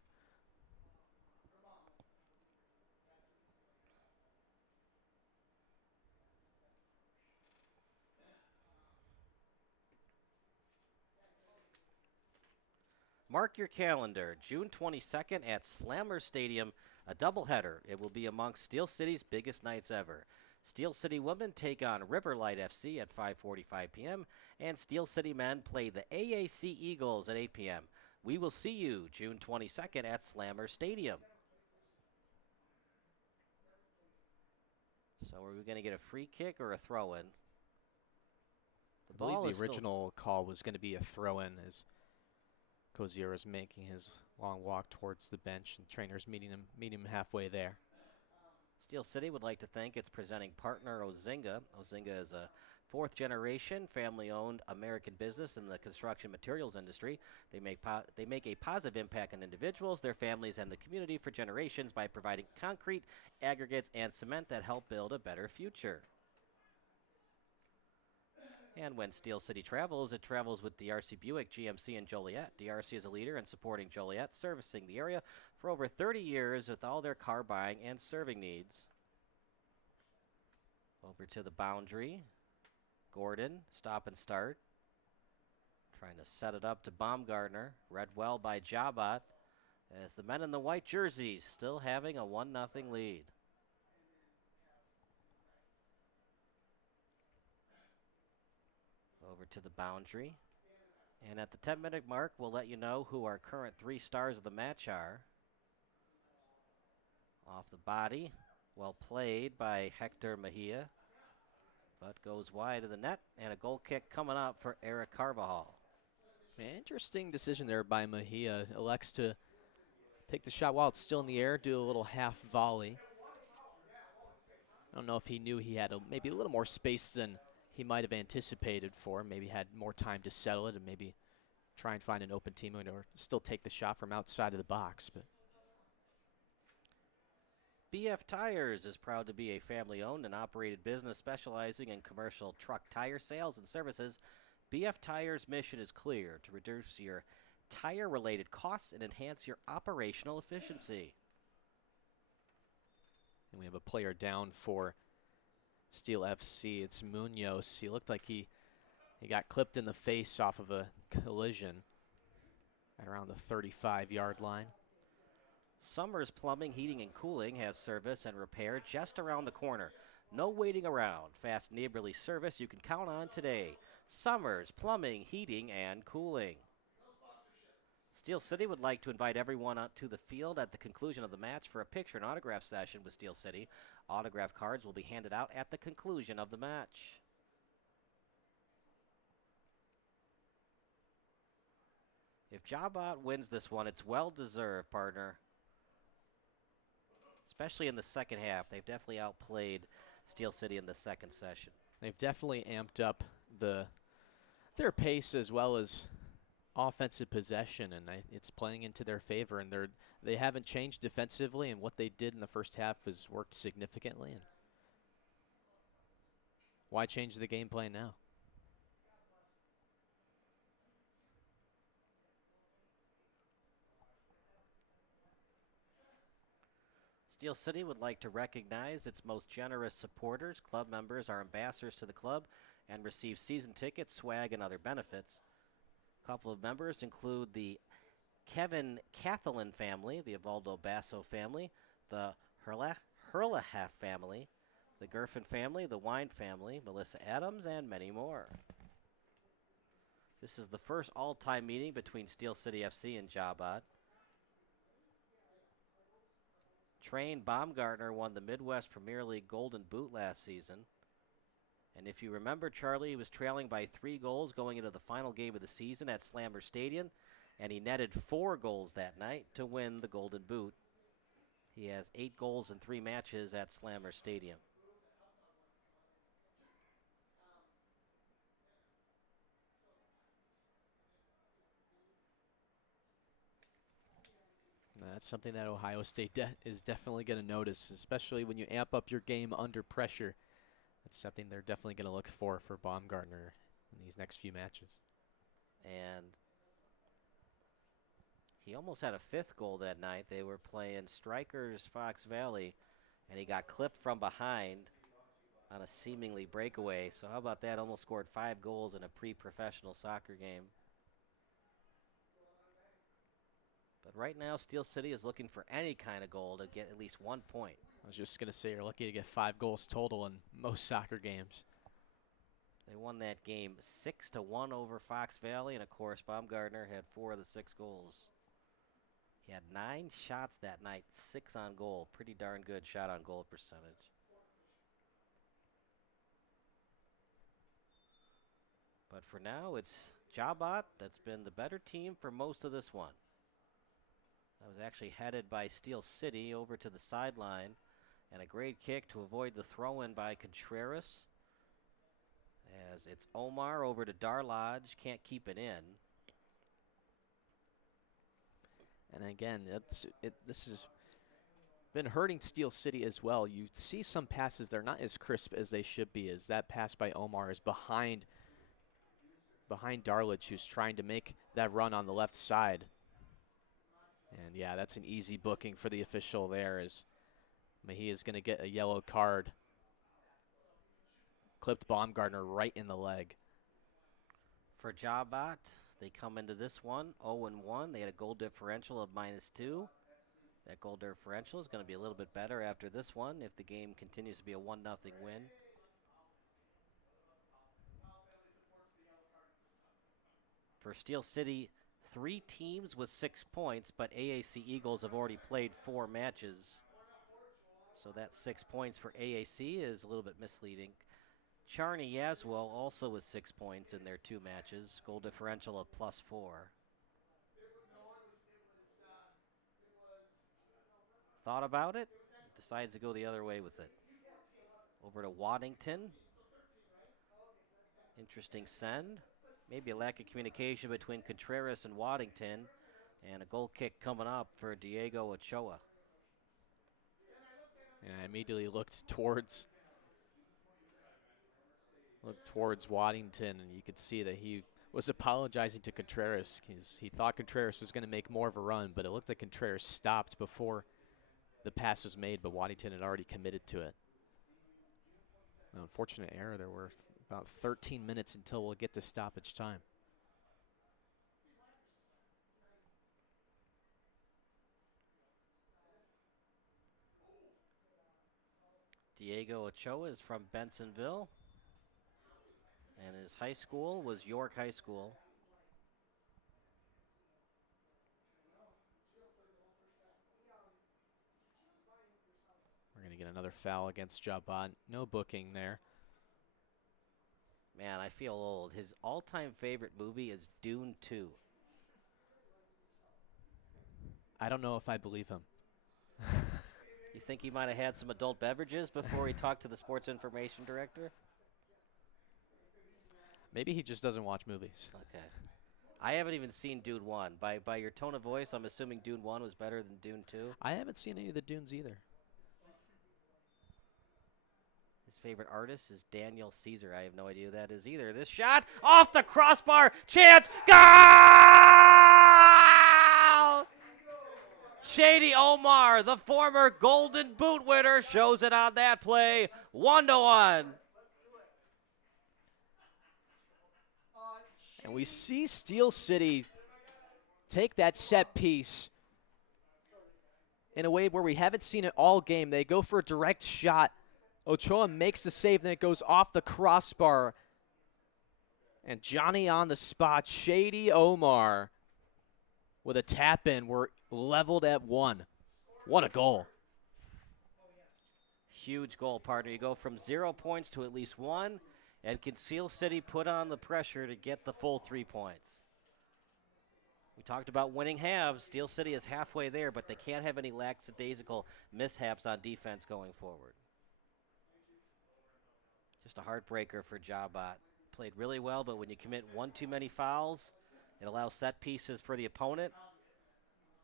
Mark your calendar, June 22nd at Slammer Stadium, a doubleheader. It will be amongst Steel City's biggest nights ever. Steel City women take on Riverlight FC at 5:45 p.m., and Steel City men play the AAC Eagles at 8 p.m. We will see you June 22nd at Slammer Stadium. So are we going to get a free kick or a throw-in? I believe the original call was going to be a throw-in as Kozier is making his long walk towards the bench, and trainers meeting him halfway there. Steel City would like to thank its presenting partner, Ozinga. Ozinga is a Fourth generation, family-owned American business in the construction materials industry. They make a positive impact on individuals, their families, and the community for generations by providing concrete, aggregates, and cement that help build a better future. And when Steel City travels, it travels with DRC Buick, GMC, and Joliet. DRC is a leader in supporting Joliet, servicing the area for over 30 years with all their car buying and serving needs. Over to the boundary. Gordon, stop and start. Trying to set it up to Baumgartner. Read well by JaHbat as the men in the white jerseys still having a 1-0 lead. Over to the boundary. And at the 10-minute mark, we'll let you know who our current 3 stars of the match are. Off the body, well played by Hector Mejia, but goes wide of the net, and a goal kick coming up for Eric Carvajal. Interesting decision there by Mejia. Elects to take the shot while it's still in the air, do a little half volley. I don't know if he knew he had maybe a little more space than he might have anticipated for. Maybe had more time to settle it and maybe try and find an open teammate or still take the shot from outside of the box. But BF Tires is proud to be a family-owned and operated business specializing in commercial truck tire sales and services. BF Tires' mission is clear: to reduce your tire-related costs and enhance your operational efficiency. And we have a player down for Steel FC. It's Munoz. He looked like he got clipped in the face off of a collision at around the 35-yard line. Summers Plumbing, Heating, and Cooling has service and repair just around the corner. No waiting around. Fast, neighborly service you can count on today. Summers Plumbing, Heating, and Cooling. Steel City would like to invite everyone out to the field at the conclusion of the match for a picture and autograph session with Steel City. Autograph cards will be handed out at the conclusion of the match. If JaHbat wins this one, it's well-deserved, partner. Especially in the second half. They've definitely outplayed Steel City in the second session. They've definitely amped up their pace as well as offensive possession, and it's playing into their favor. And they haven't changed defensively, and what they did in the first half has worked significantly. And why change the game plan now? Steel City would like to recognize its most generous supporters. Club members are ambassadors to the club and receive season tickets, swag, and other benefits. A couple of members include the Kevin Cathelin family, the Evaldo Basso family, the Herlahaf family, the Gerfen family, the Wine family, Melissa Adams, and many more. This is the first all-time meeting between Steel City FC and JaHbat. Train Baumgartner won the Midwest Premier League Golden Boot last season. And if you remember, Charlie, he was trailing by 3 goals going into the final game of the season at Slammer Stadium, and he netted 4 goals that night to win the Golden Boot. He has 8 goals in 3 matches at Slammer Stadium. That's something that Ohio State is definitely going to notice, especially when you amp up your game under pressure. That's something they're definitely going to look for Baumgartner in these next few matches. And he almost had a 5th goal that night. They were playing Strikers Fox Valley, and he got clipped from behind on a seemingly breakaway. So how about that? Almost scored 5 goals in a pre-professional soccer game. But right now, Steel City is looking for any kind of goal to get at least 1 point. I was just going to say, you're lucky to get 5 goals total in most soccer games. They won that game 6-1 over Fox Valley, and of course, Baumgartner had 4 of the 6 goals. He had 9 shots that night, 6 on goal. Pretty darn good shot on goal percentage. But for now, it's JaHbat that's been the better team for most of this one. That was actually headed by Steel City over to the sideline, and a great kick to avoid the throw-in by Contreras. As it's Omar over to Darlodge, can't keep it in. And again, this has been hurting Steel City as well. You see some passes, they're not as crisp as they should be, as that pass by Omar is behind Darlidge, who's trying to make that run on the left side. And yeah, that's an easy booking for the official there, as Mejia is going to get a yellow card. Clipped Baumgartner right in the leg. For JaHbat, they come into this one 0-1. They had a goal differential of -2. That goal differential is going to be a little bit better after this one if the game continues to be a 1-0 win. For Steel City, 3 teams with 6 points, but AAC Eagles have already played 4 matches. So that 6 points for AAC is a little bit misleading. Charney Yaswell also with 6 points in their 2 matches, goal differential of +4. Thought about it, decides to go the other way with it. Over to Waddington. Interesting send. Maybe a lack of communication between Contreras and Waddington, and a goal kick coming up for Diego Ochoa. And I immediately looked towards Waddington, and you could see that he was apologizing to Contreras. He thought Contreras was going to make more of a run, but it looked like Contreras stopped before the pass was made, but Waddington had already committed to it. An unfortunate error. There were about 13 minutes until we'll get to stoppage time. Diego Ochoa is from Bensonville, and his high school was York High School. We're going to get another foul against JaHbat. No booking there. Man, I feel old. His all-time favorite movie is Dune 2. I don't know if I believe him. You think he might have had some adult beverages before he talked to the sports information director? Maybe he just doesn't watch movies. Okay. I haven't even seen Dune 1. By your tone of voice, I'm assuming Dune 1 was better than Dune 2. I haven't seen any of the Dunes either. His favorite artist is Daniel Caesar. I have no idea who that is either. This shot off the crossbar. Chance. Goal! Shady Omar, the former Golden Boot winner, shows it on that play. 1-1. And we see Steel City take that set piece in a way where we haven't seen it all game. They go for a direct shot. Ochoa makes the save, then it goes off the crossbar. And Johnny on the spot, Shady Omar with a tap in. We're leveled at 1. What a goal. Huge goal, partner. You go from 0 points to at least 1, and can Steel City put on the pressure to get the full 3 points? We talked about winning halves. Steel City is halfway there, but they can't have any lackadaisical mishaps on defense going forward. Just a heartbreaker for JaHbat. Played really well, but when you commit 1 too many fouls, it allows set pieces for the opponent.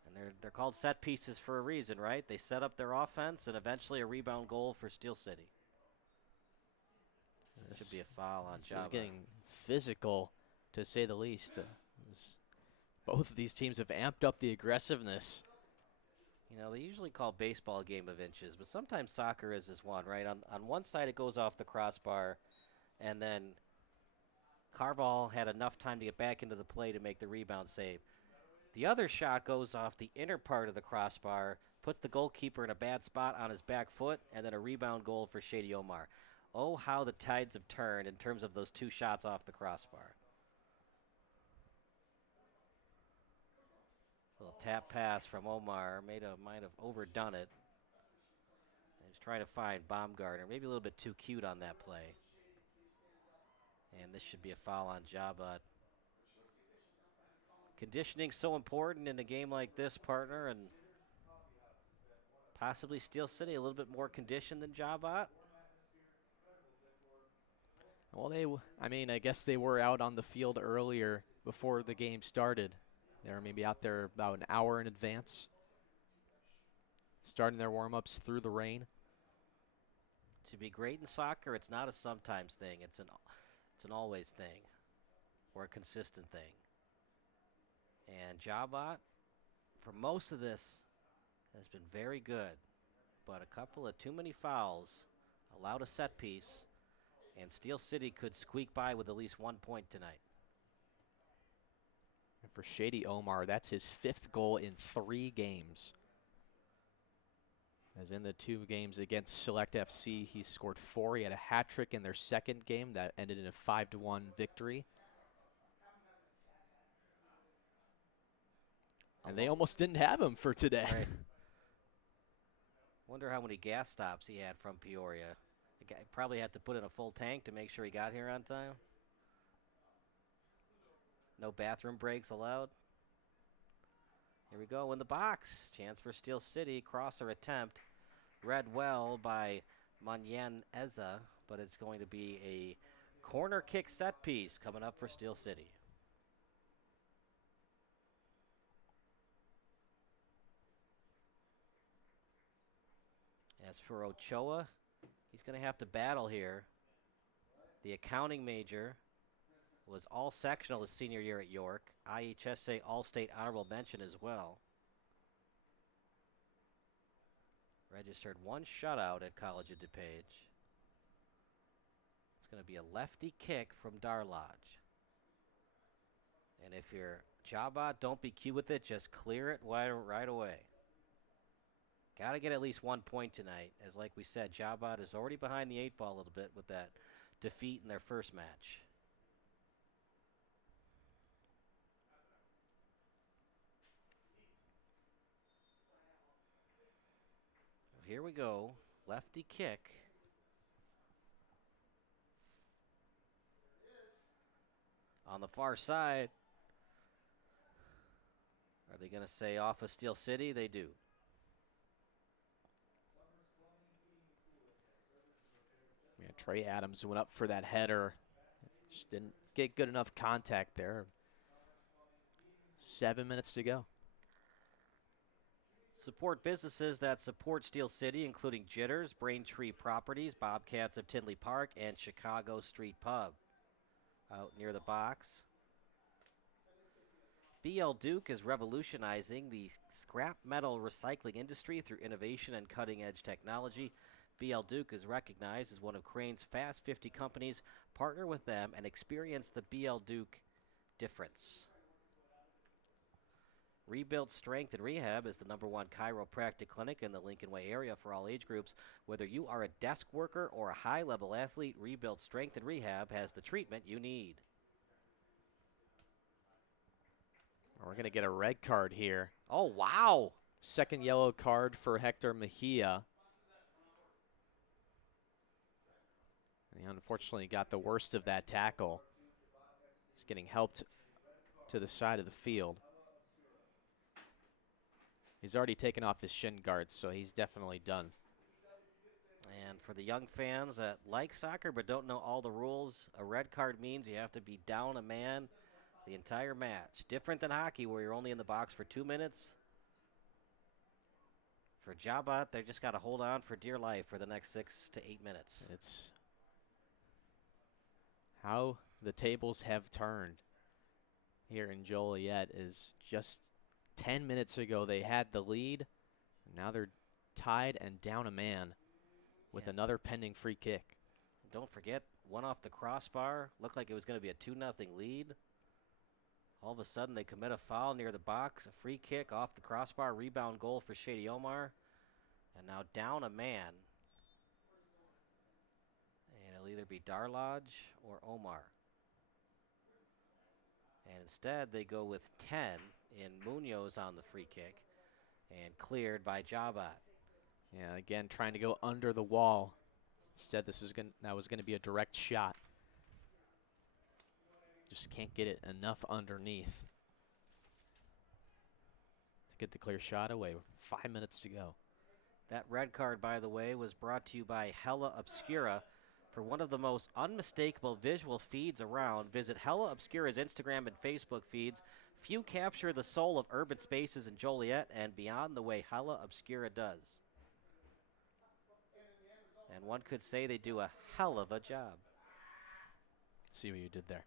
And they're called set pieces for a reason, right? They set up their offense and eventually a rebound goal for Steel City. This should be a foul on JaHbat. This is getting physical, to say the least. Both of these teams have amped up the aggressiveness. You know, they usually call baseball a game of inches, but sometimes soccer is this one, right? On one side, it goes off the crossbar, and then Carval had enough time to get back into the play to make the rebound save. The other shot goes off the inner part of the crossbar, puts the goalkeeper in a bad spot on his back foot, and then a rebound goal for Shady Omar. Oh, how the tides have turned in terms of those 2 shots off the crossbar. Little tap pass from Omar. Might have overdone it. He's trying to find Baumgartner. Maybe a little bit too cute on that play. And this should be a foul on JaHbat. Conditioning so important in a game like this, partner, and possibly Steel City a little bit more conditioned than JaHbat. Well, I guess they were out on the field earlier before the game started. They were maybe out there about an hour in advance, starting their warm-ups through the rain. To be great in soccer, it's not a sometimes thing. It's an always thing, or a consistent thing. And JaHbat, for most of this, has been very good. But a couple of too many fouls allowed a set piece, and Steel City could squeak by with at least 1 point tonight. And for Shady Omar, that's his 5th goal in 3 games. As in the 2 games against Select FC, he scored 4. He had a hat trick in their 2nd game that ended in a 5-1 victory. And they almost didn't have him for today. Right. Wonder how many gas stops he had from Peoria. The guy probably had to put in a full tank to make sure he got here on time. No bathroom breaks allowed. Here we go in the box. Chance for Steel City. Crosser attempt. Read well by Manyan Eza, but it's going to be a corner kick set piece coming up for Steel City. As for Ochoa, he's going to have to battle here. The accounting major was all sectional his senior year at York. IHSA All-State Honorable Mention as well. Registered 1 shutout at College of DuPage. It's going to be a lefty kick from Darlodge. And if you're JaHbat, don't be cute with it. Just clear it right away. Got to get at least 1 point tonight. As like we said, JaHbat is already behind the 8 ball a little bit with that defeat in their first match. Here we go. Lefty kick. On the far side. Are they going to say off of Steel City? They do. Yeah, Trey Adams went up for that header. Just didn't get good enough contact there. 7 minutes to go. Support businesses that support Steel City, including Jitters, Braintree Properties, Bobcats of Tinley Park, and Chicago Street Pub. Out near the box. BL Duke is revolutionizing the scrap metal recycling industry through innovation and cutting-edge technology. BL Duke is recognized as one of Crane's Fast 50 companies. Partner with them and experience the BL Duke difference. Rebuild Strength and Rehab is the #1 chiropractic clinic in the Lincoln Way area for all age groups. Whether you are a desk worker or a high-level athlete, Rebuild Strength and Rehab has the treatment you need. We're going to get a red card here. Oh, wow. 2nd yellow card for Hector Mejia. He unfortunately got the worst of that tackle. He's getting helped to the side of the field. He's already taken off his shin guards, so he's definitely done. And for the young fans that like soccer but don't know all the rules, a red card means you have to be down a man the entire match. Different than hockey where you're only in the box for 2 minutes. For JaHbat, they just got to hold on for dear life for the next 6 to 8 minutes. It's how the tables have turned here in Joliet. Is just 10 minutes ago they had the lead. Now they're tied and down a man with another pending free kick. Don't forget, one off the crossbar. Looked like it was going to be a 2-0 lead. All of a sudden they commit a foul near the box. A free kick off the crossbar. Rebound goal for Shady Omar. And now down a man. And it'll either be Darlodge or Omar. And instead they go with 10 in Munoz on the free kick. And cleared by JaHbat. Yeah, again, trying to go under the wall. Instead, that was going to be a direct shot. Just can't get it enough underneath to get the clear shot away. 5 minutes to go. That red card, by the way, was brought to you by Hella Obscura. For one of the most unmistakable visual feeds around, visit Hella Obscura's Instagram and Facebook feeds. Few capture the soul of urban spaces in Joliet and beyond the way Hella Obscura does. And one could say they do a hell of a job. See what you did there.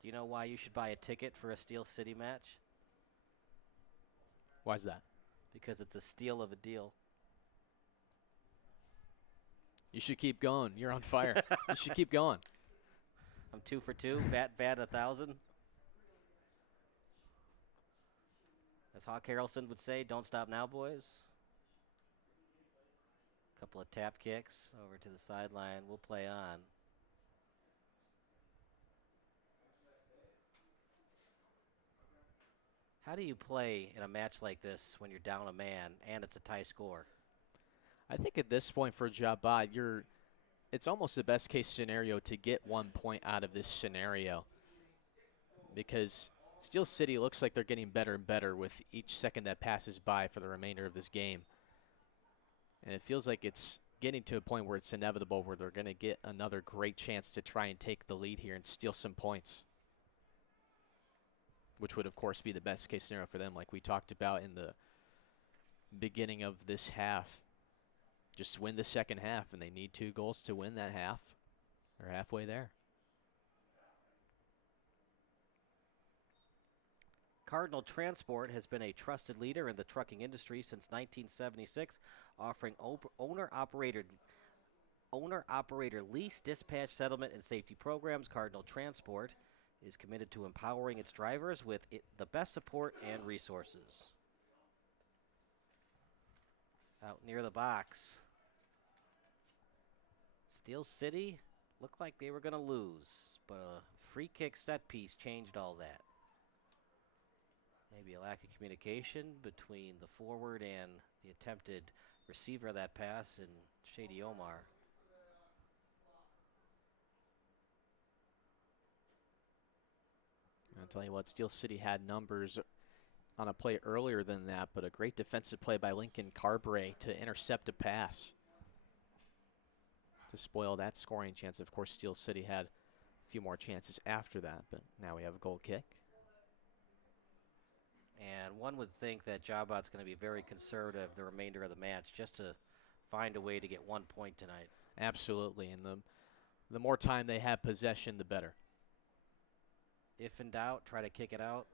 Do you know why you should buy a ticket for a Steel City match? Why's that? Because it's a steal of a deal. You should keep going. You're on fire. You should keep going. I'm 2 for 2. Bat 1,000. As Hawk Harrelson would say, don't stop now, boys. Couple of tap kicks over to the sideline. We'll play on. How do you play in a match like this when you're down a man and it's a tie score? I think at this point for JaHbat, it's almost the best case scenario to get 1 point out of this scenario, because Steel City looks like they're getting better and better with each second that passes by for the remainder of this game. And it feels like it's getting to a point where it's inevitable where they're going to get another great chance to try and take the lead here and steal some points, which would, of course, be the best case scenario for them, like we talked about in the beginning of this half. Just win the second half, and they need 2 goals to win that half. They're halfway there. Cardinal Transport has been a trusted leader in the trucking industry since 1976, offering owner-operator lease, dispatch, settlement, and safety programs. Cardinal Transport is committed to empowering its drivers with the best support and resources. Out near the box, Steel City looked like they were going to lose, but a free kick set piece changed all that. Maybe a lack of communication between the forward and the attempted receiver of that pass in Shady Omar. I'll tell you what, Steel City had numbers on a play earlier than that, but a great defensive play by Lincoln Carbray to intercept a pass to spoil that scoring chance. Of course, Steel City had a few more chances after that, but now we have a goal kick. And one would think that JaHbat's going to be very conservative the remainder of the match just to find a way to get 1 point tonight. Absolutely, and the more time they have possession, the better. If in doubt, try to kick it out.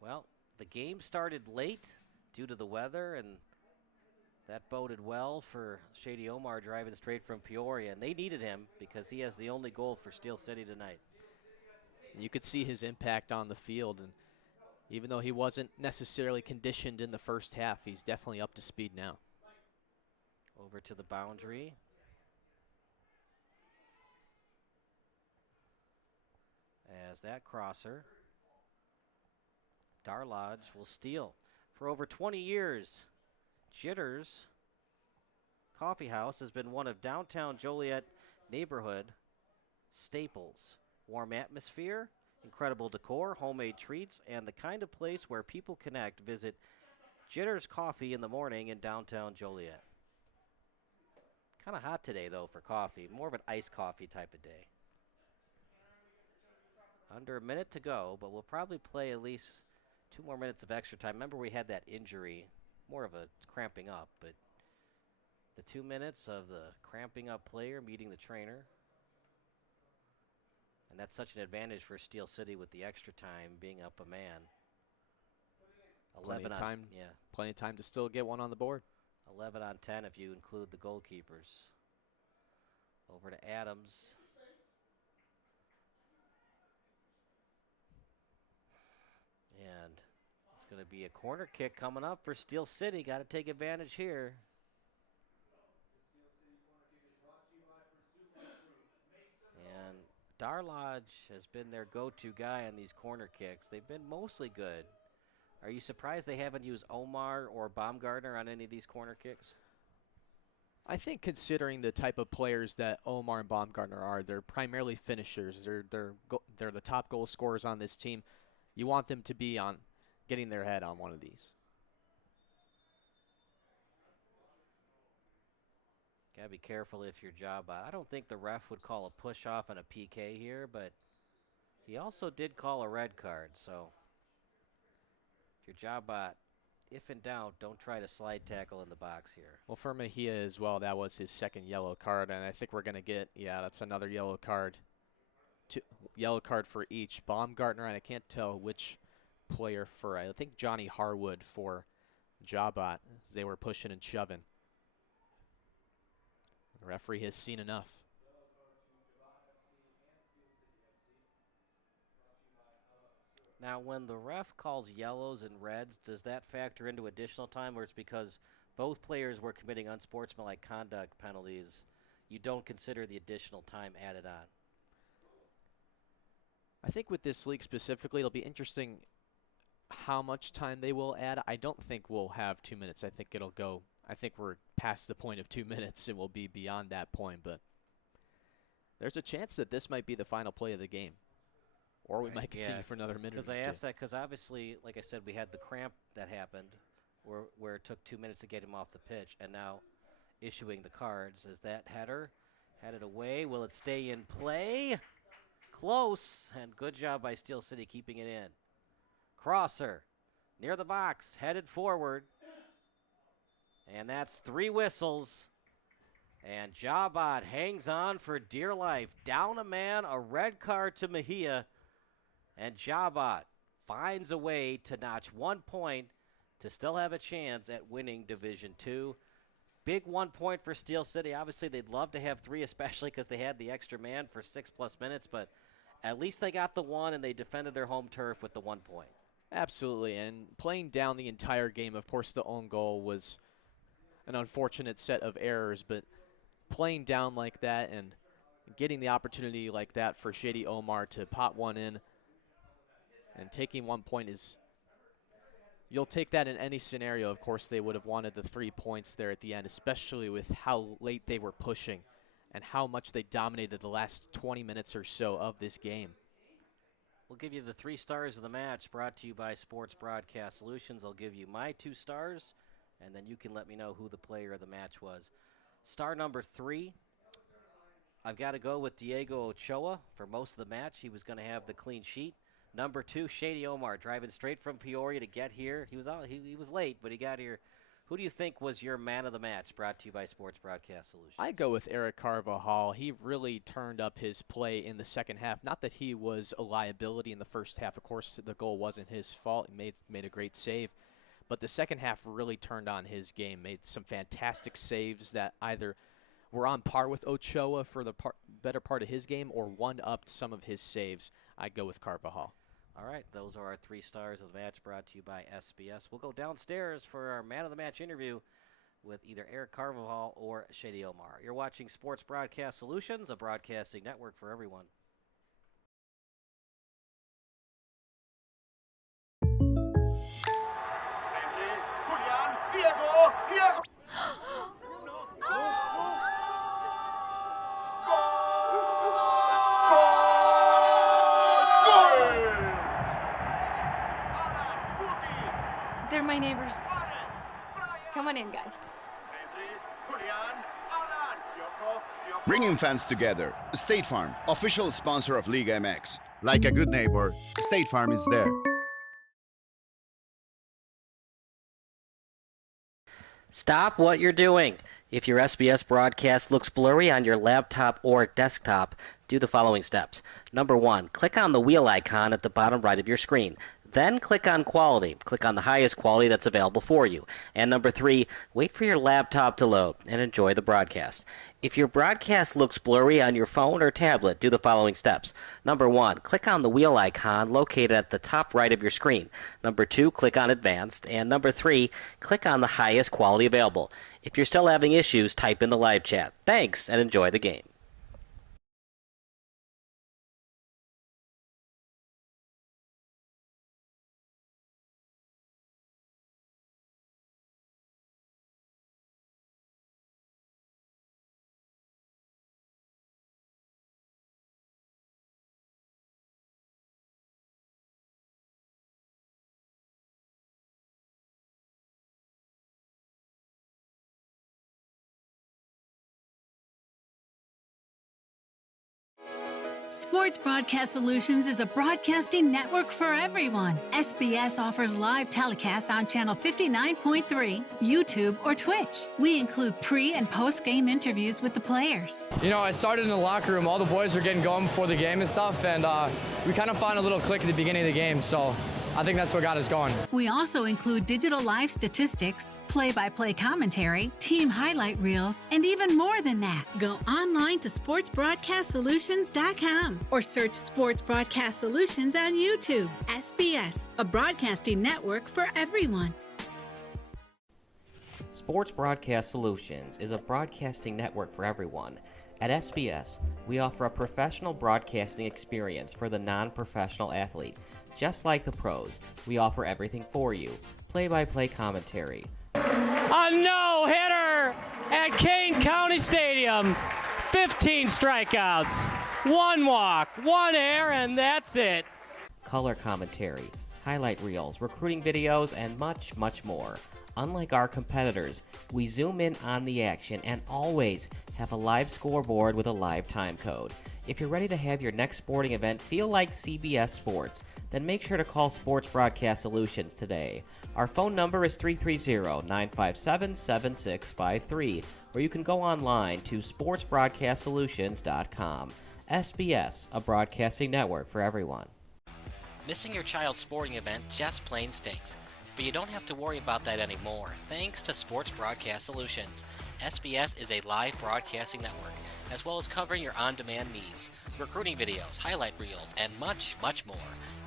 Well, the game started late due to the weather, and that boded well for Shady Omar driving straight from Peoria, and they needed him because he has the only goal for Steel City tonight. You could see his impact on the field, and even though he wasn't necessarily conditioned in the first half, he's definitely up to speed now. Over to the boundary. As that crosser, Darlodge will steal. For over 20 years, Jitters Coffee House has been one of downtown Joliet neighborhood staples. Warm atmosphere, incredible decor, homemade treats, and the kind of place where people connect. Visit Jitters Coffee in the morning in downtown Joliet. Kind of hot today, though, for coffee. More of an iced coffee type of day. Under a minute to go, but we'll probably play at least 2 more minutes of extra time. Remember, we had that injury, more of a cramping up, but the 2 minutes of the cramping up player meeting the trainer. And that's such an advantage for Steel City with the extra time being up a man. Plenty of time to still get one on the board. 11 on 10 if you include the goalkeepers. Over to Adams. And it's going to be a corner kick coming up for Steel City. Got to take advantage here. And Darlodge has been their go-to guy on these corner kicks. They've been mostly good. Are you surprised they haven't used Omar or Baumgartner on any of these corner kicks? I think considering the type of players that Omar and Baumgartner are, they're primarily finishers. They're the top goal scorers on this team. You want them to be on getting their head on one of these. Gotta be careful if you're JaHbat. I don't think the ref would call a push off and a PK here, but he also did call a red card. So if you're JaHbat, if in doubt, don't try to slide tackle in the box here. Well, for Mejia as well, that was his second yellow card, and I think we're going to get, that's another yellow card. Yellow card for each. Baumgartner, and I can't tell which player for, I think Johnny Harwood for JaHbat, as they were pushing and shoving. The referee has seen enough. Now, when the ref calls yellows and reds, does that factor into additional time, or it's because both players were committing unsportsmanlike conduct penalties, you don't consider the additional time added on? I think with this league specifically, it'll be interesting how much time they will add. I don't think we'll have 2 minutes. I think we're past the point of 2 minutes and we'll be beyond that point, but there's a chance that this might be the final play of the game. Or we might continue for another minute. Because I asked that because obviously, like I said, we had the cramp that happened where it took 2 minutes to get him off the pitch, and now issuing the cards. Is that header headed away? Will it stay in play? Close, and good job by Steel City keeping it in. Crosser near the box, headed forward. And that's 3 whistles. And JaHbat hangs on for dear life. Down a man, a red card to Mejia. And JaHbat finds a way to notch 1 point to still have a chance at winning Division II. Big 1 point for Steel City. Obviously, they'd love to have 3, especially because they had the extra man for 6+ minutes. But at least they got the 1, and they defended their home turf with the 1 point. Absolutely, and playing down the entire game, of course, the own goal was an unfortunate set of errors, but playing down like that and getting the opportunity like that for Shady Omar to pot one in and taking 1 point is, you'll take that in any scenario. Of course, they would have wanted the 3 points there at the end, especially with how late they were pushing and how much they dominated the last 20 minutes or so of this game. We'll give you the 3 stars of the match, brought to you by Sports Broadcast Solutions. I'll give you my 2 stars, and then you can let me know who the player of the match was. Star number 3, I've got to go with Diego Ochoa for most of the match. He was going to have the clean sheet. Number 2, Shady Omar, driving straight from Peoria to get here. He was late, but he got here. Who do you think was your man of the match, brought to you by Sports Broadcast Solutions? I go with Eric Carvajal. He really turned up his play in the second half. Not that he was a liability in the first half. Of course, the goal wasn't his fault. He made a great save. But the second half really turned on his game, made some fantastic saves that either were on par with Ochoa for the better part of his game or one-upped some of his saves. I'd go with Carvajal. All right, those are our 3 stars of the match, brought to you by SBS. We'll go downstairs for our man of the match interview with either Eric Carvajal or Shady Omar. You're watching Sports Broadcast Solutions, a broadcasting network for everyone. Diego! They're my neighbors. Come on in, guys. Bringing fans together. State Farm, official sponsor of Liga MX. Like a good neighbor, State Farm is there. Stop what you're doing. If your SBS broadcast looks blurry on your laptop or desktop, do the following steps. Number 1, click on the wheel icon at the bottom right of your screen. Then click on Quality. Click on the highest quality that's available for you. And number 3, wait for your laptop to load and enjoy the broadcast. If your broadcast looks blurry on your phone or tablet, do the following steps. Number 1, click on the wheel icon located at the top right of your screen. Number 2, click on Advanced. And number 3, click on the highest quality available. If you're still having issues, type in the live chat. Thanks, and enjoy the game. Sports Broadcast Solutions is a broadcasting network for everyone. SBS offers live telecasts on Channel 59.3, YouTube, or Twitch. We include pre- and post-game interviews with the players. You know, I started in the locker room. All the boys were getting going before the game and stuff, and we kind of found a little click at the beginning of the game, so I think that's what got us going. We also include digital live statistics, play-by-play commentary, team highlight reels, and even more than that. Go online to sportsbroadcastsolutions.com or search Sports Broadcast Solutions on YouTube. SBS, a broadcasting network for everyone. Sports Broadcast Solutions is a broadcasting network for everyone. At SBS, we offer a professional broadcasting experience for the non-professional athlete. Just like the pros, we offer everything for you. Play-by-play commentary. A no-hitter at Kane County Stadium. 15 strikeouts, 1 walk, 1 error, and that's it. Color commentary, highlight reels, recruiting videos, and much, much more. Unlike our competitors, we zoom in on the action and always have a live scoreboard with a live time code. If you're ready to have your next sporting event feel like CBS Sports, then make sure to call Sports Broadcast Solutions today. Our phone number is 330-957-7653, or you can go online to sportsbroadcastsolutions.com. SBS, a broadcasting network for everyone. Missing your child's sporting event just plain stinks. But you don't have to worry about that anymore, thanks to Sports Broadcast Solutions. SBS is a live broadcasting network, as well as covering your on-demand needs, recruiting videos, highlight reels, and much, much more.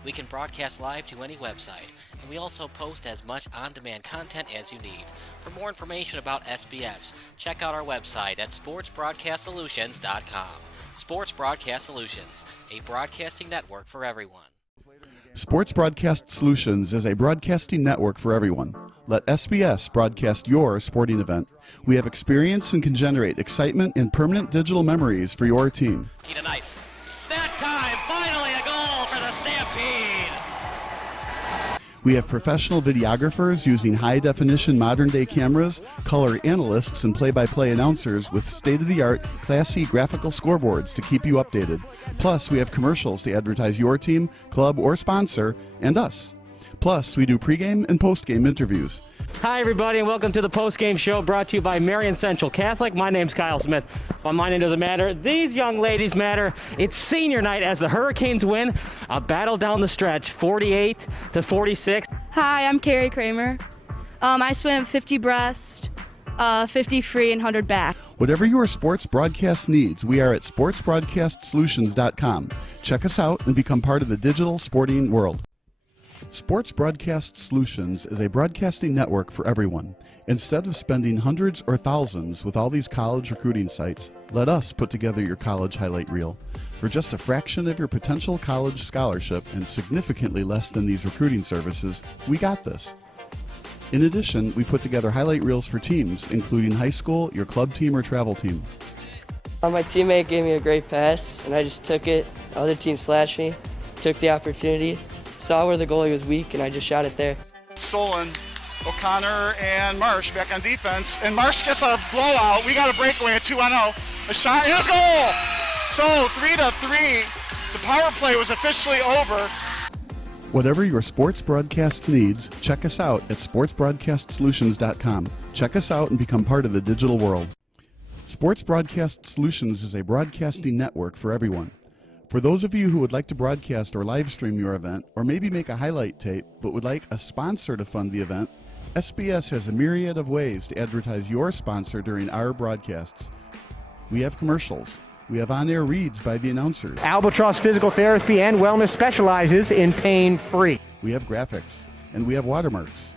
We can broadcast live to any website, and we also post as much on-demand content as you need. For more information about SBS, check out our website at sportsbroadcastsolutions.com. Sports Broadcast Solutions, a broadcasting network for everyone. Sports Broadcast Solutions is a broadcasting network for everyone. Let SBS broadcast your sporting event. We have experience and can generate excitement and permanent digital memories for your team. Tonight. That time, finally a goal for the Stampede! We have professional videographers using high-definition modern-day cameras, color analysts, and play-by-play announcers with state-of-the-art, classy graphical scoreboards to keep you updated. Plus, we have commercials to advertise your team, club, or sponsor, and us. Plus, we do pregame and postgame interviews. Hi, everybody, and welcome to the postgame show brought to you by Marion Central Catholic. My name's Kyle Smith, but my name doesn't matter. These young ladies matter. It's senior night as the Hurricanes win a battle down the stretch, 48-46. Hi, I'm Carrie Kramer. I swim 50 breast, 50 free, and 100 back. Whatever your sports broadcast needs, we are at sportsbroadcastsolutions.com. Check us out and become part of the digital sporting world. Sports Broadcast Solutions is a broadcasting network for everyone. Instead of spending hundreds or thousands with all these college recruiting sites, let us put together your college highlight reel. For just a fraction of your potential college scholarship and significantly less than these recruiting services, we got this. In addition, we put together highlight reels for teams, including high school, your club team, or travel team. My teammate gave me a great pass, and I just took it. The other team slashed me, took the opportunity, saw where the goalie was weak, and I just shot it there. Solon, O'Connor, and Marsh back on defense. And Marsh gets a blowout. We got a breakaway at 2-0. A shot, and a goal! So 3-3. The power play was officially over. Whatever your sports broadcast needs, check us out at sportsbroadcastsolutions.com. Check us out and become part of the digital world. Sports Broadcast Solutions is a broadcasting network for everyone. For those of you who would like to broadcast or live stream your event, or maybe make a highlight tape, but would like a sponsor to fund the event, SBS has a myriad of ways to advertise your sponsor during our broadcasts. We have commercials. We have on-air reads by the announcers. Albatross Physical Therapy and Wellness specializes in pain-free. We have graphics, and we have watermarks.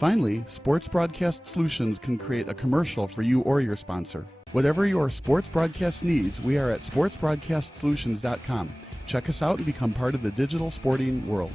Finally, Sports Broadcast Solutions can create a commercial for you or your sponsor. Whatever your sports broadcast needs, we are at sportsbroadcastsolutions.com. Check us out and become part of the digital sporting world.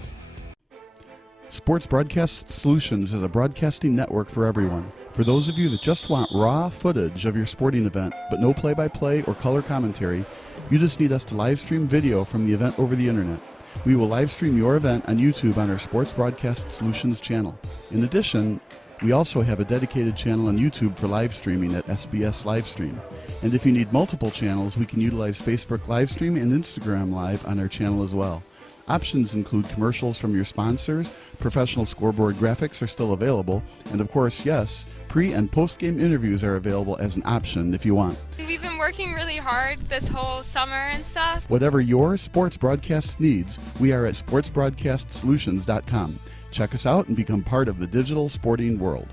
Sports Broadcast Solutions is a broadcasting network for everyone. For those of you that just want raw footage of your sporting event, but no play-by-play or color commentary, you just need us to live stream video from the event over the internet. We will live stream your event on YouTube on our Sports Broadcast Solutions channel. In addition, we also have a dedicated channel on YouTube for live streaming at SBS Livestream. And if you need multiple channels, we can utilize Facebook Livestream and Instagram Live on our channel as well. Options include commercials from your sponsors, professional scoreboard graphics are still available, and of course, yes, pre- and post-game interviews are available as an option if you want. We've been working really hard this whole summer and stuff. Whatever your sports broadcast needs, we are at sportsbroadcastsolutions.com. Check us out and become part of the digital sporting world.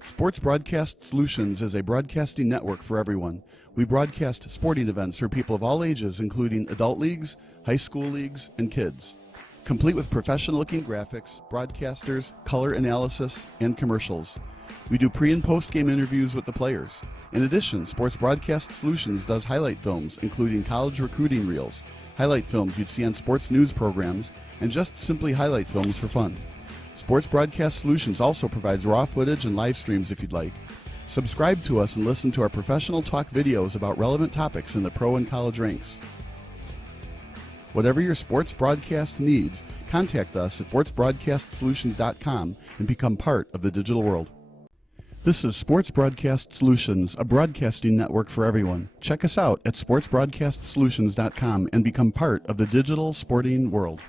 Sports Broadcast Solutions is a broadcasting network for everyone. We broadcast sporting events for people of all ages, including adult leagues, high school leagues, and kids. Complete with professional-looking graphics, broadcasters, color analysis, and commercials. We do pre- and post-game interviews with the players. In addition, Sports Broadcast Solutions does highlight films, including college recruiting reels, highlight films you'd see on sports news programs, and just simply highlight films for fun. Sports Broadcast Solutions also provides raw footage and live streams if you'd like. Subscribe to us and listen to our professional talk videos about relevant topics in the pro and college ranks. Whatever your sports broadcast needs, contact us at sportsbroadcastsolutions.com and become part of the digital world. This is Sports Broadcast Solutions, a broadcasting network for everyone. Check us out at sportsbroadcastsolutions.com and become part of the digital sporting world.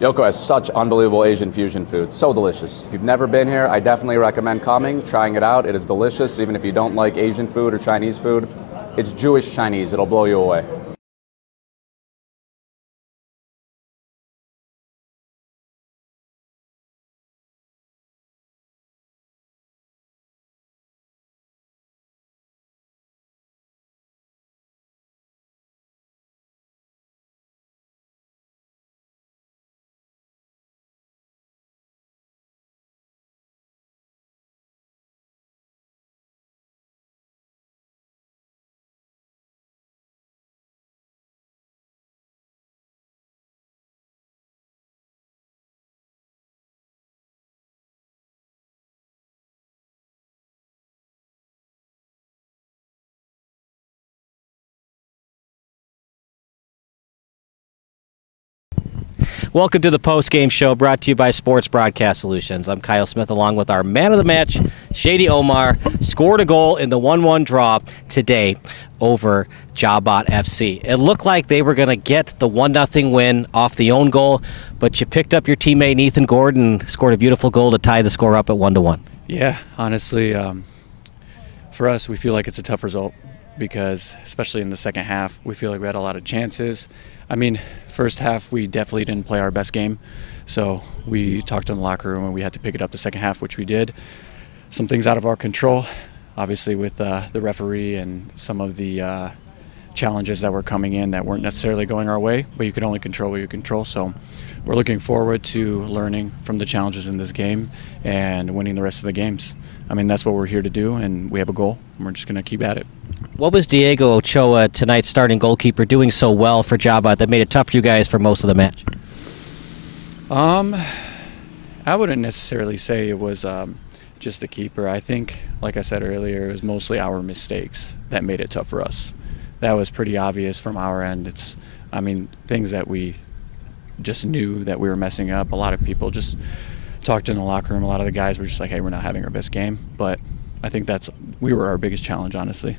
Yoko has such unbelievable Asian fusion food. So delicious. If you've never been here, I definitely recommend coming, trying it out. It is delicious, even if you don't like Asian food or Chinese food. It's Jewish Chinese. It'll blow you away. Welcome to the post-game show brought to you by Sports Broadcast Solutions. I'm Kyle Smith along with our man of the match, Shady Omar, scored a goal in the 1-1 draw today over JaHbat FC. It looked like they were going to get the 1-0 win off the own goal, but you picked up your teammate Ethan Gordon and scored a beautiful goal to tie the score up at 1-1. Yeah, honestly, for us, we feel like it's a tough result because, especially in the second half, we feel like we had a lot of chances. I mean, first half, we definitely didn't play our best game. So we talked in the locker room and we had to pick it up the second half, which we did. Some things out of our control, obviously with the referee and some of the challenges that were coming in that weren't necessarily going our way, but you can only control what you control. So we're looking forward to learning from the challenges in this game and winning the rest of the games. I mean, that's what we're here to do, and we have a goal, and we're just going to keep at it. What was Diego Ochoa, tonight's starting goalkeeper, doing so well for JaHbat that made it tough for you guys for most of the match? I wouldn't necessarily say it was just the keeper. I think, like I said earlier, it was mostly our mistakes that made it tough for us. That was pretty obvious from our end. It's, I mean, things that we just knew that we were messing up. A lot of people just talked in the locker room. A lot of the guys were just like, hey, we're not having our best game. But I think we were our biggest challenge, honestly.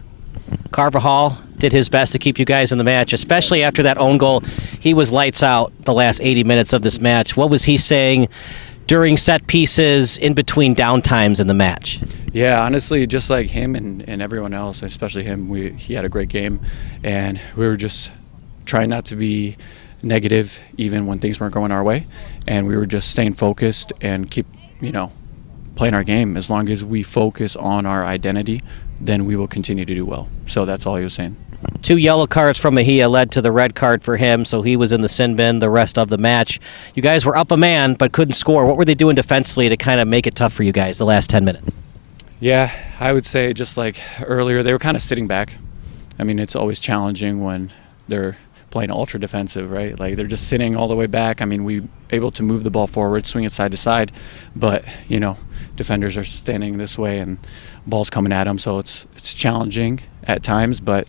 Carvajal did his best to keep you guys in the match, especially after that own goal. He was lights out the last 80 minutes of this match. What was he saying during set pieces, in between downtimes in the match? Yeah, honestly, just like him and everyone else, especially him, he had a great game. And we were just trying not to be negative even when things weren't going our way. And we were just staying focused and keep, playing our game. As long as we focus on our identity, then we will continue to do well. So that's all he was saying. 2 yellow cards from Mejia led to the red card for him, so he was in the sin bin the rest of the match. You guys were up a man but couldn't score. What were they doing defensively to kind of make it tough for you guys the last 10 minutes? Yeah, I would say just like earlier, they were kind of sitting back. I mean, it's always challenging when they're playing ultra defensive, right? Like they're just sitting all the way back. I mean, we able to move the ball forward, swing it side to side, but defenders are standing this way and ball's coming at them, so it's challenging at times. But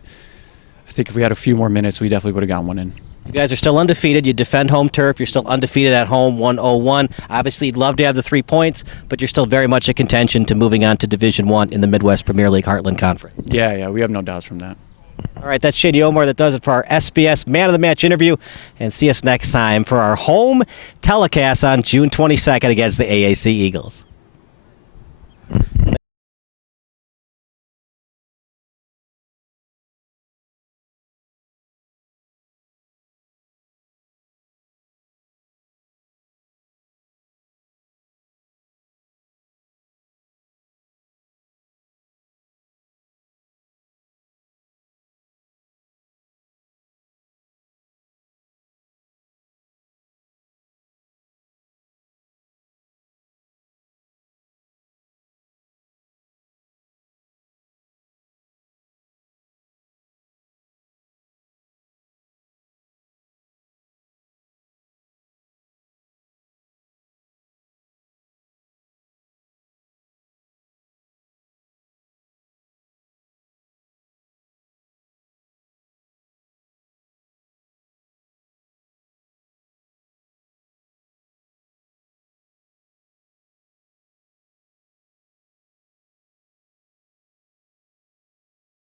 I think if we had a few more minutes, we definitely would have gotten one in. You guys are still undefeated. You defend home turf. You're still undefeated at home, 1-0-1. Obviously, you'd love to have the 3 points, but you're still very much a contention to moving on to Division I in the Midwest Premier League Heartland Conference. Yeah, we have no doubts from that. All right, that's Shady Omar. That does it for our SBS Man of the Match interview. And see us next time for our home telecast on June 22nd against the AAC Eagles.